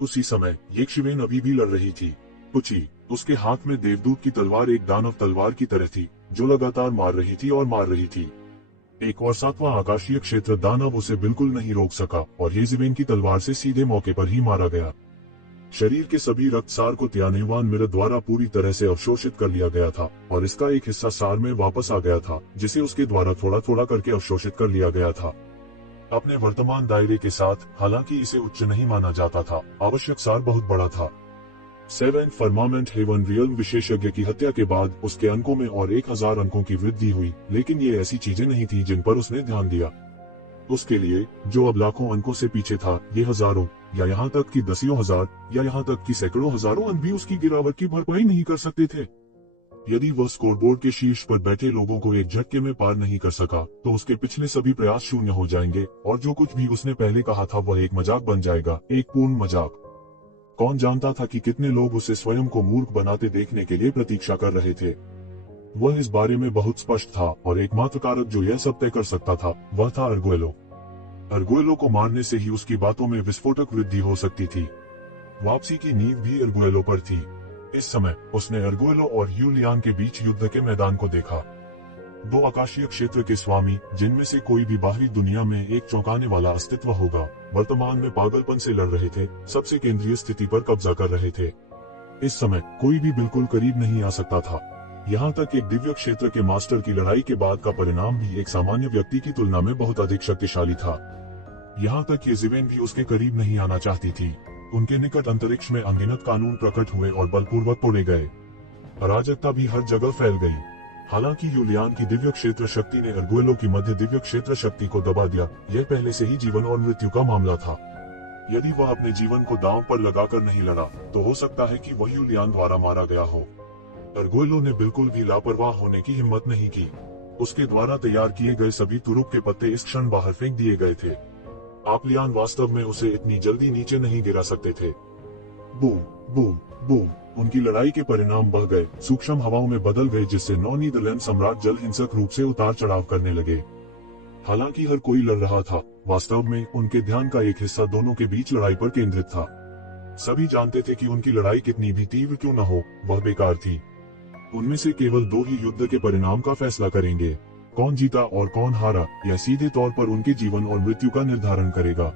उसी समय येक्शिवेन अभी भी लड़ रही थी। पुची, उसके हाथ में देवदूत की तलवार एक दानव तलवार की तरह थी, जो लगातार मार रही थी और मार रही थी। एक और 7वां आकाशीय क्षेत्र दानव उसे बिल्कुल नहीं रोक सका और येज़िवेन की तलवार से सीधे मौके पर ही मारा गया। शरीर के सभी रक्तसार को तियान्युआन मिरर द्वारा पूरी तरह से अवशोषित कर लिया गया था और इसका एक हिस्सा सार में वापस आ गया था, जिसे उसके द्वारा थोड़ा थोड़ा करके अवशोषित कर लिया गया था। अपने वर्तमान दायरे के साथ, हालांकि इसे उच्च नहीं माना जाता था, आवश्यक सार बहुत बड़ा था। 7th फर्मामेंट हेवन रियल्म विशेषज्ञ की हत्या के बाद उसके अंकों में और 1000 अंकों की वृद्धि हुई, लेकिन ये ऐसी चीजें नहीं थी जिन पर उसने ध्यान दिया। उसके लिए, जो अब लाखों अंकों से पीछे था, ये हजारों या यहाँ तक कि 10,000 या यहाँ तक कि सैकड़ों हजारों अंक भी उसकी गिरावट की भरपाई नहीं कर सकते थे। यदि वह स्कोरबोर्ड के शीर्ष पर बैठे लोगों को एक झटके में पार नहीं कर सका, तो उसके पिछले सभी प्रयास शून्य हो जाएंगे और जो कुछ भी उसने पहले कहा था वह एक मजाक बन जाएगा, एक पूर्ण मजाक। कौन जानता था कि कितने लोग उसे स्वयं को मूर्ख बनाते देखने के लिए प्रतीक्षा कर रहे थे। वह इस बारे में बहुत स्पष्ट था और एकमात्र कारक जो यह सब तय कर सकता था वह था अर्गुएलो। अर्गुएलो को मारने से ही उसकी बातों में विस्फोटक वृद्धि हो सकती थी। वापसी की नींव भी अर्गुएलो पर थी। इस समय उसने अर्गुएलो और यूलियान के बीच युद्ध के मैदान को देखा। 2 आकाशीय क्षेत्र के स्वामी, जिनमें से कोई भी बाहरी दुनिया में एक चौंकाने वाला अस्तित्व होगा, वर्तमान में पागलपन से लड़ रहे थे, सबसे केंद्रीय स्थिति पर कब्जा कर रहे थे। इस समय कोई भी बिल्कुल करीब नहीं आ सकता था। यहाँ तक एक दिव्य क्षेत्र के मास्टर की लड़ाई के बाद का परिणाम भी एक सामान्य व्यक्ति की तुलना में बहुत अधिक शक्तिशाली था। यहाँ तक ये ज़िवेन भी उसके करीब नहीं आना चाहती थी। उनके निकट अंतरिक्ष में अनगिनत कानून प्रकट हुए और बलपूर्वक तोड़े गए। अराजकता भी हर जगह फैल गई। हालांकि यूलियान की दिव्य क्षेत्र शक्ति ने अर्गुएलो की मध्य दिव्य क्षेत्र शक्ति को दबा दिया, यह पहले से ही जीवन और मृत्यु का मामला था। यदि वह अपने जीवन को दांव पर लगाकर नहीं लड़ा, तो हो सकता है कि वह यूलियान द्वारा मारा गया हो। अर्गुएलो ने बिल्कुल भी लापरवाह होने की हिम्मत नहीं की। उसके द्वारा तैयार किए गए सभी तुरुप के पत्ते इस क्षण बाहर फेंक दिए गए थे। आपलियान वास्तव में उसे इतनी जल्दी नीचे नहीं गिरा सकते थे। बूम बूम बूम, उनकी लड़ाई के परिणाम बढ़ गए, सूक्ष्म हवाओं में बदल गए, जिससे नौ नीदरलैंड सम्राट जल हिंसक रूप से उतार चढ़ाव करने लगे। हालांकि हर कोई लड़ रहा था, वास्तव में उनके ध्यान का एक हिस्सा दोनों के बीच लड़ाई पर केंद्रित था। सभी जानते थे कि उनकी लड़ाई कितनी भी तीव्र क्यों न हो, वह बेकार थी। उनमें से केवल दो ही युद्ध के परिणाम का फैसला करेंगे। कौन जीता और कौन हारा, यह सीधे तौर पर उनके जीवन और मृत्यु का निर्धारण करेगा।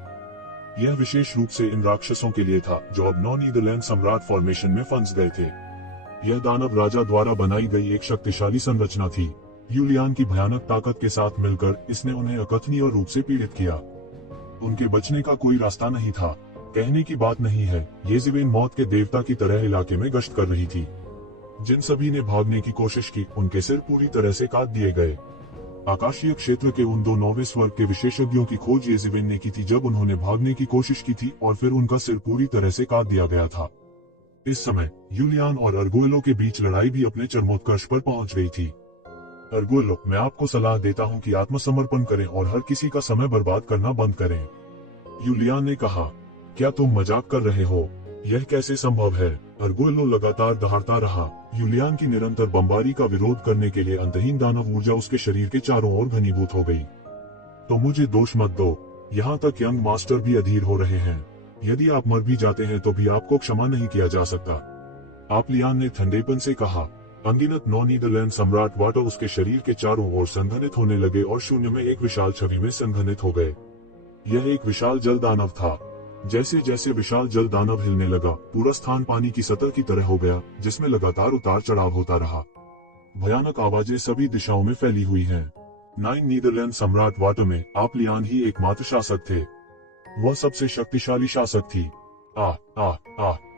यह विशेष रूप से इन राक्षसों के लिए था जो अब नौ नीदरलैंड सम्राट फॉर्मेशन में फंस गए थे। यह दानव राजा द्वारा बनाई गई एक शक्तिशाली संरचना थी। यूलियान की भयानक ताकत के साथ मिलकर इसने उन्हें अकथनीय रूप से पीड़ित किया। उनके बचने का कोई रास्ता नहीं था। कहने की बात नहीं है, ये ज़िवेन मौत के देवता की तरह इलाके में गश्त कर रही थी। जिन सभी ने भागने की कोशिश की, उनके सिर पूरी तरह से काट दिए गए। आकाशीय क्षेत्र के उन दो नौवें स्वर्ग के विशेषज्ञों की खोज ये ज़िवेन ने की थी जब उन्होंने भागने की कोशिश की थी और फिर उनका सिर पूरी तरह से काट दिया गया था। इस समय यूलियान और अर्गुएलो के बीच लड़ाई भी अपने चरमोत्कर्ष पर पहुंच गई थी। अर्गुएलो, मैं आपको सलाह देता हूं कि आत्मसमर्पण करें और हर किसी का समय बर्बाद करना बंद करें। यूलियान ने कहा, क्या तुम मजाक कर रहे हो? यह कैसे संभव है? अर्गुएलो लगातार दहाड़ता रहा। यूलियान की निरंतर बमबारी का विरोध करने के लिए अंतहीन दानव ऊर्जा उसके शरीर के चारों ओर घनीभूत हो गई। तो मुझे दोष मत दो, यहाँ तक यंग मास्टर भी अधीर हो रहे हैं। यदि आप मर भी जाते हैं तो भी आपको क्षमा नहीं किया जा सकता। आपलियान ने ठंडेपन से कहा। अनगिनत नौ नीदरलैंड सम्राट वाटो उसके शरीर के चारों ओर संघनित होने लगे और शून्य में एक विशाल छवि में संघनित हो गए। यह एक विशाल जल दानव था। जैसे जैसे विशाल जल दानव हिलने लगा, पूरा स्थान पानी की सतह की तरह हो गया, जिसमें लगातार उतार चढ़ाव होता रहा। भयानक आवाजें सभी दिशाओं में फैली हुई हैं। नाइन नीदरलैंड सम्राट वाटो में आपलियान ही एकमात्र शासक थे। वह सबसे शक्तिशाली शासक थी।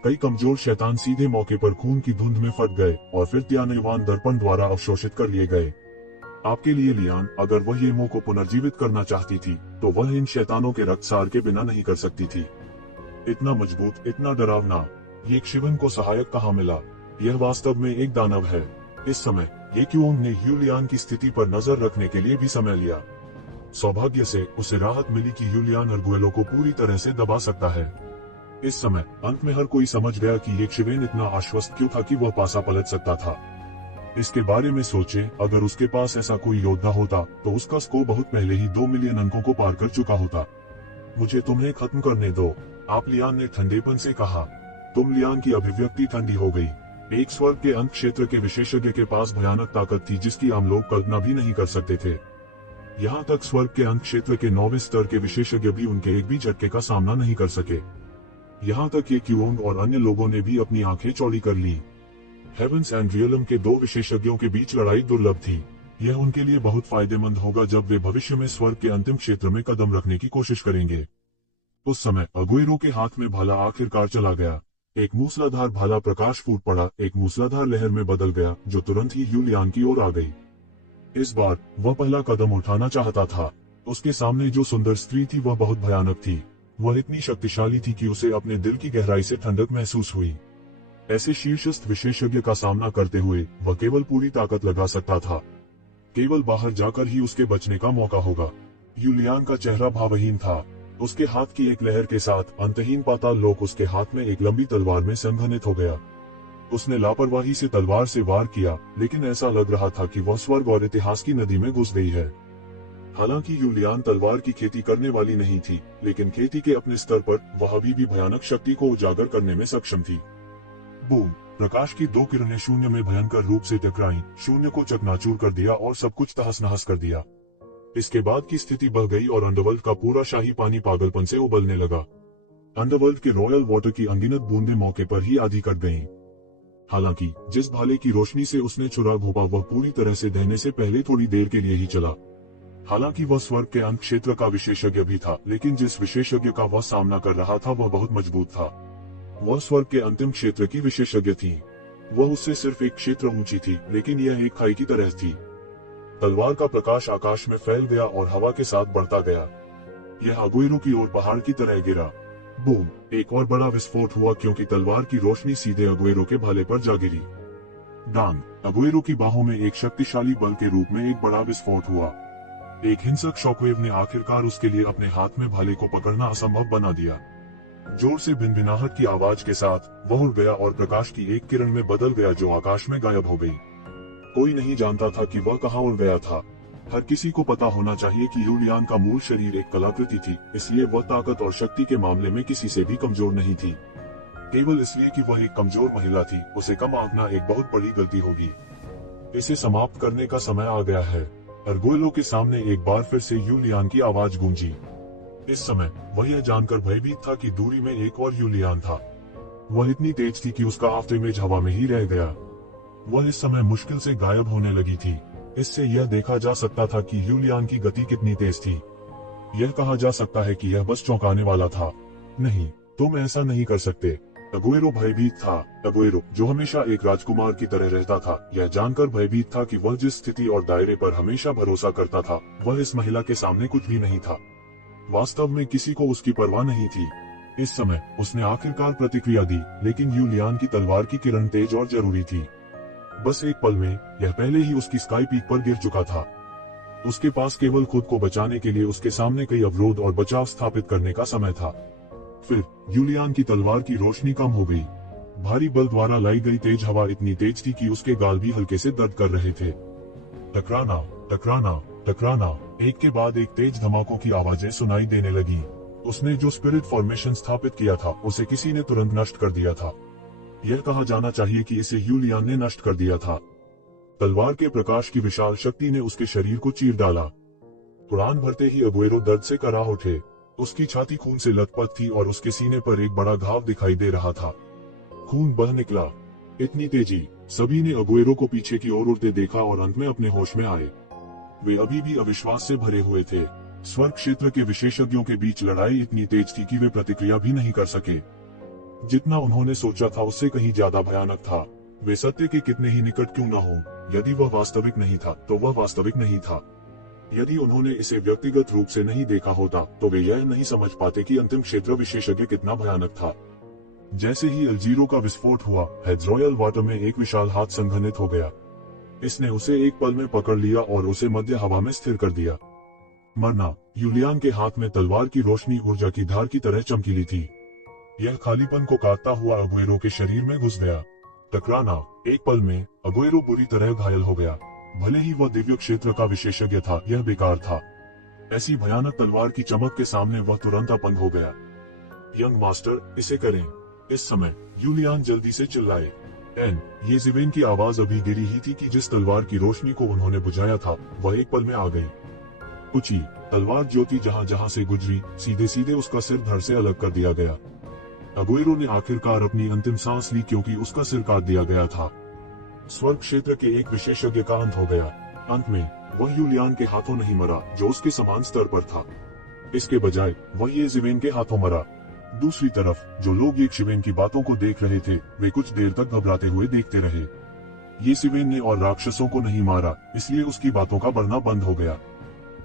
कई कमजोर शैतान सीधे मौके पर खून की धुंध में फट गए और फिर त्यानयुवान दर्पण द्वारा अवशोषित कर लिए गए। आपके लिए लियान, अगर वह येमो को पुनर्जीवित करना चाहती थी, तो वह इन शैतानों के रक्तसार के बिना नहीं कर सकती थी। इतना मजबूत, इतना डरावना, ये शिवन को सहायक कहाँ मिला? यह वास्तव में एक दानव है। इस समय ये क्यूओंग ने यूलियान की स्थिति पर नजर रखने के लिए भी समय लिया। सौभाग्य से उसे राहत मिली कि यूलियान अर्गुएलो को पूरी तरह से दबा सकता है। इस समय अंत में हर कोई समझ गया कि ये शिवेन इतना आश्वस्त क्यों था कि वह पासा पलट सकता था। इसके बारे में सोचे, अगर उसके पास ऐसा कोई योद्धा होता तो उसका स्कोर बहुत पहले ही 2 मिलियन अंकों को पार कर चुका होता। मुझे तुम्हें खत्म करने दो, आपलियान ने ठंडेपन से कहा। तुम लियान की अभिव्यक्ति ठंडी हो गई। एक स्वर्ग के अंत क्षेत्र के विशेषज्ञ के पास भयानक ताकत थी जिसकी आम लोग कल्पना भी नहीं कर सकते थे। यहाँ तक स्वर्ग के अंत क्षेत्र के 9वें स्तर के विशेषज्ञ भी उनके एक भी झटके का सामना नहीं कर सके। यहाँ तक कि क्यूओंग और अन्य लोगों ने भी अपनी आंखें चौड़ी कर ली। हेवंस एंड रियलम के दो विशेषज्ञों के बीच लड़ाई दुर्लभ थी। यह उनके लिए बहुत फायदेमंद होगा जब वे भविष्य में स्वर्ग के अंतिम क्षेत्र में कदम रखने की कोशिश करेंगे। उस समय अगुएरो के हाथ में भाला आखिरकार चला गया। एक मूसलाधार भाला प्रकाश फूट पड़ा, एक मूसलाधार लहर में बदल गया जो तुरंत ही यूलियान की ओर आ गई। इस बार वह पहला कदम उठाना चाहता था। उसके सामने जो सुंदर स्त्री थी वह बहुत भयानक थी। वह इतनी शक्तिशाली थी कि उसे अपने दिल की गहराई से ठंडक महसूस हुई। ऐसे शीर्षस्थ विशेषज्ञ का सामना करते हुए वह केवल पूरी ताकत लगा सकता था। केवल बाहर जाकर ही उसके बचने का मौका होगा। यूलियान का चेहरा भावहीन था। उसके हाथ की एक लहर के साथ अंतहीन पाताल लोक उसके हाथ में एक लंबी तलवार में संघनित हो गया। उसने लापरवाही से तलवार से वार किया, लेकिन ऐसा लग रहा था कि वह स्वर्ग और इतिहास की नदी में घुस गई है। हालांकि यूलियान तलवार की खेती करने वाली नहीं थी, लेकिन खेती के अपने स्तर पर वह अभी भी भयानक शक्ति को उजागर करने में सक्षम थी। बूम! प्रकाश की दो किरणें शून्य में भयंकर रूप से टकराईं, शून्य को चकनाचूर कर दिया और सब कुछ तहस नहस कर दिया। इसके बाद की स्थिति बढ़ गई और अंडरवर्ल्ड का पूरा शाही पानी पागलपन से उबलने लगा। अंडरवर्ल्ड के रॉयल वाटर की अनगिनत बूंदें मौके पर ही आधी कट गईं। हालांकि जिस भाले की रोशनी से उसने छुरा घोंपा वह पूरी तरह से ढहने से पहले थोड़ी देर के लिए ही चला। हालांकि वह स्वर्ग के अंत क्षेत्र का विशेषज्ञ भी था, लेकिन जिस विशेषज्ञ का वह सामना कर रहा था वह बहुत मजबूत था। वह स्वर्ग के अंतिम क्षेत्र की विशेषज्ञ थी। वह उससे सिर्फ एक क्षेत्र ऊंची थी, लेकिन यह एक खाई की तरह थी। तलवार का प्रकाश आकाश में फैल गया और हवा के साथ बढ़ता गया। यह अगुएरो की ओर पहाड़ की तरह गिरा। बूम! एक और बड़ा विस्फोट हुआ क्योंकि तलवार की रोशनी सीधे अगुएरो के भाले पर जा गिरी। डांग! अगुएरो की बाहों में एक शक्तिशाली बल के रूप में एक बड़ा विस्फोट हुआ। एक हिंसक शॉकवेव ने आखिरकार उसके लिए अपने हाथ में भाले को पकड़ना असंभव बना दिया। जोर से भिनभिनाहट की आवाज के साथ वह उड़ गया और प्रकाश की एक किरण में बदल गया जो आकाश में गायब हो गई। कोई नहीं जानता था कि वह कहाँ उड़ गया था। हर किसी को पता होना चाहिए कि यूलियान का मूल शरीर एक कलाकृति थी, इसलिए वह ताकत और शक्ति के मामले में किसी से भी कमजोर नहीं थी। केवल इसलिए कि वह एक कमजोर महिला थी, उसे कम आंकना एक बहुत बड़ी गलती होगी। इसे समाप्त करने का समय आ गया है। अर्गुएलो के सामने एक बार फिर से यूलियान की आवाज गूंजी। इस समय वह यह जानकर भयभीत था कि दूरी में एक और यूलियान था। वह इतनी तेज थी कि उसका आफ्टर इमेज हवा में ही रह गया। वह इस समय मुश्किल से गायब होने लगी थी। इससे यह देखा जा सकता था कि यूलियान की गति कितनी तेज थी। यह कहा जा सकता है कि यह बस चौंकाने वाला था। नहीं, तुम ऐसा नहीं कर सकते। अगुएरो भयभीत था। अगुएरो, जो हमेशा एक राजकुमार की तरह रहता था, यह जानकर भयभीत था कि वह जिस स्थिति और दायरे पर हमेशा भरोसा करता था, वह इस महिला के सामने कुछ भी नहीं था। वास्तव में किसी को उसकी परवाह नहीं थी। इस समय उसने आखिरकार प्रतिक्रिया दी, लेकिन यूलियान की तलवार की किरण तेज और जरूरी थी। बस एक पल में यह पहले ही उसकी स्काई पीक पर गिर चुका था। उसके पास केवल खुद को बचाने के लिए उसके सामने कई अवरोध और बचाव स्थापित करने का समय था। फिर यूलियान की तलवार की रोशनी कम हो गई। भारी बल द्वारा लाई गई तेज हवा इतनी तेज थी कि उसके गाल भी हल्के से दर्द कर रहे थे। टकराना, टकराना, टकराना। एक के बाद एक तेज धमाकों की आवाजें सुनाई देने लगी। उसने जो स्पिरिट फॉर्मेशन स्थापित किया था उसे किसी ने तुरंत नष्ट कर दिया था। यह कहा जाना चाहिए कि इसे यूलियान ने नष्ट कर दिया था। तलवार के प्रकाश की विशाल शक्ति ने उसके शरीर को चीर डाला। उड़ान भरते ही अगुएरो दर्द से कराह उठे। उसकी छाती खून से लथपथ थी और उसके सीने पर एक बड़ा घाव दिखाई दे रहा था। खून बह निकला। इतनी तेजी! सभी ने अगुएरो को पीछे की ओर उड़ते देखा और अंत में अपने होश में आए। वे अभी भी अविश्वास से भरे हुए थे। स्वर्ग क्षेत्र के विशेषज्ञों के बीच लड़ाई इतनी तेज थी कि वे प्रतिक्रिया भी नहीं कर सके। जितना उन्होंने सोचा था उससे कहीं ज्यादा भयानक था। वे सत्य के कितने ही निकट क्यों न हो, यदि वह वास्तविक नहीं था तो वह वास्तविक नहीं था। यदि उन्होंने इसे व्यक्तिगत रूप से नहीं देखा होता तो वे यह नहीं समझ पाते कि अंतिम क्षेत्र विशेषज्ञ कितना भयानक था। जैसे ही अल्जीरो का विस्फोट हुआ, हेड्स रॉयल वाटर में एक विशाल हाथ संघनित हो गया। इसने उसे एक पल में पकड़ लिया और उसे मध्य हवा में स्थिर कर दिया। मरना! यूलियान के हाथ में तलवार की रोशनी ऊर्जा की धार की तरह चमकीली थी। यह खालीपन को काटता हुआ अगुएरो के शरीर में घुस गया। टकराना! एक पल में अगुएरो बुरी तरह घायल हो गया। भले ही वह दिव्य क्षेत्र का विशेषज्ञ था, यह बेकार था। ऐसी भयानक तलवार की चमक के सामने वह तुरंत अपंग हो गया। यंग मास्टर, इसे करें। इस समय यूलियान जल्दी से चिल्लाए। ये जिवेन की आवाज अभी गिरी ही थी कि जिस तलवार की रोशनी को उन्होंने बुझाया था वह एक पल में आ गई। ऊंची तलवार ज्योति जहां जहां से गुजरी, सीधे सीधे उसका सिर धड़ से अलग कर दिया गया। अगुएरो ने आखिरकार अपनी अंतिम सांस ली क्योंकि उसका सिर काट दिया गया था। स्वर्ग क्षेत्र के एक विशेषज्ञ का अंत हो गया। अंत में वह यूलियान के हाथों नहीं मरा जो उसके समान स्तर पर था। इसके बजाय वह ये जिवेन के हाथों मरा। दूसरी तरफ जो लोग ये शिवेन की बातों को देख रहे थे वे कुछ देर तक घबराते हुए देखते रहे। ये शिवेन ने और राक्षसों को नहीं मारा, इसलिए उसकी बातों का बढ़ना बंद हो गया।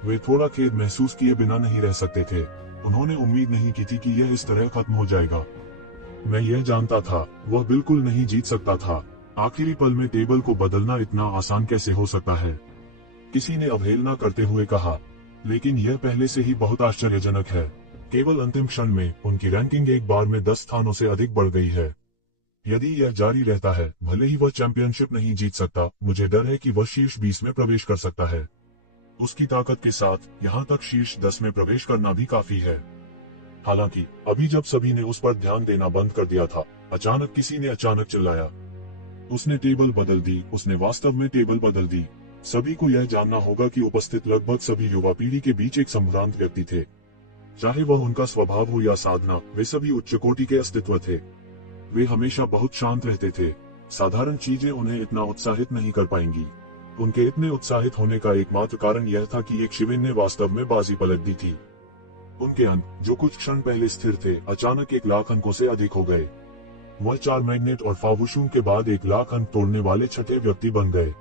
वे थोड़ा खेद महसूस किए बिना नहीं रह सकते थे। उन्होंने उम्मीद नहीं की थी कि यह इस तरह खत्म हो जाएगा। मैं यह जानता था, वह बिल्कुल नहीं जीत सकता था। आखिरी पल में टेबल को बदलना इतना आसान कैसे हो सकता है? किसी ने अवहेलना करते हुए कहा। लेकिन यह पहले से ही बहुत आश्चर्यजनक है। केवल अंतिम क्षण में उनकी रैंकिंग एक बार में 10 स्थानों से अधिक बढ़ गई है। यदि यह जारी रहता है, भले ही वह चैंपियनशिप नहीं जीत सकता, मुझे डर है कि वह शीर्ष 20 में प्रवेश कर सकता है। उसकी ताकत के साथ यहाँ तक शीर्ष 10 में प्रवेश करना भी काफी है। हालांकि अभी जब सभी ने उस पर ध्यान देना बंद कर दिया था, अचानक किसी ने अचानक चिल्लाया। उसने टेबल बदल दी। उसने वास्तव में टेबल बदल दी। सभी को यह जानना होगा कि उपस्थित लगभग सभी युवा पीढ़ी के बीच एक संभ्रांत व्यक्ति थे। चाहे वह उनका स्वभाव हो या साधना, वे सभी उच्च कोटि के अस्तित्व थे। वे हमेशा बहुत शांत रहते थे। साधारण चीजें उन्हें इतना उत्साहित नहीं कर पाएंगी। उनके इतने उत्साहित होने का एकमात्र कारण यह था कि एक शिविन ने वास्तव में बाजी पलट दी थी। उनके अंक, जो कुछ क्षण पहले स्थिर थे, अचानक 1 लाख अंकों से अधिक हो गए। वह 4 मैग्नेट और फावुशुम के बाद 1 लाख अंक तोड़ने वाले छठे व्यक्ति बन गए।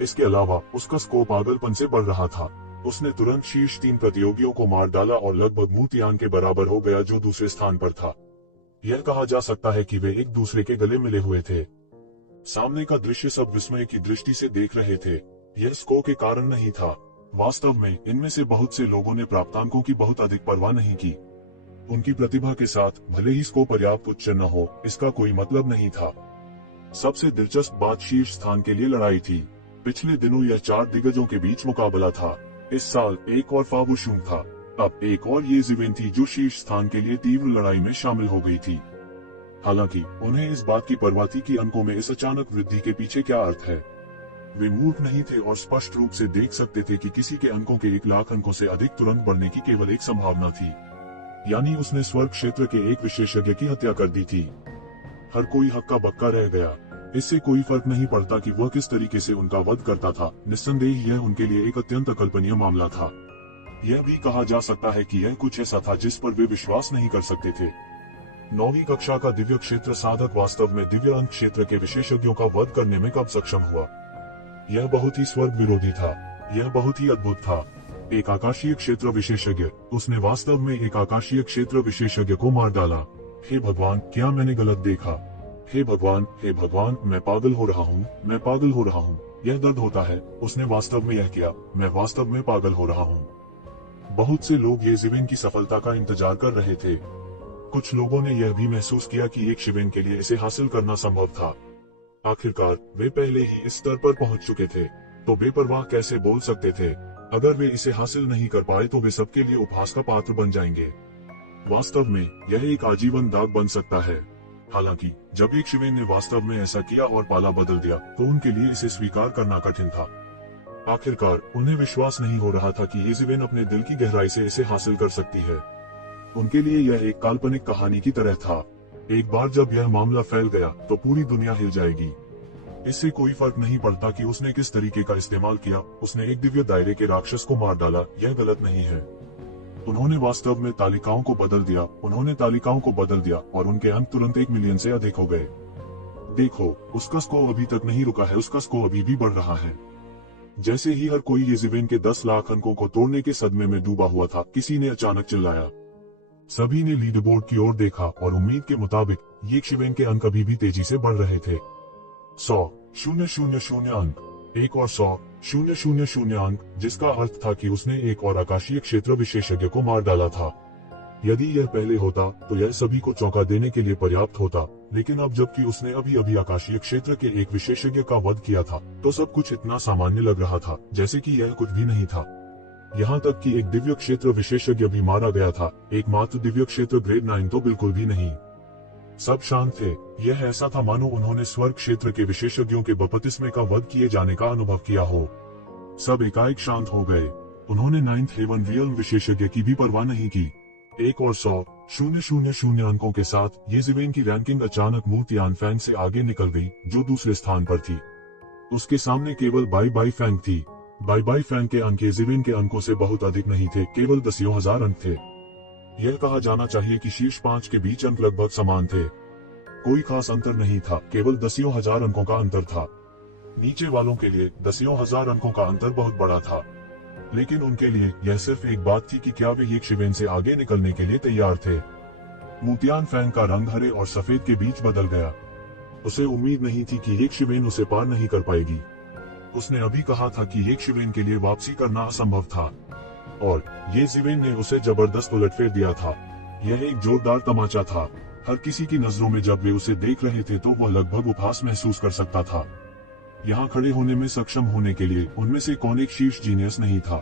इसके अलावा उसका स्कोर पागलपन से बढ़ रहा था। उसने तुरंत शीर्ष 3 प्रतियोगियों को मार डाला और लगभग मू तियान के बराबर हो गया, जो दूसरे स्थान पर था। यह कहा जा सकता है कि वे एक दूसरे के गले मिले हुए थे। सामने का दृश्य सब विस्मय की दृष्टि से देख रहे थे। यह स्कोर के कारण नहीं था। वास्तव में इनमें से बहुत से लोगों ने प्राप्तांकों की बहुत अधिक परवाह नहीं की। उनकी प्रतिभा के साथ भले ही स्कोर पर्याप्त उच्च न हो, इसका कोई मतलब नहीं था। सबसे दिलचस्प बात शीर्ष स्थान के लिए लड़ाई थी। पिछले दिनों यह 4 दिग्गजों के बीच मुकाबला था। इस साल एक और फावुशुम था। अब एक और ये जिवेन थी जो शीर्ष स्थान के लिए तीव्र लड़ाई में शामिल हो गई थी। हालांकि उन्हें इस बात की परवाह थी कि अंकों में इस अचानक वृद्धि के पीछे क्या अर्थ है। वे मूर्ख नहीं थे और स्पष्ट रूप से देख सकते थे कि किसी के अंकों के 1 लाख अंकों से अधिक तुरंत बढ़ने की केवल एक संभावना थी, यानी उसने स्वर्ग क्षेत्र के एक विशेषज्ञ की हत्या कर दी थी। हर कोई हक्का बक्का रह गया। इससे कोई फर्क नहीं पड़ता कि वह किस तरीके से उनका वध करता था। निस्संदेह यह उनके लिए एक अत्यंत अकल्पनीय मामला था। यह भी कहा जा सकता है कि यह कुछ ऐसा था जिस पर वे विश्वास नहीं कर सकते थे। 9वीं कक्षा का दिव्य क्षेत्र साधक वास्तव में दिव्य अंक क्षेत्र के विशेषज्ञों का वध करने में कब सक्षम हुआ? यह बहुत ही स्वर्ग विरोधी था। यह बहुत ही अद्भुत था। एक आकाशीय क्षेत्र विशेषज्ञ, उसने वास्तव में एक आकाशीय क्षेत्र विशेषज्ञ को मार डाला। हे भगवान, क्या मैंने गलत देखा? हे भगवान, मैं पागल हो रहा हूँ, मैं पागल हो रहा हूँ। यह दर्द होता है। उसने वास्तव में यह किया। मैं वास्तव में पागल हो रहा हूँ। बहुत से लोग ये जिवेन की सफलता का इंतजार कर रहे थे। कुछ लोगों ने यह भी महसूस किया कि एक शिवेन के लिए इसे हासिल करना संभव था। आखिरकार वे पहले ही इस स्तर पर पहुंच चुके थे, तो बेपरवाह कैसे बोल सकते थे? अगर वे इसे हासिल नहीं कर पाए तो वे सबके लिए उपहास का पात्र बन जाएंगे। वास्तव में यह एक आजीवन दाग बन सकता है। हालांकि जब एक शिवेन ने वास्तव में ऐसा किया और पाला बदल दिया, तो उनके लिए इसे स्वीकार करना कठिन था। आखिरकार उन्हें विश्वास नहीं हो रहा था कि ये जिवेन अपने दिल की गहराई से इसे हासिल कर सकती है। उनके लिए यह एक काल्पनिक कहानी की तरह था। एक बार जब यह मामला फैल गया तो पूरी दुनिया हिल जाएगी। इससे कोई फर्क नहीं पड़ता कि उसने किस तरीके का इस्तेमाल किया। उसने एक दिव्य दायरे के राक्षस को मार डाला। यह गलत नहीं है। उन्होंने वास्तव में तालिकाओं को बदल दिया। उन्होंने तालिकाओं को बदल दिया और उनके अंक तुरंत 1 मिलियन से अधिक हो गए। देखो, उसका स्कोर अभी तक नहीं रुका है, उसका स्कोर अभी भी बढ़ रहा है। जैसे ही हर कोई ये जिवेन के 10 लाख अंकों को तोड़ने के सदमे में डूबा हुआ था, किसी ने अचानक चिल्लाया। सभी ने लीडर बोर्ड की ओर देखा और उम्मीद के मुताबिक ये शिवेन के अंक अभी भी तेजी से बढ़ रहे थे। 100,000 अंक, एक और 100,000 अंक, जिसका अर्थ था कि उसने एक और आकाशीय क्षेत्र विशेषज्ञ को मार डाला था। यदि यह पहले होता तो यह सभी को चौंका देने के लिए पर्याप्त होता, लेकिन अब जबकि उसने अभी आकाशीय क्षेत्र के एक विशेषज्ञ का वध किया था, तो सब कुछ इतना सामान्य लग रहा था जैसे कि यह कुछ भी नहीं था। यहाँ तक कि एक दिव्य क्षेत्र विशेषज्ञ भी मारा गया था। एकमात्र दिव्य क्षेत्र ग्रेड 9 तो बिल्कुल भी नहीं। सब शांत थे। यह ऐसा था मानो उन्होंने स्वर्ग क्षेत्र के विशेषज्ञों के बपतिस्मे का वध किए जाने का अनुभव किया हो। सब एकाएक शांत हो गए। उन्होंने 9th हेवन रियल विशेषज्ञ की भी परवाह नहीं की। एक और 100,000 अंकों के साथ ये जिवेन की रैंकिंग अचानक मू तियान फैंग से आगे निकल गई, जो दूसरे स्थान पर थी। उसके सामने केवल बाई बाई फैंग थी। बाई बाई फैंग के अंक जिवेन के अंकों से बहुत अधिक नहीं थे, केवल 10,000 अंक थे। यह कहा जाना चाहिए कि शीर्ष 5 के बीच अंक लगभग समान थे। कोई खास अंतर नहीं था, केवल 10,000 अंकों का अंतर था। नीचे वालों के लिए 10,000 अंकों का अंतर बहुत बड़ा था, लेकिन उनके लिए यह सिर्फ एक बात थी कि क्या वे एक शिवेन से आगे निकलने के लिए तैयार थे। मू तियान फैंग का रंग हरे और सफेद के बीच बदल गया। उसे उम्मीद नहीं थी कि एक शिवेन उसे पार नहीं कर पाएगी। उसने अभी कहा था कि एक शिवेन के लिए वापसी करना असंभव था, और ये जिवेन ने उसे जबरदस्त उलटफेर दिया था। यह एक जोरदार तमाचा था। हर किसी की नजरों में जब वे उसे देख रहे थे तो वह लगभग उपहास महसूस कर सकता था। यहाँ खड़े होने में सक्षम होने के लिए उनमें से कौन एक शीर्ष जीनियस नहीं था,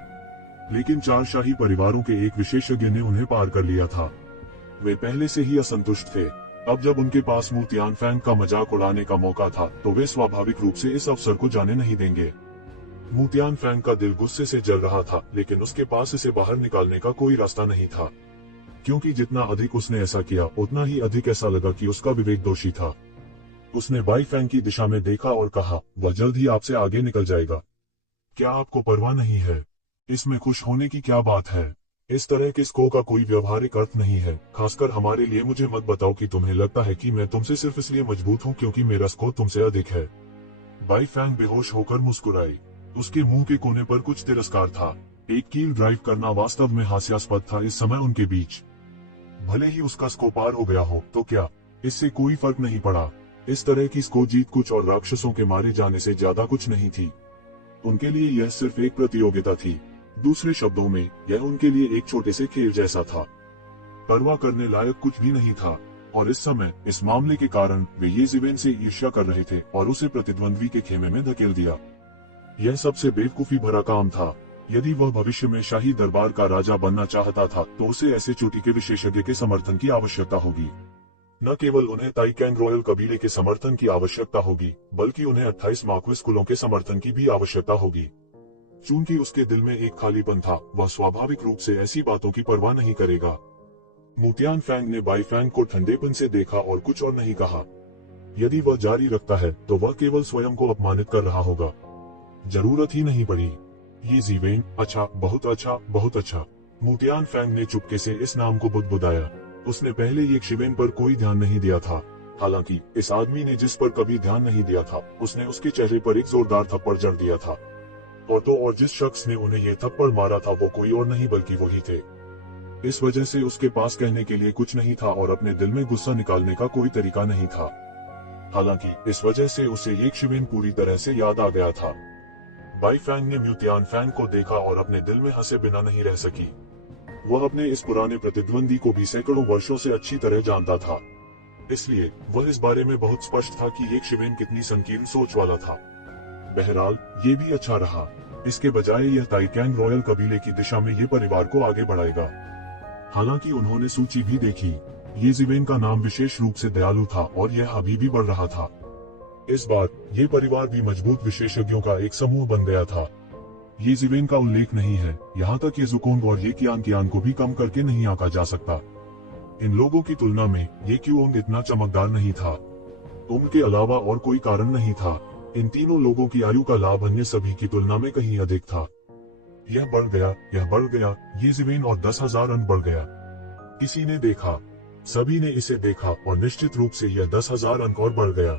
लेकिन 4 शाही परिवारों के एक विशेषज्ञ ने उन्हें पार कर लिया था। वे पहले से ही असंतुष्ट थे। अब जब उनके पास मू तियान फैंग का मजाक उड़ाने का मौका था, तो वे स्वाभाविक रूप से इस अवसर को जाने नहीं देंगे। मू तियान फैंग का दिल गुस्से से जल रहा था, लेकिन उसके पास इसे बाहर निकालने का कोई रास्ता नहीं था, क्योंकि जितना अधिक उसने ऐसा किया, उतना ही अधिक ऐसा लगा कि उसका विवेक दोषी था। उसने बाई फैंग की दिशा में देखा और कहा, वह जल्द ही आपसे आगे निकल जाएगा। क्या आपको परवाह नहीं है? इसमें खुश होने की क्या बात है? इस तरह के स्को का कोई व्यवहारिक अर्थ नहीं है, खासकर हमारे लिए। मुझे मत बताओ कि तुम्हें लगता है कि मैं तुमसे सिर्फ इसलिए मजबूत हूँ क्योंकि मेरा स्को तुमसे अधिक है। बाई फैंग बेहोश होकर मुस्कुराई। उसके मुंह के कोने पर कुछ तिरस्कार था। एक कील ड्राइव करना वास्तव में हास्यास्पद था इस समय उनके बीच। भले ही उसका स्को पार हो गया हो तो क्या, इससे कोई फर्क नहीं पड़ा। इस तरह की स्को जीत कुछ और राक्षसों के मारे जाने से ज्यादा कुछ नहीं थी। उनके लिए यह सिर्फ एक प्रतियोगिता थी। दूसरे शब्दों में, यह उनके लिए एक छोटे से खेल जैसा था। परवाह करने लायक कुछ भी नहीं था। और इस समय इस मामले के कारण वे येज़ेबेल से ईर्ष्या कर रहे थे और उसे प्रतिद्वंद्वी के खेमे में धकेल दिया। यह सबसे बेवकूफी भरा काम था। यदि वह भविष्य में शाही दरबार का राजा बनना चाहता था तो उसे ऐसे चोटी के विशेषज्ञ के समर्थन की आवश्यकता होगी। न केवल उन्हें ताइकेंग रॉयल कबीले के समर्थन की आवश्यकता होगी, बल्कि उन्हें 28 मार्क्वेस कुलों के समर्थन की भी आवश्यकता होगी। चूंकि उसके दिल में एक खालीपन था, वह स्वाभाविक रूप से ऐसी बातों की परवाह नहीं करेगा। मुतियान फैंग ने बाई फैंग को ठंडेपन से देखा और कुछ और नहीं कहा। यदि वह जारी रखता है तो वह केवल स्वयं को अपमानित कर रहा होगा। जरूरत ही नहीं पड़ी। येज़ेबेल, अच्छा, बहुत अच्छा, बहुत अच्छा। मुतियान फैंग ने चुपके से इस नाम को बुदबुदाया। उसने पहले येज़ेबेल पर कोई ध्यान नहीं दिया था। हालांकि इस आदमी ने जिस पर कभी ध्यान नहीं दिया था, उसने उसके चेहरे पर एक जोरदार थप्पड़ जड़ दिया था। और जिस शख्स ने उन्हें ये थप्पड़ मारा था वो कोई और नहीं बल्कि वही थे। इस वजह से उसके पास कहने के लिए कुछ नहीं था और अपने दिल में गुस्सा निकालने का कोई तरीका नहीं था। हालांकि इस वजह से उसे येज़ेबेल पूरी तरह से याद आ गया था। बाई फैंग ने मुतियान फैंग को देखा और अपने दिल में हंसे बिना नहीं रह सकी। वह अपने इस पुराने प्रतिद्वंदी को भी सैकड़ों वर्षों से अच्छी तरह जानता था। इसलिए वह इस बारे में बहुत स्पष्ट था कि येज़ेबेल कितनी संकीर्ण सोच वाला था। बहरहाल, ये भी अच्छा रहा। इसके बजाय यह ताइकेंग रॉयल कबीले की दिशा में ये परिवार को आगे बढ़ाएगा। हालांकि उन्होंने सूची भी देखी। येज़ेबेल का नाम विशेष रूप से दयालु था और यह अभी भी बढ़ रहा था। इस बार ये परिवार भी मजबूत विशेषज्ञों का एक समूह बन गया था। येज़ेबेल का उल्लेख नहीं है, यहाँ तक ये ज़ुकोंग और ये कियान को भी कम करके नहीं आंका जा सकता। इन लोगों की तुलना में ये क्यूओंग इतना चमकदार नहीं था। उम्र के अलावा और कोई कारण नहीं था। इन तीनों लोगों की आयु का लाभ अन्य सभी की तुलना में कहीं अधिक था। यह बढ़ गया, यह बढ़ गया। येज़ेबेल और 10,000 अंक बढ़ गया। किसी ने देखा, सभी ने इसे देखा और निश्चित रूप से यह 10,000 अंक और बढ़ गया।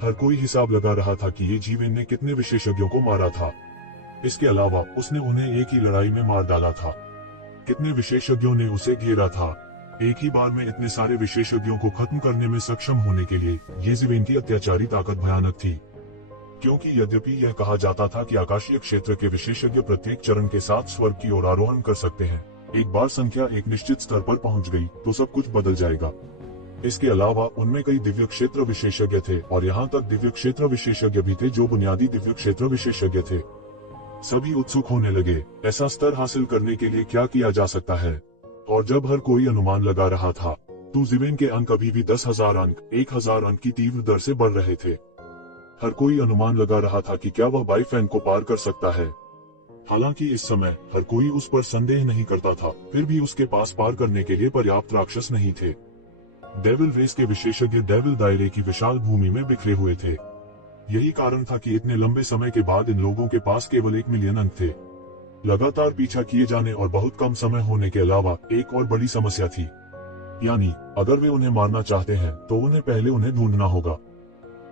हर कोई हिसाब लगा रहा था कि येज़ेबेल ने कितने विशेषज्ञों को मारा था। इसके अलावा उसने उन्हें एक ही लड़ाई में मार डाला था। कितने विशेषज्ञों ने उसे घेरा था। एक ही बार में इतने सारे विशेषज्ञों को खत्म करने में सक्षम होने के लिए येज़ेबेल की अत्याचारी ताकत भयानक थी। क्योंकि यद्यपि यह कहा जाता था कि आकाशीय क्षेत्र के विशेषज्ञ प्रत्येक चरण के साथ स्वर्ग की ओर आरोहण कर सकते हैं, एक बार संख्या एक निश्चित स्तर पर पहुंच गई तो सब कुछ बदल जाएगा। इसके अलावा उनमें कई दिव्य क्षेत्र विशेषज्ञ थे और यहाँ तक दिव्य क्षेत्र विशेषज्ञ भी थे जो बुनियादी दिव्य क्षेत्र विशेषज्ञ थे। सभी उत्सुक होने लगे, ऐसा स्तर हासिल करने के लिए क्या किया जा सकता है। और जब हर कोई अनुमान लगा रहा था तो येज़ेबेल के अंक अभी भी 10,000 अंक, 1,000 अंक की तीव्र दर से बढ़ रहे थे। हर कोई अनुमान लगा रहा था कि क्या वह बाई फैंग को पार कर सकता है। हालांकि इस समय हर कोई उस पर संदेह नहीं करता था, फिर भी उसके पास पार करने के लिए पर्याप्त राक्षस नहीं थे। डेविल रेस के विशेषज्ञ डेविल दायरे की विशाल भूमि में बिखरे हुए थे। यही कारण था कि इतने लंबे समय के बाद इन लोगों के पास केवल 1 मिलियन अंक थे। लगातार पीछा किए जाने और बहुत कम समय होने के अलावा एक और बड़ी समस्या थी, यानी अगर वे उन्हें मारना चाहते हैं तो उन्हें पहले उन्हें ढूंढना होगा।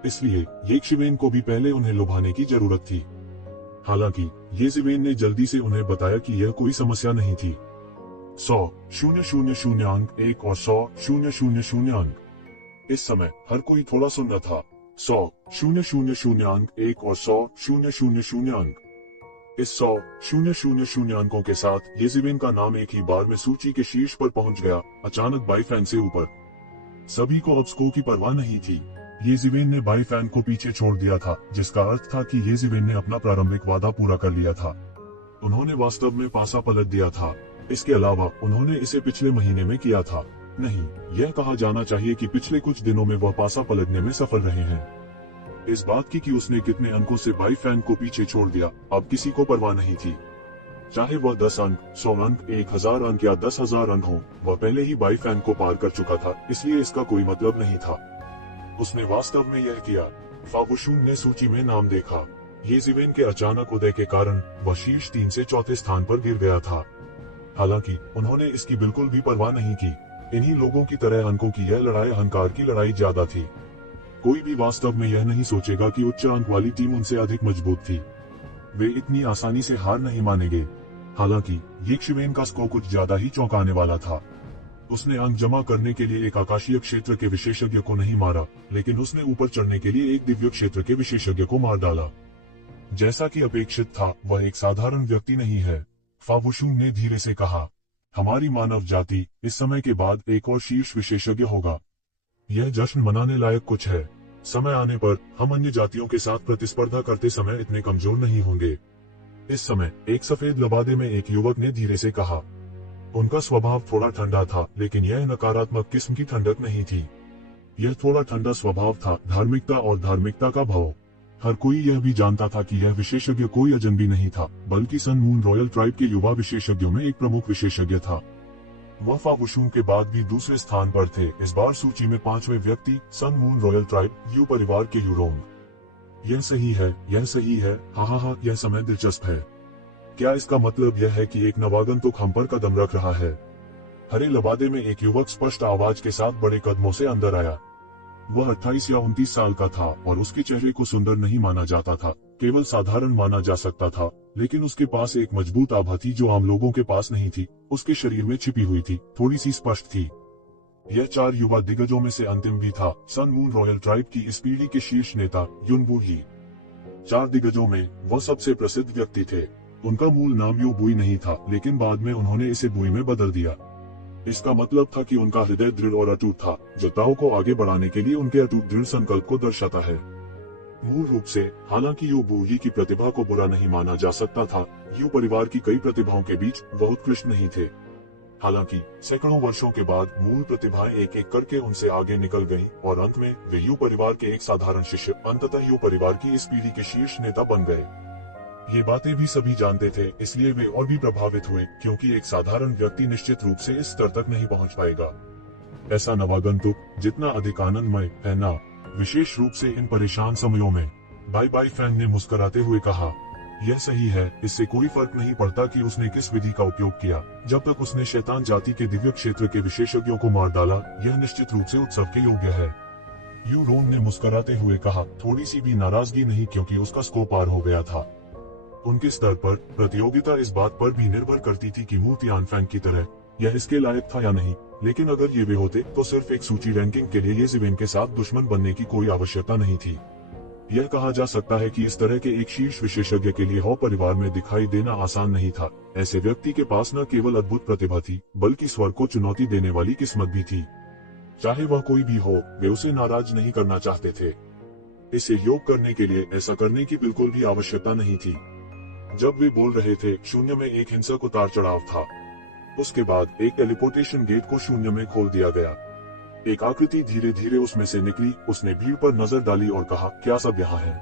इसलिए येज़ेबेल को भी पहले उन्हें लुभाने की जरूरत थी। हालांकि येज़ेबेल ने जल्दी से उन्हें बताया कि यह कोई समस्या नहीं थी। 100,000 अंक 1 और 100,000 अंक। इस समय हर कोई थोड़ा सुन रहा था। 100,000 अंक 1 और 100,000 अंक। इस 100,000 अंकों के साथ येज़ेबेल का नाम एक ही बार में सूची के शीर्ष पर पहुंच गया, अचानक बाई फैंग से ऊपर। सभी को अब स्को की परवाह नहीं थी। येज़ेबेल ने बाई फैंग को पीछे छोड़ दिया था, जिसका अर्थ था कि येज़ेबेल ने अपना प्रारंभिक वादा पूरा कर लिया था। उन्होंने वास्तव में पासा पलट दिया था। इसके अलावा उन्होंने इसे पिछले महीने में किया था। नहीं, यह कहा जाना चाहिए कि पिछले कुछ दिनों में वह पासा पलटने में सफल रहे हैं। इस बात की कि उसने कितने अंकों से बाई फैंग को पीछे छोड़ दिया अब किसी को परवाह नहीं थी। चाहे वह 10 अंक, 100 अंक, 1,000 अंक या 10,000 अंक हो, वह पहले ही बाई फैंग को पार कर चुका था, इसलिए इसका कोई मतलब नहीं था। उसने वास्तव में यह किया। फाबुशून ने सूची में नाम देखा। येज़ेवेन के अचानक उदय के कारण वह शीर्ष 3 से चौथे स्थान पर गिर गया था। हालांकि उन्होंने इसकी बिल्कुल भी परवाह नहीं की। इन्हीं लोगों की तरह अंकों की यह लड़ाई अहंकार की लड़ाई ज्यादा थी। कोई भी वास्तव में यह नहीं सोचेगा कि उच्च अंक वाली टीम उनसे अधिक मजबूत थी। वे इतनी आसानी से हार नहीं मानेंगे। हालांकि येज़ेवेन का स्कोर कुछ ज्यादा ही चौंकाने वाला था। उसने अंक जमा करने के लिए एक आकाशीय क्षेत्र के विशेषज्ञ को नहीं मारा, लेकिन उसने ऊपर चढ़ने के लिए एक दिव्य क्षेत्र के विशेषज्ञ को मार डाला। जैसा कि अपेक्षित था, वह एक साधारण व्यक्ति नहीं है, फाबुशून ने धीरे से कहा। हमारी मानव जाति इस समय के बाद एक और शीर्ष विशेषज्ञ होगा। यह जश्न मनाने लायक कुछ है। समय आने पर हम अन्य जातियों के साथ प्रतिस्पर्धा करते समय इतने कमजोर नहीं होंगे। इस समय एक सफेद लबादे में एक युवक ने धीरे से कहा। उनका स्वभाव थोड़ा ठंडा था, लेकिन यह नकारात्मक किस्म की ठंडक नहीं थी। यह थोड़ा ठंडा स्वभाव था, धार्मिकता और धार्मिकता का भाव। हर कोई यह भी जानता था कि यह विशेषज्ञ कोई अजनबी नहीं था, बल्कि सन मून रॉयल ट्राइब के युवा विशेषज्ञों में एक प्रमुख विशेषज्ञ था। वह फाबुशून के बाद भी दूसरे स्थान पर थे। इस बार सूची में 5वें व्यक्ति Sun Moon royal tribe Yu परिवार के यूरोंग। यह सही है, यह सही है। हाँ, यह समय दिलचस्प है। क्या इसका मतलब यह है कि एक नवागंतुक हम पर कदम रख रहा है? हरे लबादे में एक युवक स्पष्ट आवाज के साथ बड़े कदमों से अंदर आया। वह 28 या 29 साल का था और उसके चेहरे को सुंदर नहीं माना जाता था, केवल साधारण माना जा सकता था, लेकिन उसके पास एक मजबूत आभा थी जो आम लोगों के पास नहीं थी। उसके शरीर में छिपी हुई थी, थोड़ी सी स्पष्ट थी। यह 4 युवा दिग्गजों में से अंतिम भी था, सन मून रॉयल ट्राइब की इस पीढ़ी के शीर्ष नेता युनबू ही। 4 दिग्गजों में वह सबसे प्रसिद्ध व्यक्ति थे। उनका मूल नाम यू बुई नहीं था, लेकिन बाद में उन्होंने इसे बुई में बदल दिया। इसका मतलब था कि उनका हृदय दृढ़ और अटूट था, जो ताओ को आगे बढ़ाने के लिए उनके अटूट दृढ़ संकल्प को दर्शाता है। मूल रूप से, हालांकि यू बुई की प्रतिभा को बुरा नहीं माना जा सकता था, यू परिवार की कई प्रतिभाओं के बीच वह उत्कृष्ट नहीं थे। हालांकि सैकड़ों वर्षों के बाद मूल प्रतिभाएं एक एक करके उनसे आगे निकल गईं और अंत में वे यू परिवार के एक साधारण शिष्य अंततः यू परिवार की इस पीढ़ी के शीर्ष नेता बन गए। ये बातें भी सभी जानते थे, इसलिए वे और भी प्रभावित हुए, क्योंकि एक साधारण व्यक्ति निश्चित रूप से इस स्तर तक नहीं पहुंच पाएगा। ऐसा नवागंतुक जितना अधिक आनंदमय है ना, विशेष रूप से इन परेशान समयों में। बाई बाई फैंग ने मुस्कुराते हुए कहा। यह सही है, इससे कोई फर्क नहीं पड़ता कि उसने किस विधि का उपयोग किया, जब तक उसने शैतान जाति के दिव्य क्षेत्र के विशेषज्ञों को मार डाला, यह निश्चित रूप से उत्सव के योग्य है। यू रोन ने मुस्कुराते हुए कहा, थोड़ी सी भी नाराजगी नहीं, क्योंकि उसका स्कोर पार हो गया था। उनके स्तर पर प्रतियोगिता इस बात पर भी निर्भर करती थी कि मू तियानफैंग की तरह यह इसके लायक था या नहीं, लेकिन अगर ये वे होते तो सिर्फ एक सूची रैंकिंग के लिए येज़ेवेन के साथ दुश्मन बनने की कोई आवश्यकता नहीं थी। यह कहा जा सकता है कि इस तरह के एक शीर्ष विशेषज्ञ के लिए हॉ परिवार में दिखाई देना आसान नहीं था। ऐसे व्यक्ति के पास न केवल अद्भुत प्रतिभा थी, बल्कि स्वर को चुनौती देने वाली किस्मत भी थी। चाहे वह कोई भी हो, वे उसे नाराज नहीं करना चाहते थे। इसे योग करने के लिए ऐसा करने की बिल्कुल भी आवश्यकता नहीं थी। जब वे बोल रहे थे, शून्य में एक हिंसक उतार चढ़ाव था। उसके बाद एक टेलीपोर्टेशन गेट को शून्य में खोल दिया गया। एक आकृति धीरे धीरे उसमें से निकली। उसने भीड़ पर नजर डाली और कहा, क्या सब यहाँ है?